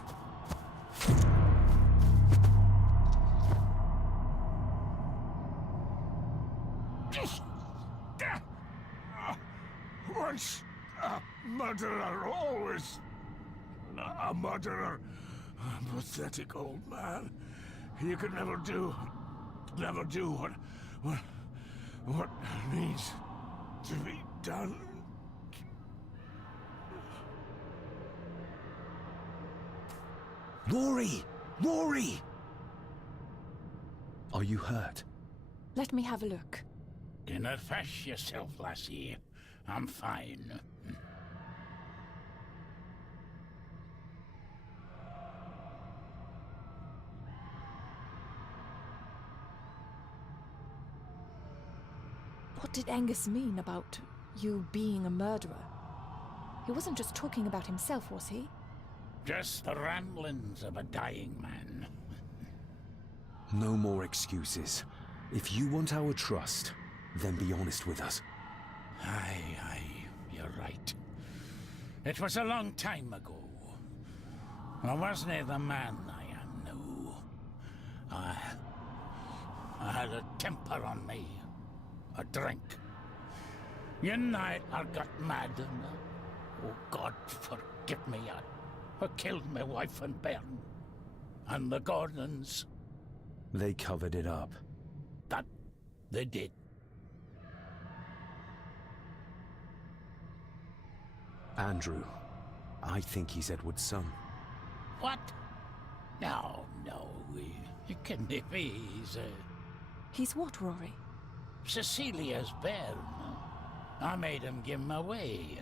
Once a murderer, always a murderer. A pathetic old man. You could never do what needs to be done. Rory! Rory! Are you hurt? Let me have a look. Dinna fash yourself, lassie. I'm fine. What did Angus mean about you being a murderer? He wasn't just talking about himself, was he? Just the ramblings of a dying man. No more excuses. If you want our trust, then be honest with us. Aye, you're right. It was a long time ago. I wasn't the man I am now. I had a temper on me. A drink. One night I got mad and, oh God forgive me, I killed my wife and bairn. And the Gordons. They covered it up. That they did. Andrew, I think he's Edward's son. What? No, he can't be. He's what, Rory? Cecilia's bairn. I made him give him away.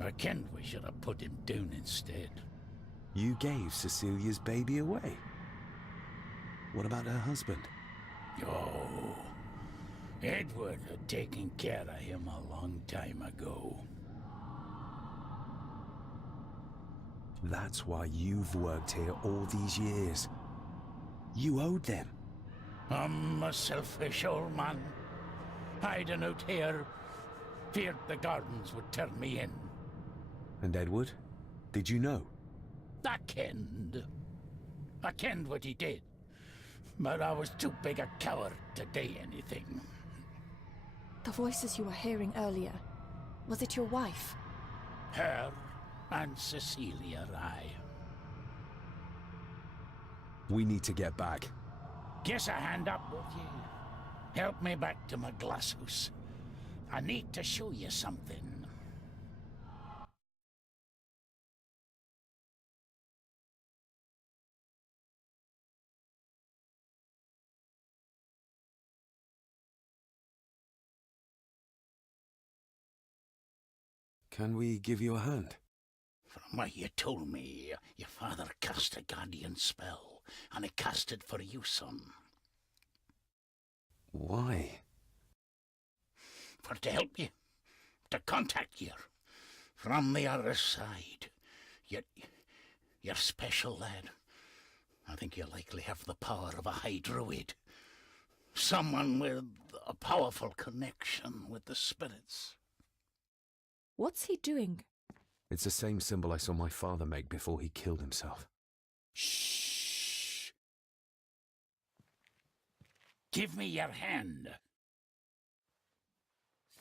I kenned we should have put him down instead. You gave Cecilia's baby away? What about her husband? Oh, Edward had taken care of him a long time ago. That's why you've worked here all these years. You owed them. I'm a selfish old man. Hiding out here, feared the gardens would turn me in. And Edward? Did you know? I kenned what he did. But I was too big a coward to do anything. The voices you were hearing earlier, was it your wife? Her and Cecilia, aye. We need to get back. Guess a hand up, would you? Help me back to my glasshouse. I need to show you something. Can we give you a hand? From what you told me, your father cast a guardian spell, and he cast it for you, son. Why? For to help you, to contact you, from the other side. You're special, lad. I think you likely have the power of a high druid. Someone with a powerful connection with the spirits. What's he doing? It's the same symbol I saw my father make before he killed himself. Shh! Give me your hand.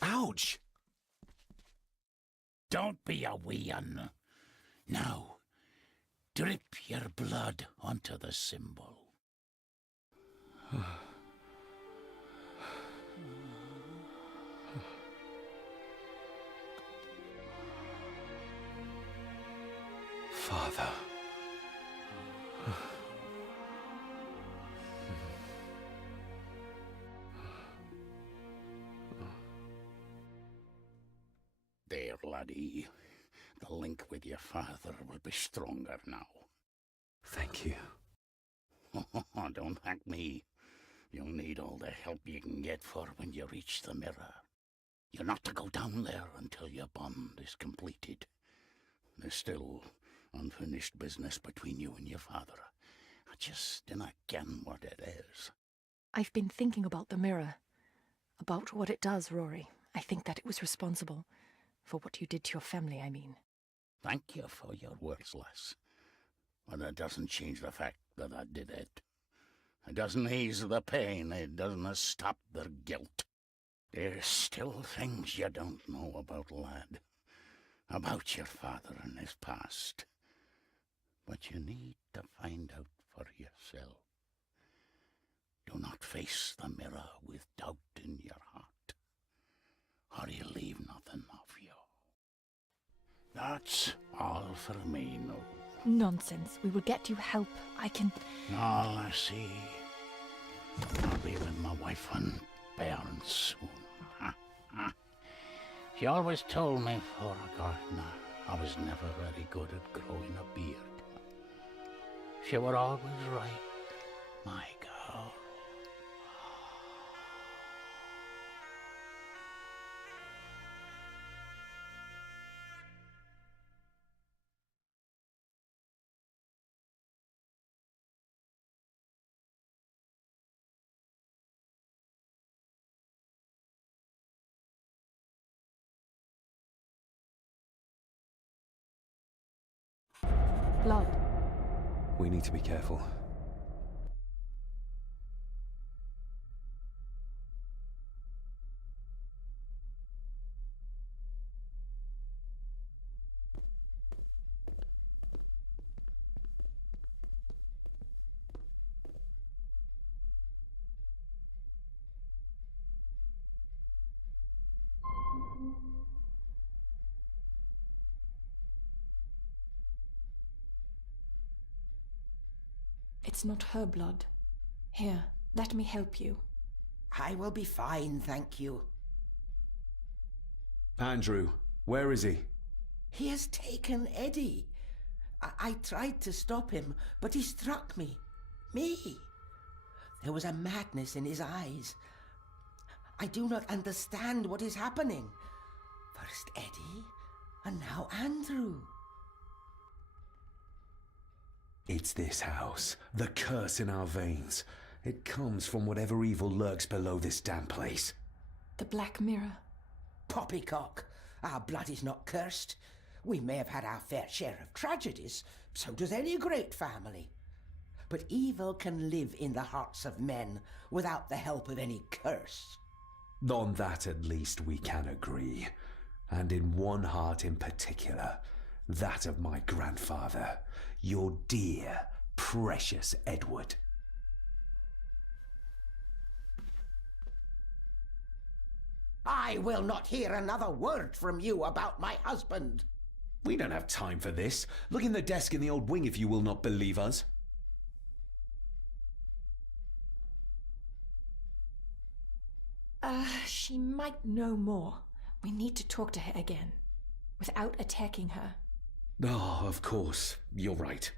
Ouch! Don't be a wee un. Now, drip your blood onto the symbol. Father. There, laddie. The link with your father will be stronger now. Thank you. Don't thank me. You'll need all the help you can get for when you reach the mirror. You're not to go down there until your bond is completed. There's still unfinished business between you and your father. I just dinna ken what it is. I've been thinking about the mirror. About what it does, Rory. I think that it was responsible. For what you did to your family, I mean. Thank you for your words, lass. But it doesn't change the fact that I did it. It doesn't ease the pain. It doesn't stop their guilt. There's still things you don't know about, lad. About your father and his past. But you need to find out for yourself. Do not face the mirror with doubt in your heart, or you'll leave nothing of you. That's all for me, no. Nonsense. We will get you help. I can... All I see. I'll be with my wife and bairn soon. She always told me for a gardener I was never very good at growing a beard. She were always right, my girl. blood. We need to be careful. It's not her blood. Here, let me help you. I will be fine, thank you. Andrew, where is he? He has taken Eddie. I tried to stop him, but he struck me. Me. There was a madness in his eyes. I do not understand what is happening. First Eddie, and now Andrew. It's this house. The curse in our veins. It comes from whatever evil lurks below this damn place. The Black Mirror. Poppycock. Our blood is not cursed. We may have had our fair share of tragedies. So does any great family. But evil can live in the hearts of men without the help of any curse. On that at least we can agree. And in one heart in particular. That of my grandfather. Your dear, precious Edward. I will not hear another word from you about my husband. We don't have time for this. Look in the desk in the old wing if you will not believe us. She might know more. We need to talk to her again. Without attacking her. Oh, of course. You're right.